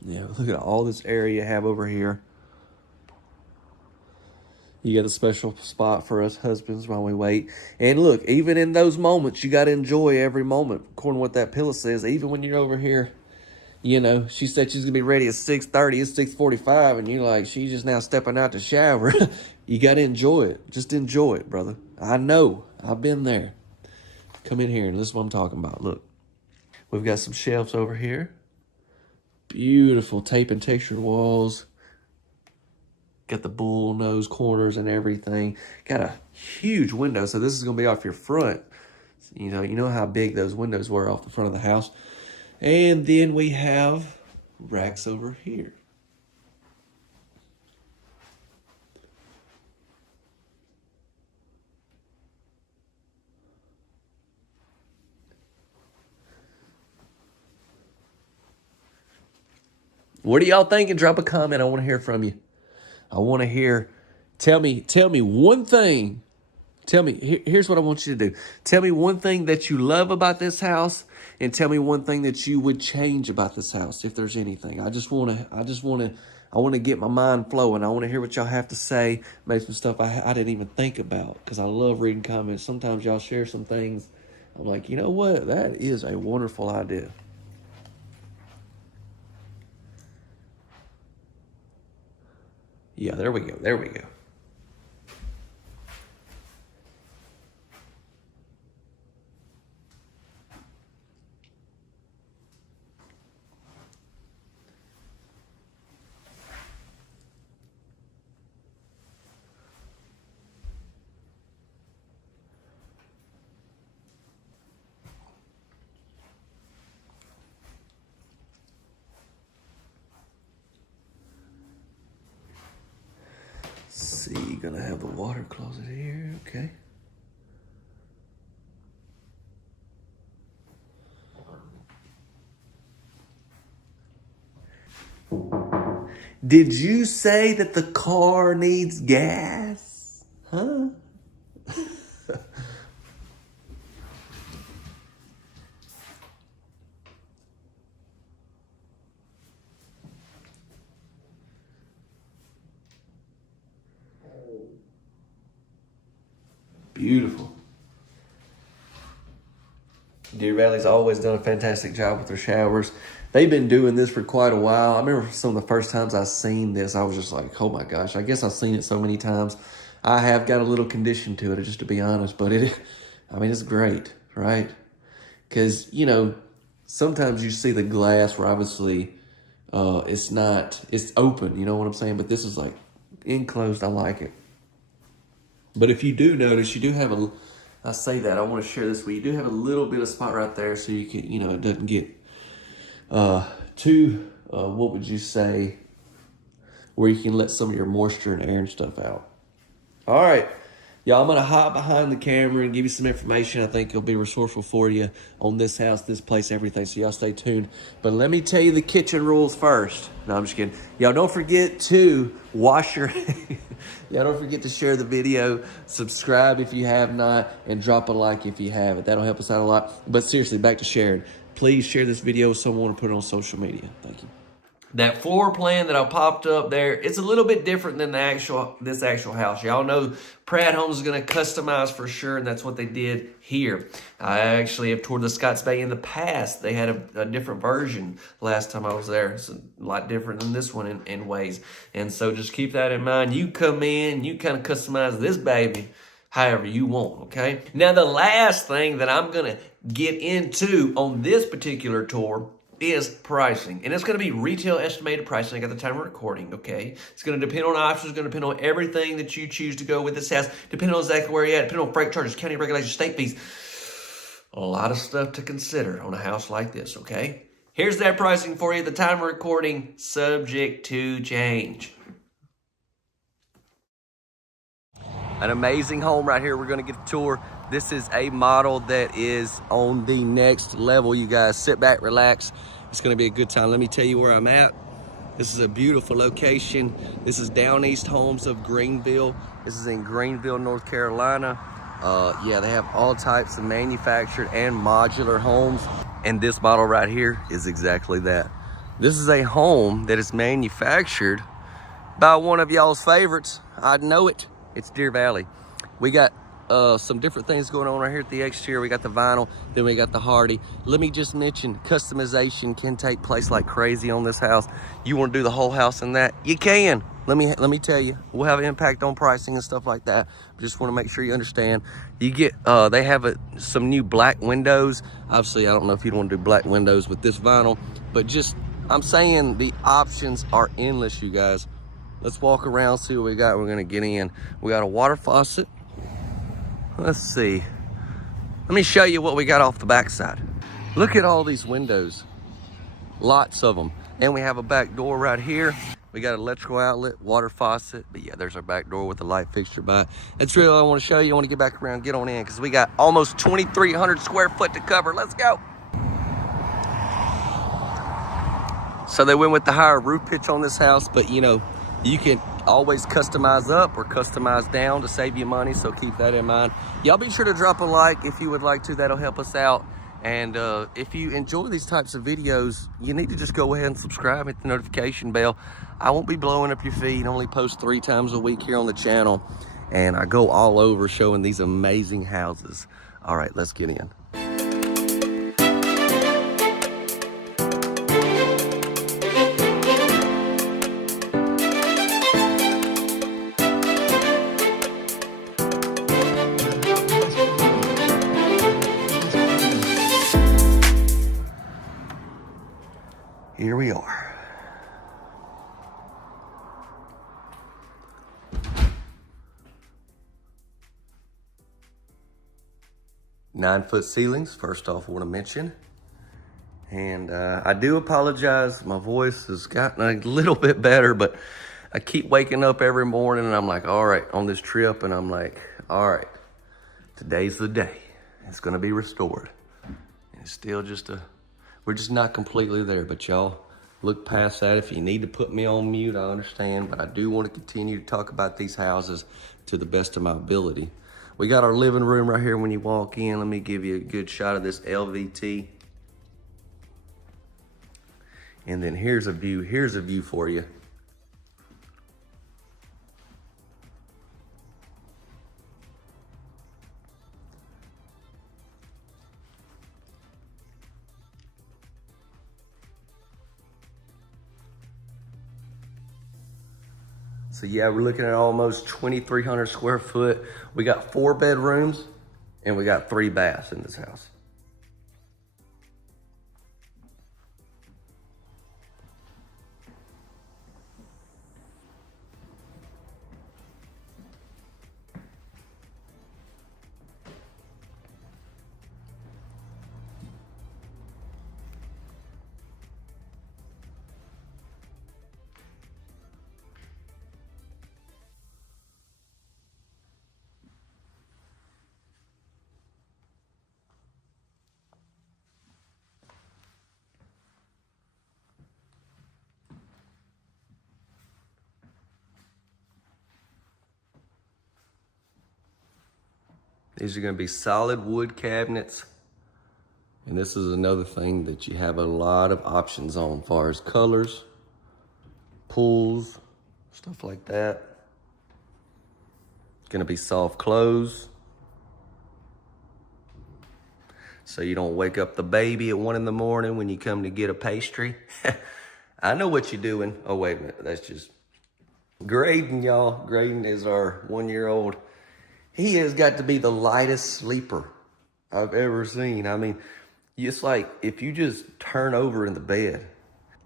Yeah, look at all this area you have over here. You got a special spot for us husbands while we wait. And look, even in those moments, you got to enjoy every moment. According to what that pillow says, even when you're over here, You know, she said she's gonna be ready at 6:30. It's 6:45, and you're like, she's just now stepping out to shower. You gotta enjoy it. Just enjoy it, brother. I know. I've been there. Come in here and listen to what I'm talking about. Look, we've got some shelves over here. Beautiful tape and textured walls. Got the bull nose corners and everything. Got a huge window, so this is gonna be off your front. You know how big those windows were off the front of the house. And then we have racks over here. What are y'all thinking? Drop a comment. I want to hear from you. I want to hear. Tell me one thing. Here's what I want you to do. Tell me one thing that you love about this house, and tell me one thing that you would change about this house, if there's anything. I want to get my mind flowing. I want to hear what y'all have to say. Maybe some stuff I didn't even think about, because I love reading comments. Sometimes y'all share some things. I'm like, you know what? That is a wonderful idea. Yeah, there we go. There we go. See, gonna have the water closet here. Okay. Did you say that the car needs gas? Huh? Beautiful. Deer Valley's always done a fantastic job with their showers. They've been doing this for quite a while. I remember some of the first times I seen this, I was just like, oh my gosh, I guess I've seen it so many times. I have got a little condition to it, just to be honest, but it's great, right? Because, sometimes you see the glass where obviously it's open, you know what I'm saying? But this is like enclosed. I like it. But if you do notice, you do have I say that, I want to share this with you. You do have a little bit of spot right there, so you can, it doesn't get too, what would you say, where you can let some of your moisture and air and stuff out. All right, y'all, I'm going to hop behind the camera and give you some information I think will be resourceful for you on this house, this place, everything, so y'all stay tuned. But let me tell you the kitchen rules first. No, I'm just kidding. Y'all don't forget to wash your y'all don't forget to share the video, subscribe if you have not, and drop a like if you haven't. That'll help us out a lot. But seriously, back to sharing. Please share this video with someone and put it on social media. Thank you. That floor plan that I popped up there, it's a little bit different than this actual house. Y'all know Pratt Homes is going to customize for sure, and that's what they did here. I actually have toured the Scotts Bay in the past. They had a different version last time I was there. It's a lot different than this one in ways. And so just keep that in mind. You come in, you kind of customize this baby however you want, okay? Now, the last thing that I'm going to get into on this particular tour is pricing. And it's going to be retail estimated pricing at the time of recording, okay? It's going to depend on options. It's going to depend on everything that you choose to go with this house, depending on exactly where you're at, depending on freight charges, county regulations, state fees. A lot of stuff to consider on a house like this, okay? Here's that pricing for you at the time of recording, subject to change. An amazing home right here. We're going to get a tour. This is a model that is on the next level. You guys sit back, relax. It's going to be a good time. Let me tell you where I'm at. This is a beautiful location. This is Down East Homes of Greenville. This is in Greenville, North Carolina. Yeah, they have all types of manufactured and modular homes. And this model right here is exactly that. This is a home that is manufactured by one of y'all's favorites. I know it. It's Deer Valley. We got some different things going on right here at the exterior. We got the vinyl, then we got the hardy. Let me just mention, customization can take place like crazy on this house. You want to do the whole house in that? You can. Let me tell you, we'll have an impact on pricing and stuff like that. Just want to make sure you understand. You get, they have some new black windows. Obviously, I don't know if you want to do black windows with this vinyl, but just, I'm saying the options are endless, you guys. Let's walk around, see what we got. We're gonna get in. We got a water faucet. Let's see. Let me show you what we got off the backside. Look at all these windows. Lots of them. And we have a back door right here. We got electrical outlet, water faucet. But yeah, there's our back door with the light fixture by it. That's really all I want to show you. I want to get back around, get on in, because we got almost 2,300 square foot to cover. Let's go. So they went with the higher roof pitch on this house, but you know, you can always customize up or customize down to save you money, so keep that in mind. Y'all be sure to drop a like if you would like to. That'll help us out. And if you enjoy these types of videos, you need to just go ahead and subscribe, hit the notification bell. I won't be blowing up your feed. I only post 3 times a week here on the channel, and I go all over showing these amazing houses. All right, let's get in. Here we are. Nine-foot ceilings, first off, I want to mention. And I do apologize. My voice has gotten a little bit better, but I keep waking up every morning and I'm like, all right, on this trip, and I'm like, all right, today's the day. It's going to be restored. And it's still just we're just not completely there, but y'all look past that. If you need to put me on mute, I understand, but I do want to continue to talk about these houses to the best of my ability. We got our living room right here when you walk in. Let me give you a good shot of this LVT. And then here's a view for you. So yeah, we're looking at almost 2,300 square foot. We got 4 bedrooms and we got 3 baths in this house. These are going to be solid wood cabinets. And this is another thing that you have a lot of options on as far as colors, pulls, stuff like that. It's going to be soft close, so you don't wake up the baby at 1 in the morning when you come to get a pastry. I know what you're doing. Oh, wait a minute. That's just Graydon, y'all. Graydon is our 1-year-old. He has got to be the lightest sleeper I've ever seen. I mean, it's like if you just turn over in the bed.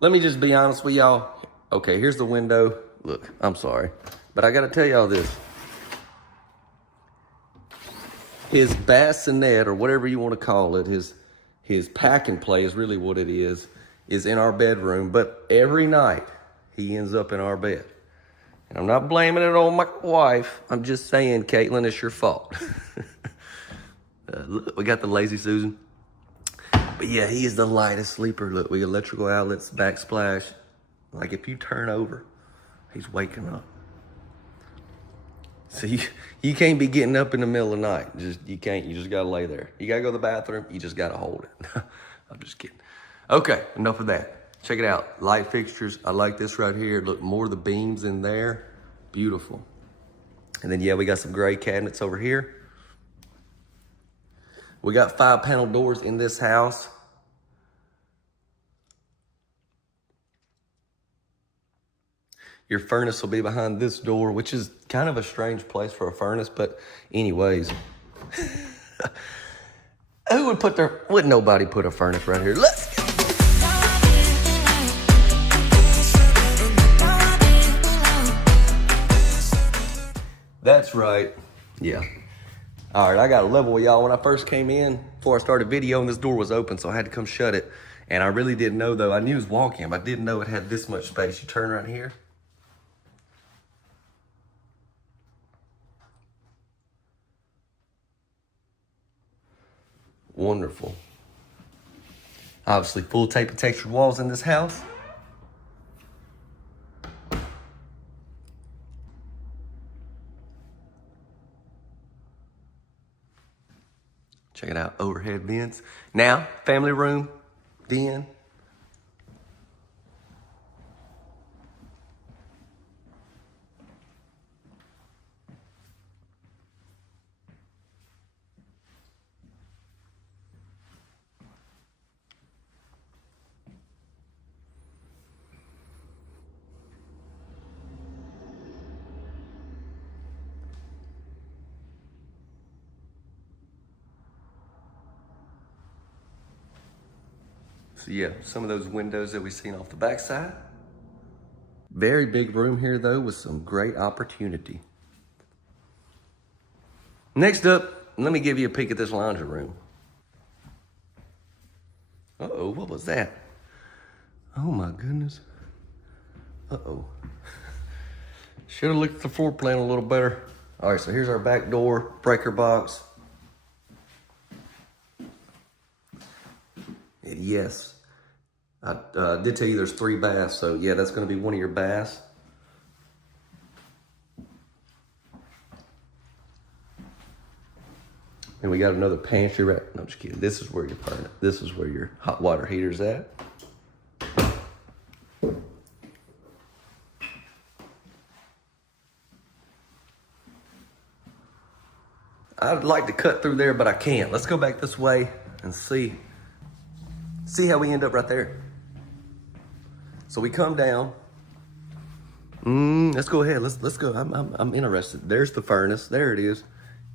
Let me just be honest with y'all. Okay, here's the window. Look, I'm sorry, but I got to tell y'all this. His bassinet, or whatever you want to call it, his pack and play is really what it is in our bedroom. But every night he ends up in our bed. And I'm not blaming it on my wife. I'm just saying, Caitlin, it's your fault. Look, we got the lazy Susan. But yeah, he is the lightest sleeper. Look, we got electrical outlets, backsplash. Like if you turn over, he's waking up. So you can't be getting up in the middle of the night. You can't. You just got to lay there. You got to go to the bathroom. You just got to hold it. I'm just kidding. Okay, enough of that. Check it out. Light fixtures. I like this right here. Look, more of the beams in there. Beautiful. And then, yeah, we got some gray cabinets over here. We got 5-panel doors in this house. Your furnace will be behind this door, which is kind of a strange place for a furnace, but anyways. Who would put their, would nobody put a furnace right here? Let's go. That's right. Yeah. All right, I got a level with y'all. When I first came in, before I started videoing, this door was open, so I had to come shut it. And I really didn't know, though. I knew it was walk-in, but I didn't know it had this much space. You turn right here. Wonderful. Obviously, full tape and textured walls in this house. Check it out, overhead vents. Now, family room, den. So yeah, some of those windows that we've seen off the backside. Very big room here though, with some great opportunity. Next up, let me give you a peek at this laundry room. Uh-oh, what was that? Oh my goodness. Uh-oh. Should have looked at the floor plan a little better. All right, so here's our back door, breaker box. And yes, I did tell you there's 3 baths, so yeah, that's gonna be one of your baths. And we got another pantry right, no, I'm just kidding. This is where your hot water heater's at. I'd like to cut through there, but I can't. Let's go back this way and see how we end up right there. So we come down. Let's go ahead. Let's go. I'm interested. There's the furnace. There it is.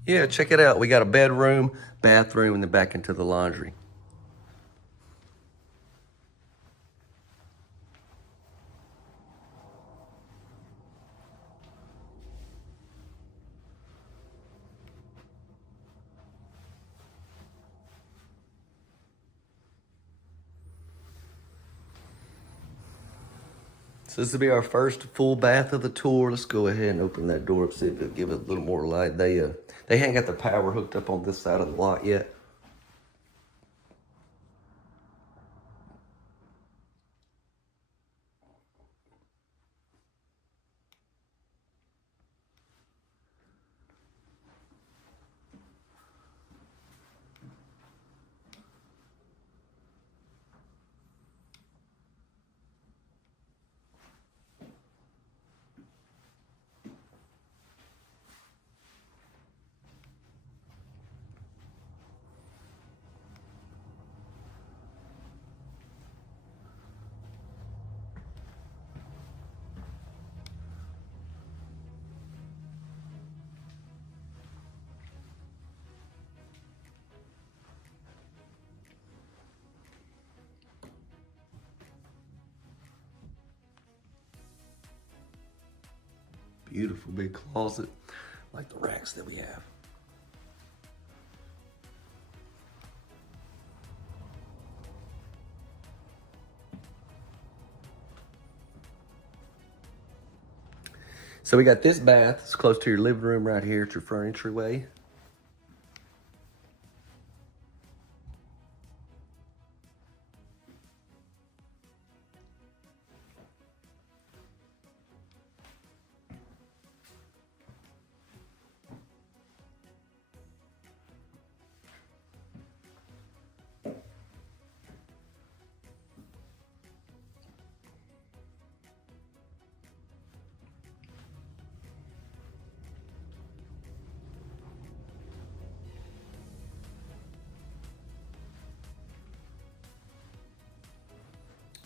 Yeah, check it out. We got a bedroom, bathroom, and then back into the laundry. So this will be our first full bath of the tour. Let's go ahead and open that door up, see if it'll give it a little more light. They haven't got the power hooked up on this side of the lot yet. Beautiful big closet, like the racks that we have. So we got this bath. It's close to your living room right here. It's your front entryway.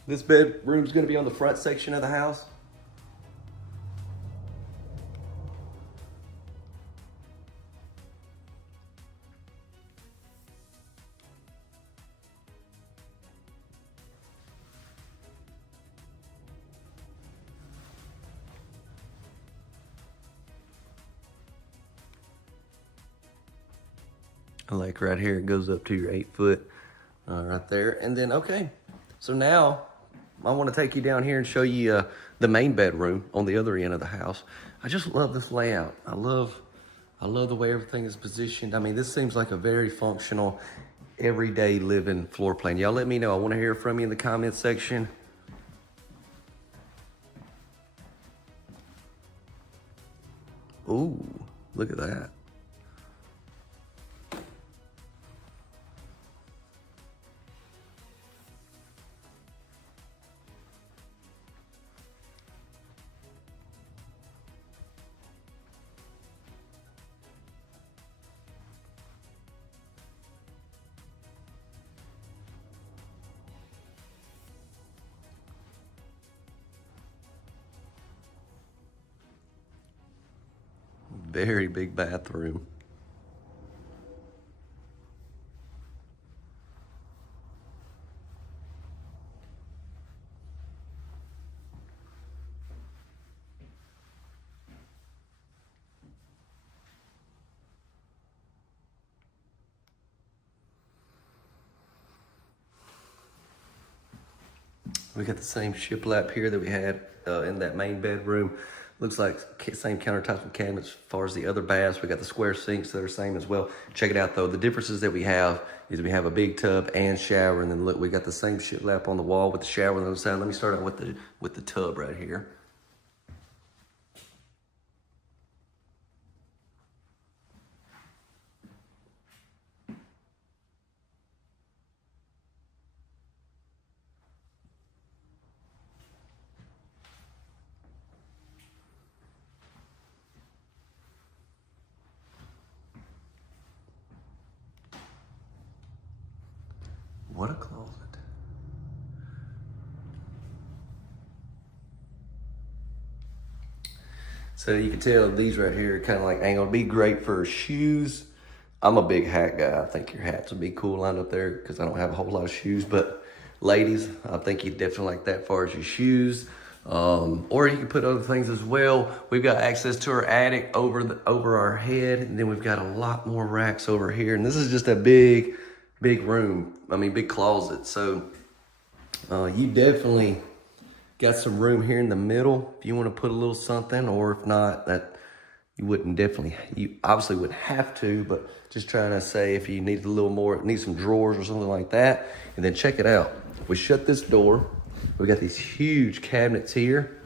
This bedroom's gonna be on the front section of the house. Like right here, it goes up to your 8-foot right there. And then, okay, so now I want to take you down here and show you the main bedroom on the other end of the house. I just love this layout. I love the way everything is positioned. I mean, this seems like a very functional, everyday living floor plan. Y'all let me know. I want to hear from you in the comments section. Ooh, look at that. Very big bathroom. We got the same shiplap here that we had in that main bedroom. Looks like same countertops and cabinets as far as the other baths. We got the square sinks that are same as well. Check it out though. The differences that we have is we have a big tub and shower, and then look, we got the same shiplap on the wall with the shower on the other side. Let me start out with the tub right here. What a closet. So you can tell these right here are kind of like angled. Be great for shoes. I'm a big hat guy. I think your hats would be cool lined up there because I don't have a whole lot of shoes. But ladies, I think you definitely like that as far as your shoes. Or you can put other things as well. We've got access to our attic over our head, and then we've got a lot more racks over here. And this is just a big room. I mean, big closet. So you definitely got some room here in the middle if you want to put a little something, or if not, that you obviously wouldn't have to, but just trying to say if you need a little more, need some drawers or something like that. And then check it out. We shut this door. We got these huge cabinets here.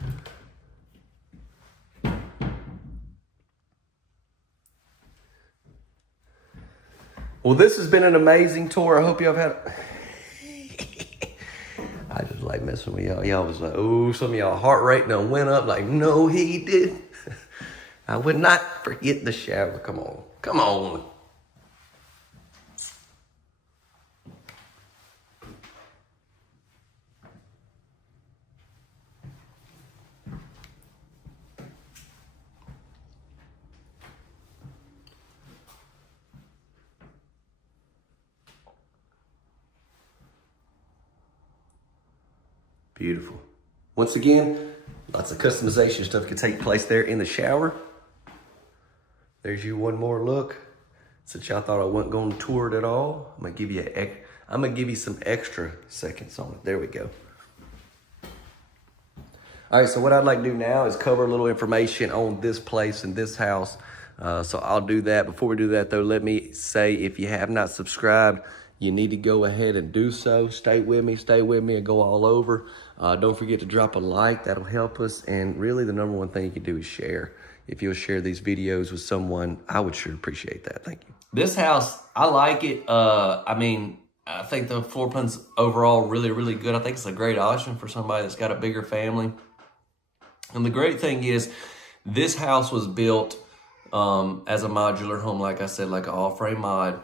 Well, this has been an amazing tour. I hope y'all have had. I just like messing with y'all. Y'all was like, oh, some of y'all heart rate done went up. Like, no, he did. I would not forget the shower. Come on, come on. Beautiful. Once again, lots of customization stuff can take place there in the shower. There's you one more look. Since y'all thought I wasn't going to tour it at all, I'm gonna give you some extra seconds on it. There we go. All right, so what I'd like to do now is cover a little information on this place and this house. So I'll do that. Before we do that though, let me say, if you have not subscribed, you need to go ahead and do so. Stay with me and go all over. Don't forget to drop a like, that'll help us. And really the number one thing you can do is share. If you'll share these videos with someone, I would sure appreciate that. Thank you. This house, I like it. I mean, I think the floor plan's overall really, really good. I think it's a great option for somebody that's got a bigger family. And the great thing is, this house was built as a modular home, like I said, like an all-frame mod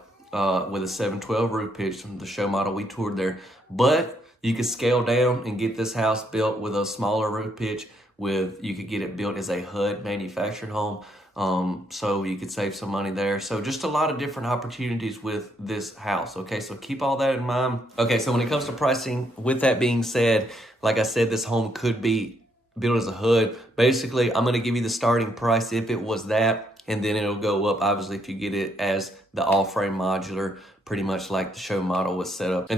with a 712 roof pitch from the show model we toured there. But You could scale down and get this house built with a smaller roof pitch. You could get it built as a HUD manufactured home. So you could save some money there. So just a lot of different opportunities with this house. Okay, so keep all that in mind. Okay, so when it comes to pricing, with that being said, like I said, this home could be built as a HUD. Basically, I'm going to give you the starting price if it was that, and then it'll go up, obviously, if you get it as the all-frame modular, pretty much like the show model was set up.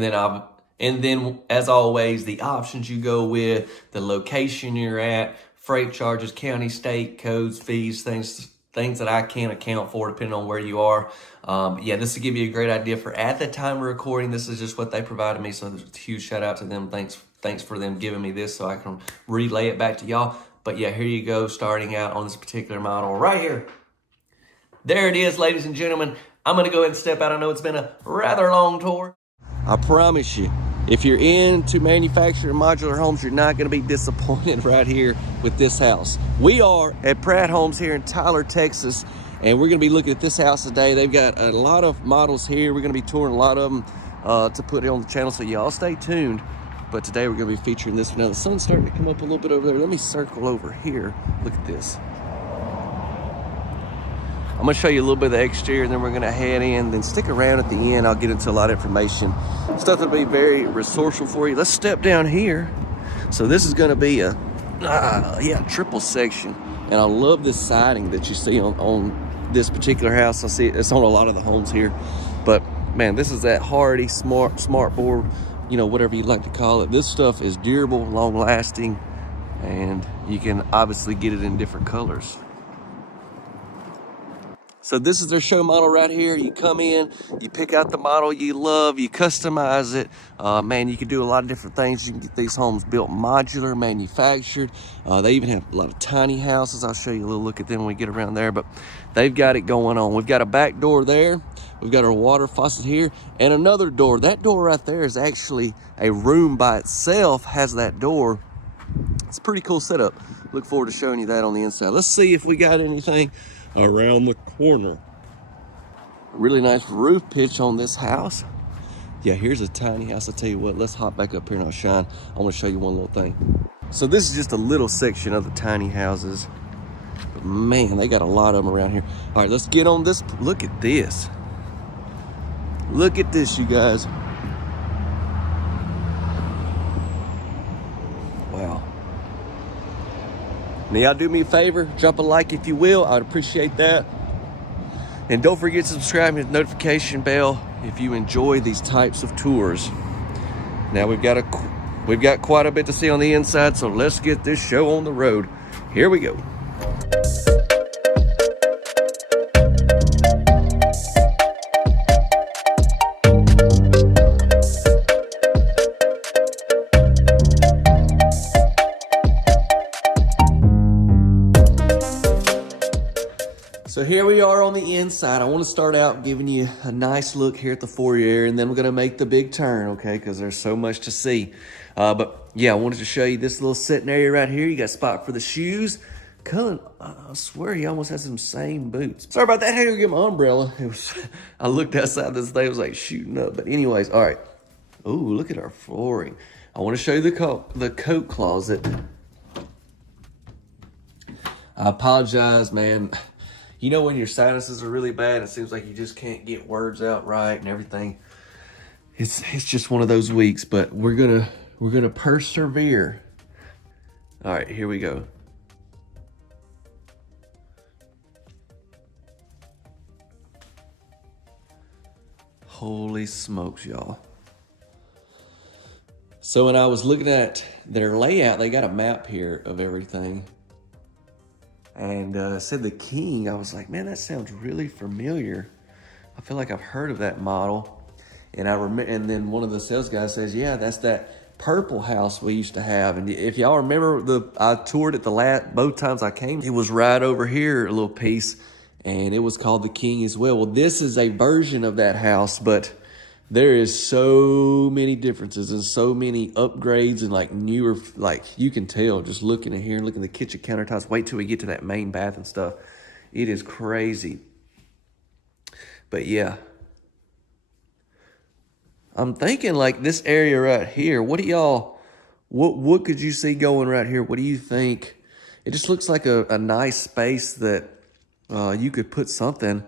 And then as always, the options you go with, the location you're at, freight charges, county, state, codes, fees, things that I can't account for depending on where you are. Yeah, this will give you a great idea for at the time of recording. This is just what they provided me, so there's a huge shout out to them. Thanks for them giving me this so I can relay it back to y'all. But yeah, here you go, starting out on this particular model right here. There it is, ladies and gentlemen. I'm going to go ahead and step out. I know it's been a rather long tour. I promise you, if you're into manufactured modular homes, you're not going to be disappointed right here with this house. We are at Pratt Homes here in Tyler, Texas, and we're going to be looking at this house today. They've got a lot of models here. We're going to be touring a lot of them to put it on the channel, so y'all stay tuned. But today we're going to be featuring this one. Now the sun's starting to come up a little bit over there. Let me circle over here. Look at this. I'm going to show you a little bit of the exterior, and then we're going to head in. Then stick around at the end. I'll get into a lot of information. Stuff that'll be very resourceful for you. Let's step down here. So this is going to be a triple section. And I love this siding that you see on this particular house. I see it's on a lot of the homes here. But, man, this is that hardy, smart board, you know, whatever you like to call it. This stuff is durable, long-lasting, and you can obviously get it in different colors. So this is their show model right here. You come in, you pick out the model you love, you customize it. Man, you can do a lot of different things. You can get these homes built modular, manufactured. They even have a lot of tiny houses. I'll show you a little look at them when we get around there, but they've got it going on. We've got a back door there. We've got our water faucet here and another door. That door right there is actually a room by itself, has that door. It's a pretty cool setup. Look forward to showing you that on the inside. Let's see if we got anything around the corner. Really nice roof pitch on this house. Yeah, here's a tiny house. I'll tell you what, let's hop back up here and I'll shine. I want to show you one little thing. So this is just a little section of the tiny houses. But man, they got a lot of them around here. All right, let's get on this. Look at this. Look at this, you guys. Wow. Now, y'all do me a favor, drop a like if you will. I'd appreciate that. And don't forget to subscribe and hit the notification bell if you enjoy these types of tours. Now we've got quite a bit to see on the inside, so let's get this show on the road. Here we go. So here we are on the inside. I want to start out giving you a nice look here at the foyer, and then we're going to make the big turn, okay, because there's so much to see. But yeah, I wanted to show you this little sitting area right here. You got a spot for the shoes. Cullen, I swear he almost has some same boots. Sorry about that. I had to get my umbrella. I looked outside this thing, it was like shooting up. But anyways, all right. Oh, look at our flooring. I want to show you the coat closet. I apologize, man. You know when your sinuses are really bad, it seems like you just can't get words out right and everything. It's just one of those weeks, but we're gonna persevere. All right, here we go. Holy smokes, y'all. So when I was looking at their layout, they got a map here of everything. And said the King. I was like, man, that sounds really familiar. I feel like I've heard of that model. And I remember, and then one of the sales guys says, yeah, that's that purple house we used to have. And if y'all remember, I toured it both times I came. It was right over here, a little piece, and it was called the King as well. Well, this is a version of that house, but there is so many differences and so many upgrades and like newer, like you can tell just looking at here and looking at the kitchen countertops. Wait till we get to that main bath and stuff. It is crazy. But yeah. I'm thinking like this area right here. What do y'all, what could you see going right here? What do you think? It just looks like a nice space that you could put something.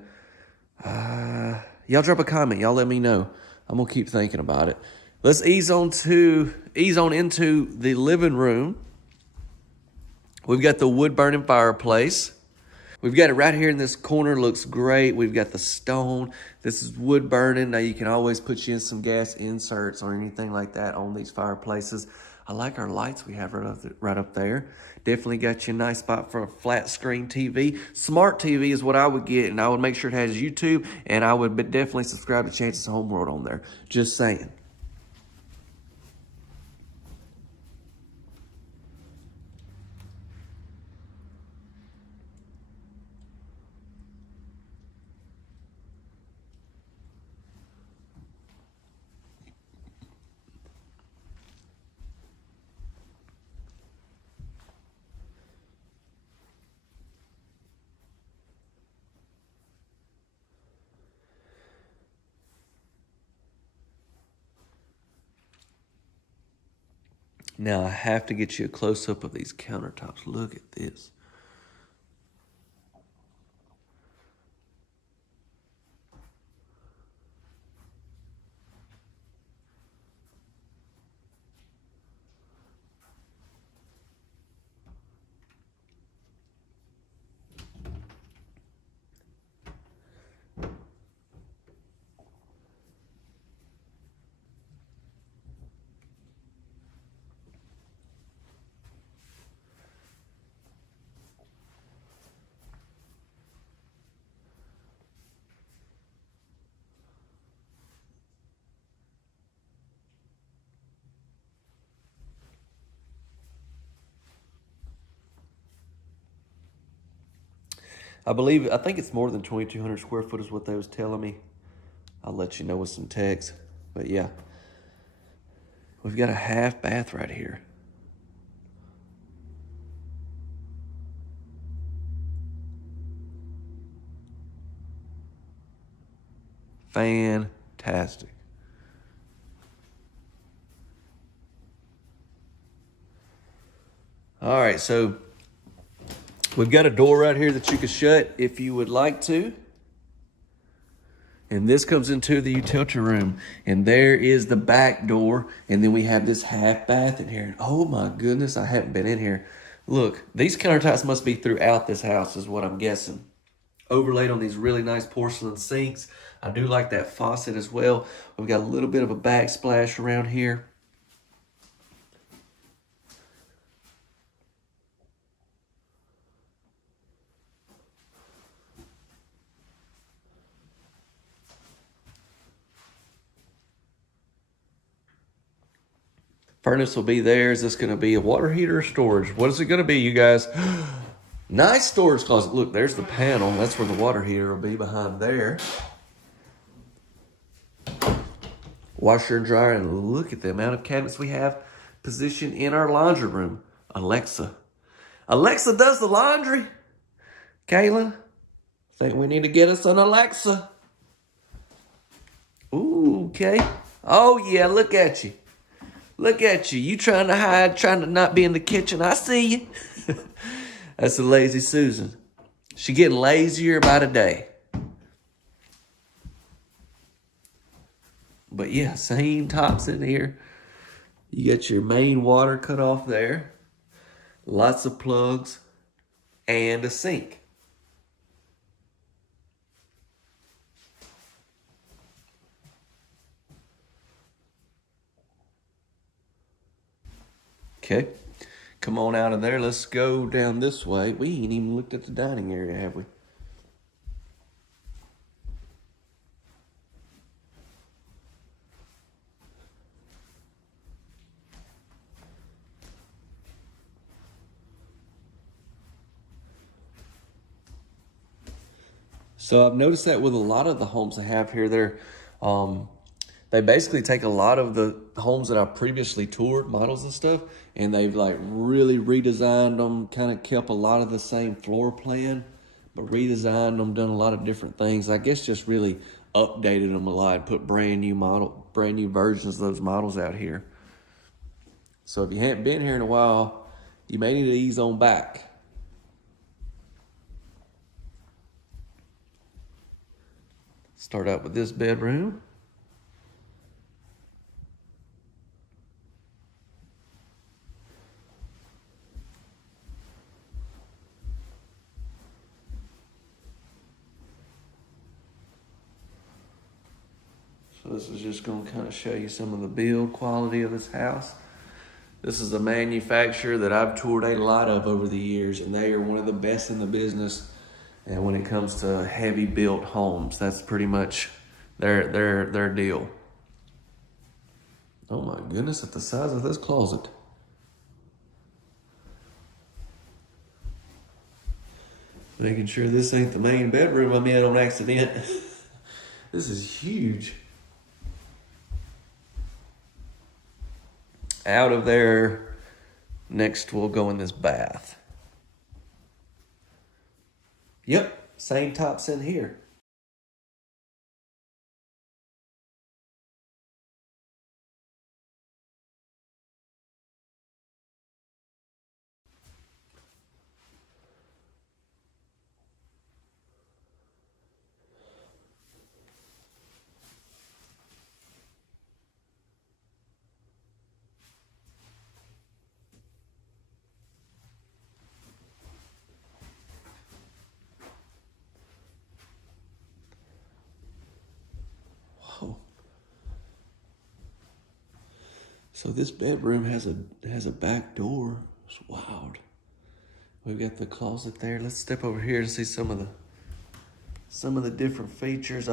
Y'all drop a comment. Y'all let me know. I'm gonna keep thinking about it. Let's ease on into the living room. We've got the wood burning fireplace. We've got it right here in this corner. Looks great. We've got the stone. This is wood burning. Now you can always put you in some gas inserts or anything like that on these fireplaces. I like our lights we have right up there. Definitely got you a nice spot for a flat screen TV. Smart TV is what I would get, and I would make sure it has YouTube, and I would definitely subscribe to Chance's Homeworld on there. Just saying. Now I have to get you a close-up of these countertops. Look at this. I think it's more than 2,200 square foot is what they was telling me. I'll let you know with some text. But yeah, we've got a half bath right here. Fantastic. All right, so we've got a door right here that you can shut if you would like to. And this comes into the utility room. And there is the back door. And then we have this half bath in here. And oh my goodness, I haven't been in here. Look, these countertops must be throughout this house is what I'm guessing. Overlaid on these really nice porcelain sinks. I do like that faucet as well. We've got a little bit of a backsplash around here. Furnace will be there. Is this going to be a water heater or storage? What is it going to be, you guys? Nice storage closet. Look, there's the panel. That's where the water heater will be behind there. Washer and dryer. And look at the amount of cabinets we have positioned in our laundry room. Alexa. Alexa does the laundry. Kaylin, think we need to get us an Alexa. Ooh, okay. Oh, yeah, look at you. Look at you. You trying to hide, trying to not be in the kitchen. I see you. That's a lazy Susan. She getting lazier by the day. But yeah, same tops in here. You got your main water cut off there. Lots of plugs. And a sink. Okay, come on out of there. Let's go down this way. We ain't even looked at the dining area, have we? So I've noticed that with a lot of the homes I have here, they basically take a lot of the homes that I previously toured, models and stuff, and they've like really redesigned them, kind of kept a lot of the same floor plan, but redesigned them, done a lot of different things. I guess just really updated them a lot, put brand new brand new versions of those models out here. So if you haven't been here in a while, you may need to ease on back. Start out with this bedroom. So this is just going to kind of show you some of the build quality of this house. This is a manufacturer that I've toured a lot of over the years, and they are one of the best in the business. And when it comes to heavy built homes, that's pretty much their deal. Oh my goodness, at the size of this closet. Making sure this ain't the main bedroom I'm in on accident. This is huge. Out of there, next we'll go in this bath. Yep, same tops in here. Whoa. So this bedroom has a back door. It's wild. We've got the closet there. Let's step over here and see some of the different features.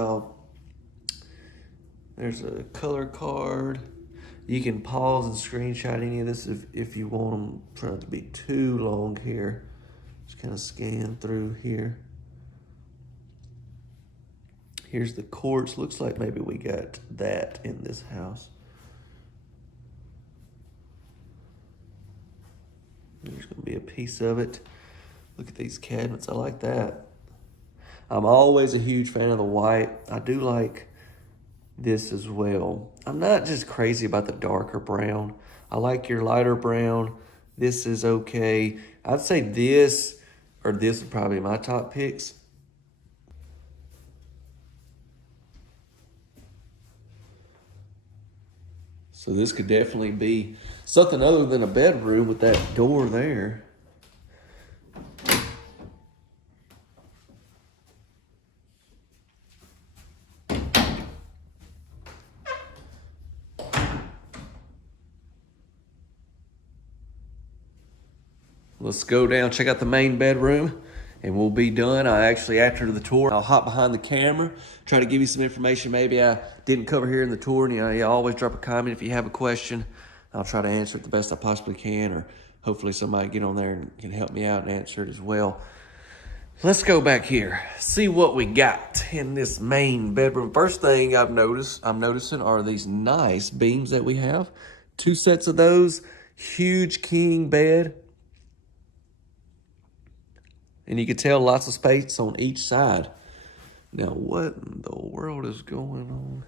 There's a color card. You can pause and screenshot any of this if you want them. Try not to be too long here. Just kind of scan through here. Here's the quartz. Looks like maybe we got that in this house. There's gonna be a piece of it. Look at these cabinets, I like that. I'm always a huge fan of the white. I do like this as well. I'm not just crazy about the darker brown. I like your lighter brown. This is okay. I'd say this or this would probably be my top picks. So this could definitely be something other than a bedroom with that door there. Let's go down, check out the main bedroom, and we'll be done. After the tour, I'll hop behind the camera, try to give you some information maybe I didn't cover here in the tour. And you always drop a comment if you have a question. I'll try to answer it the best I possibly can, or hopefully somebody get on there and can help me out and answer it as well. Let's go back here, see what we got in this main bedroom. First thing I'm noticing are these nice beams that we have. 2 sets of those, huge king bed. And you can tell lots of space on each side. Now, what in the world is going on?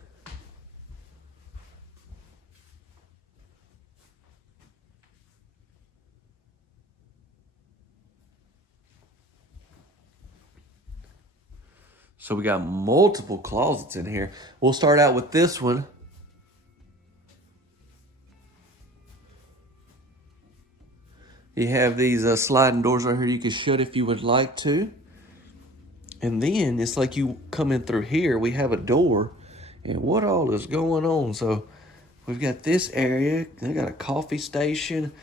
So we got multiple closets in here. We'll start out with this one. You have these sliding doors right here you can shut if you would like to. And then it's like you come in through here, we have a door. And what all is going on? So we've got this area. They got a coffee station.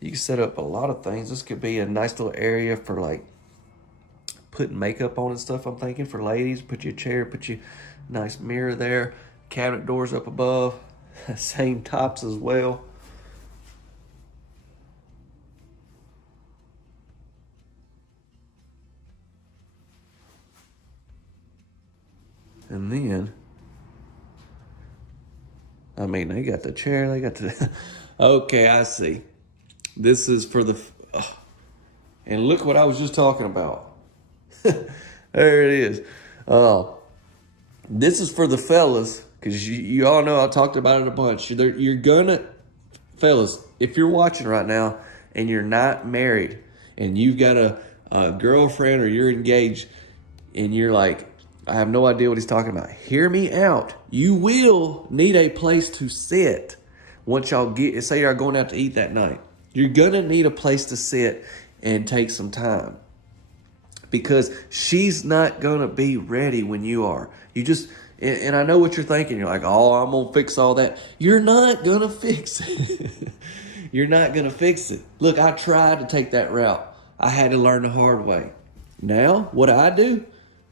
You can set up a lot of things. This could be a nice little area for like putting makeup on and stuff, I'm thinking, for ladies. Put your chair, put your nice mirror there. Cabinet doors up above. Same tops as well. And then, I mean, they got the chair, they got the, okay, I see. This is for the, and look what I was just talking about. There it is. This is for the fellas, because you all know I talked about it a bunch. You're gonna, fellas, if you're watching right now and you're not married and you've got a girlfriend or you're engaged and you're like, I have no idea what he's talking about. Hear me out. You will need a place to sit once y'all get, say y'all going out to eat that night. You're gonna need a place to sit and take some time, because she's not gonna be ready when you are. You just, and I know what you're thinking. You're like, oh, I'm gonna fix all that. You're not gonna fix it. You're not gonna fix it. Look, I tried to take that route. I had to learn the hard way. Now, what do?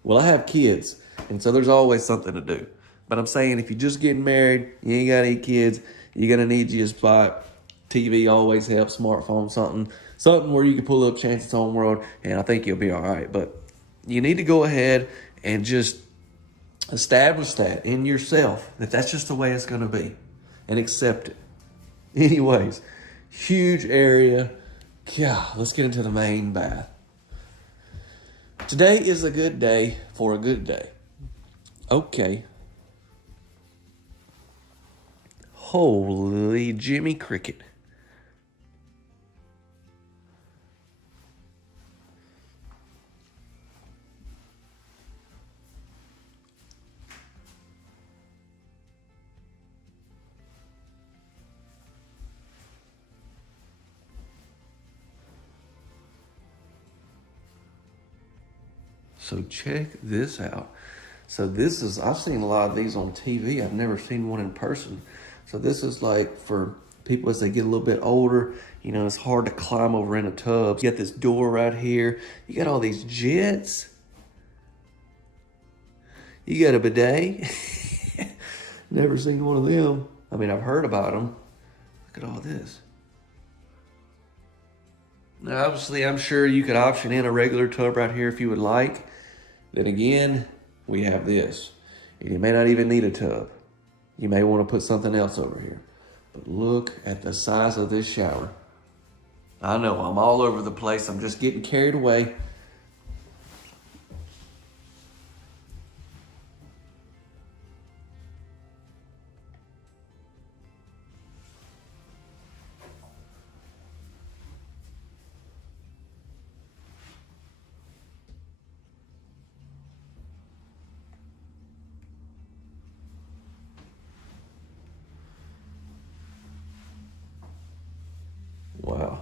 Well, I have kids, and so there's always something to do. But I'm saying, if you're just getting married, you ain't got any kids, you're gonna need you a spot. TV always helps, smartphone, something where you can pull up Chance's Home World, and I think you'll be all right. But you need to go ahead and just establish that in yourself, that that's just the way it's gonna be, and accept it. Anyways, huge area. Yeah, let's get into the main bath. Today is a good day for a good day. Okay. Holy Jimmy Cricket. So check this out. So this is, I've seen a lot of these on TV. I've never seen one in person. So this is like for people as they get a little bit older, you know, it's hard to climb over in a tub. You got this door right here. You got all these jets. You got a bidet. Never seen one of them. I mean, I've heard about them. Look at all this. Now, obviously, I'm sure you could option in a regular tub right here if you would like. Then again, we have this. And you may not even need a tub. You may want to put something else over here. But look at the size of this shower. I know, I'm all over the place. I'm just getting carried away. Wow.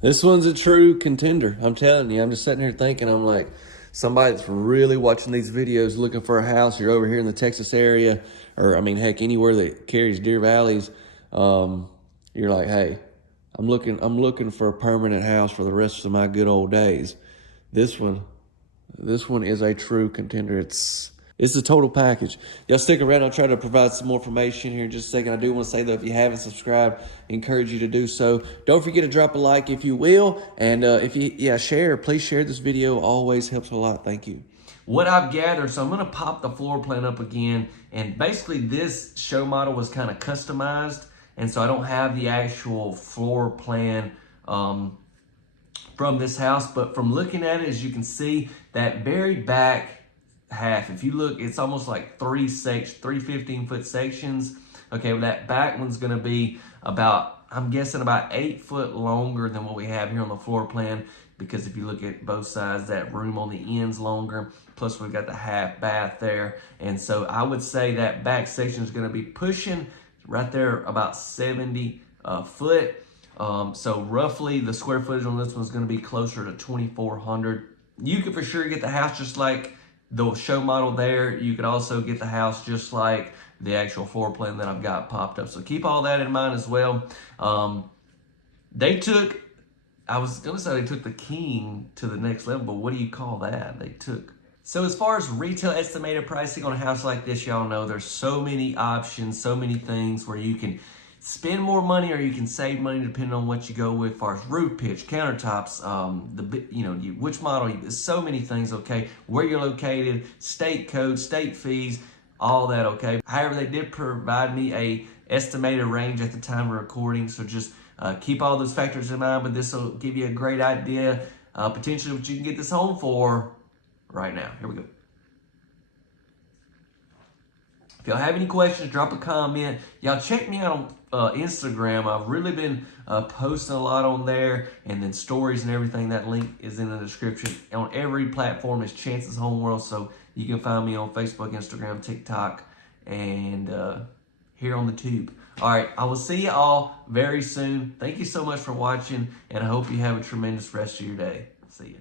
This one's a true contender. I'm telling you, I'm just sitting here thinking, I'm like, somebody that's really watching these videos looking for a house. You're over here in the Texas area, or I mean, heck, anywhere that carries Deer Valleys. You're like, hey, I'm looking for a permanent house for the rest of my good old days. This one is a true contender. It's a total package. Y'all stick around. I'll try to provide some more information here in just a second. I do want to say, though, if you haven't subscribed, I encourage you to do so. Don't forget to drop a like if you will. And if you, share, please share this video. Always helps a lot. Thank you. What I've gathered, so I'm going to pop the floor plan up again. And basically, this show model was kind of customized. And so I don't have the actual floor plan from this house. But from looking at it, as you can see, that very back half, if you look, it's almost like three 15-foot sections. Okay, well, that back one's going to be about, I'm guessing, about 8 foot longer than what we have here on the floor plan, because if you look at both sides, that room on the end's longer, plus we've got the half bath there. And so I would say that back section is going to be pushing right there about 70 foot. So roughly the square footage on this one's going to be closer to 2,400. You can for sure get the house just like the show model there. You could also get the house just like the actual floor plan that I've got popped up. So keep all that in mind as well. They took, I was going to say they took the king to the next level, but what do you call that? So as far as retail estimated pricing on a house like this, y'all know there's so many options, so many things where you can spend more money or you can save money depending on what you go with, as far as roof pitch, countertops, which model. There's so many things. Okay, where you're located, state code, state fees, all that. Okay. However, they did provide me a estimated range at the time of recording, so just keep all those factors in mind. But this will give you a great idea, potentially what you can get this home for right now. Here we go. If y'all have any questions, drop a comment. Y'all check me out on Instagram. I've really been posting a lot on there, and then stories and everything. That link is in the description. On every platform is Chance's Home World, so you can find me on Facebook, Instagram, TikTok, and here on the tube. All right, I will see you all very soon. Thank you so much for watching, and I hope you have a tremendous rest of your day. See you.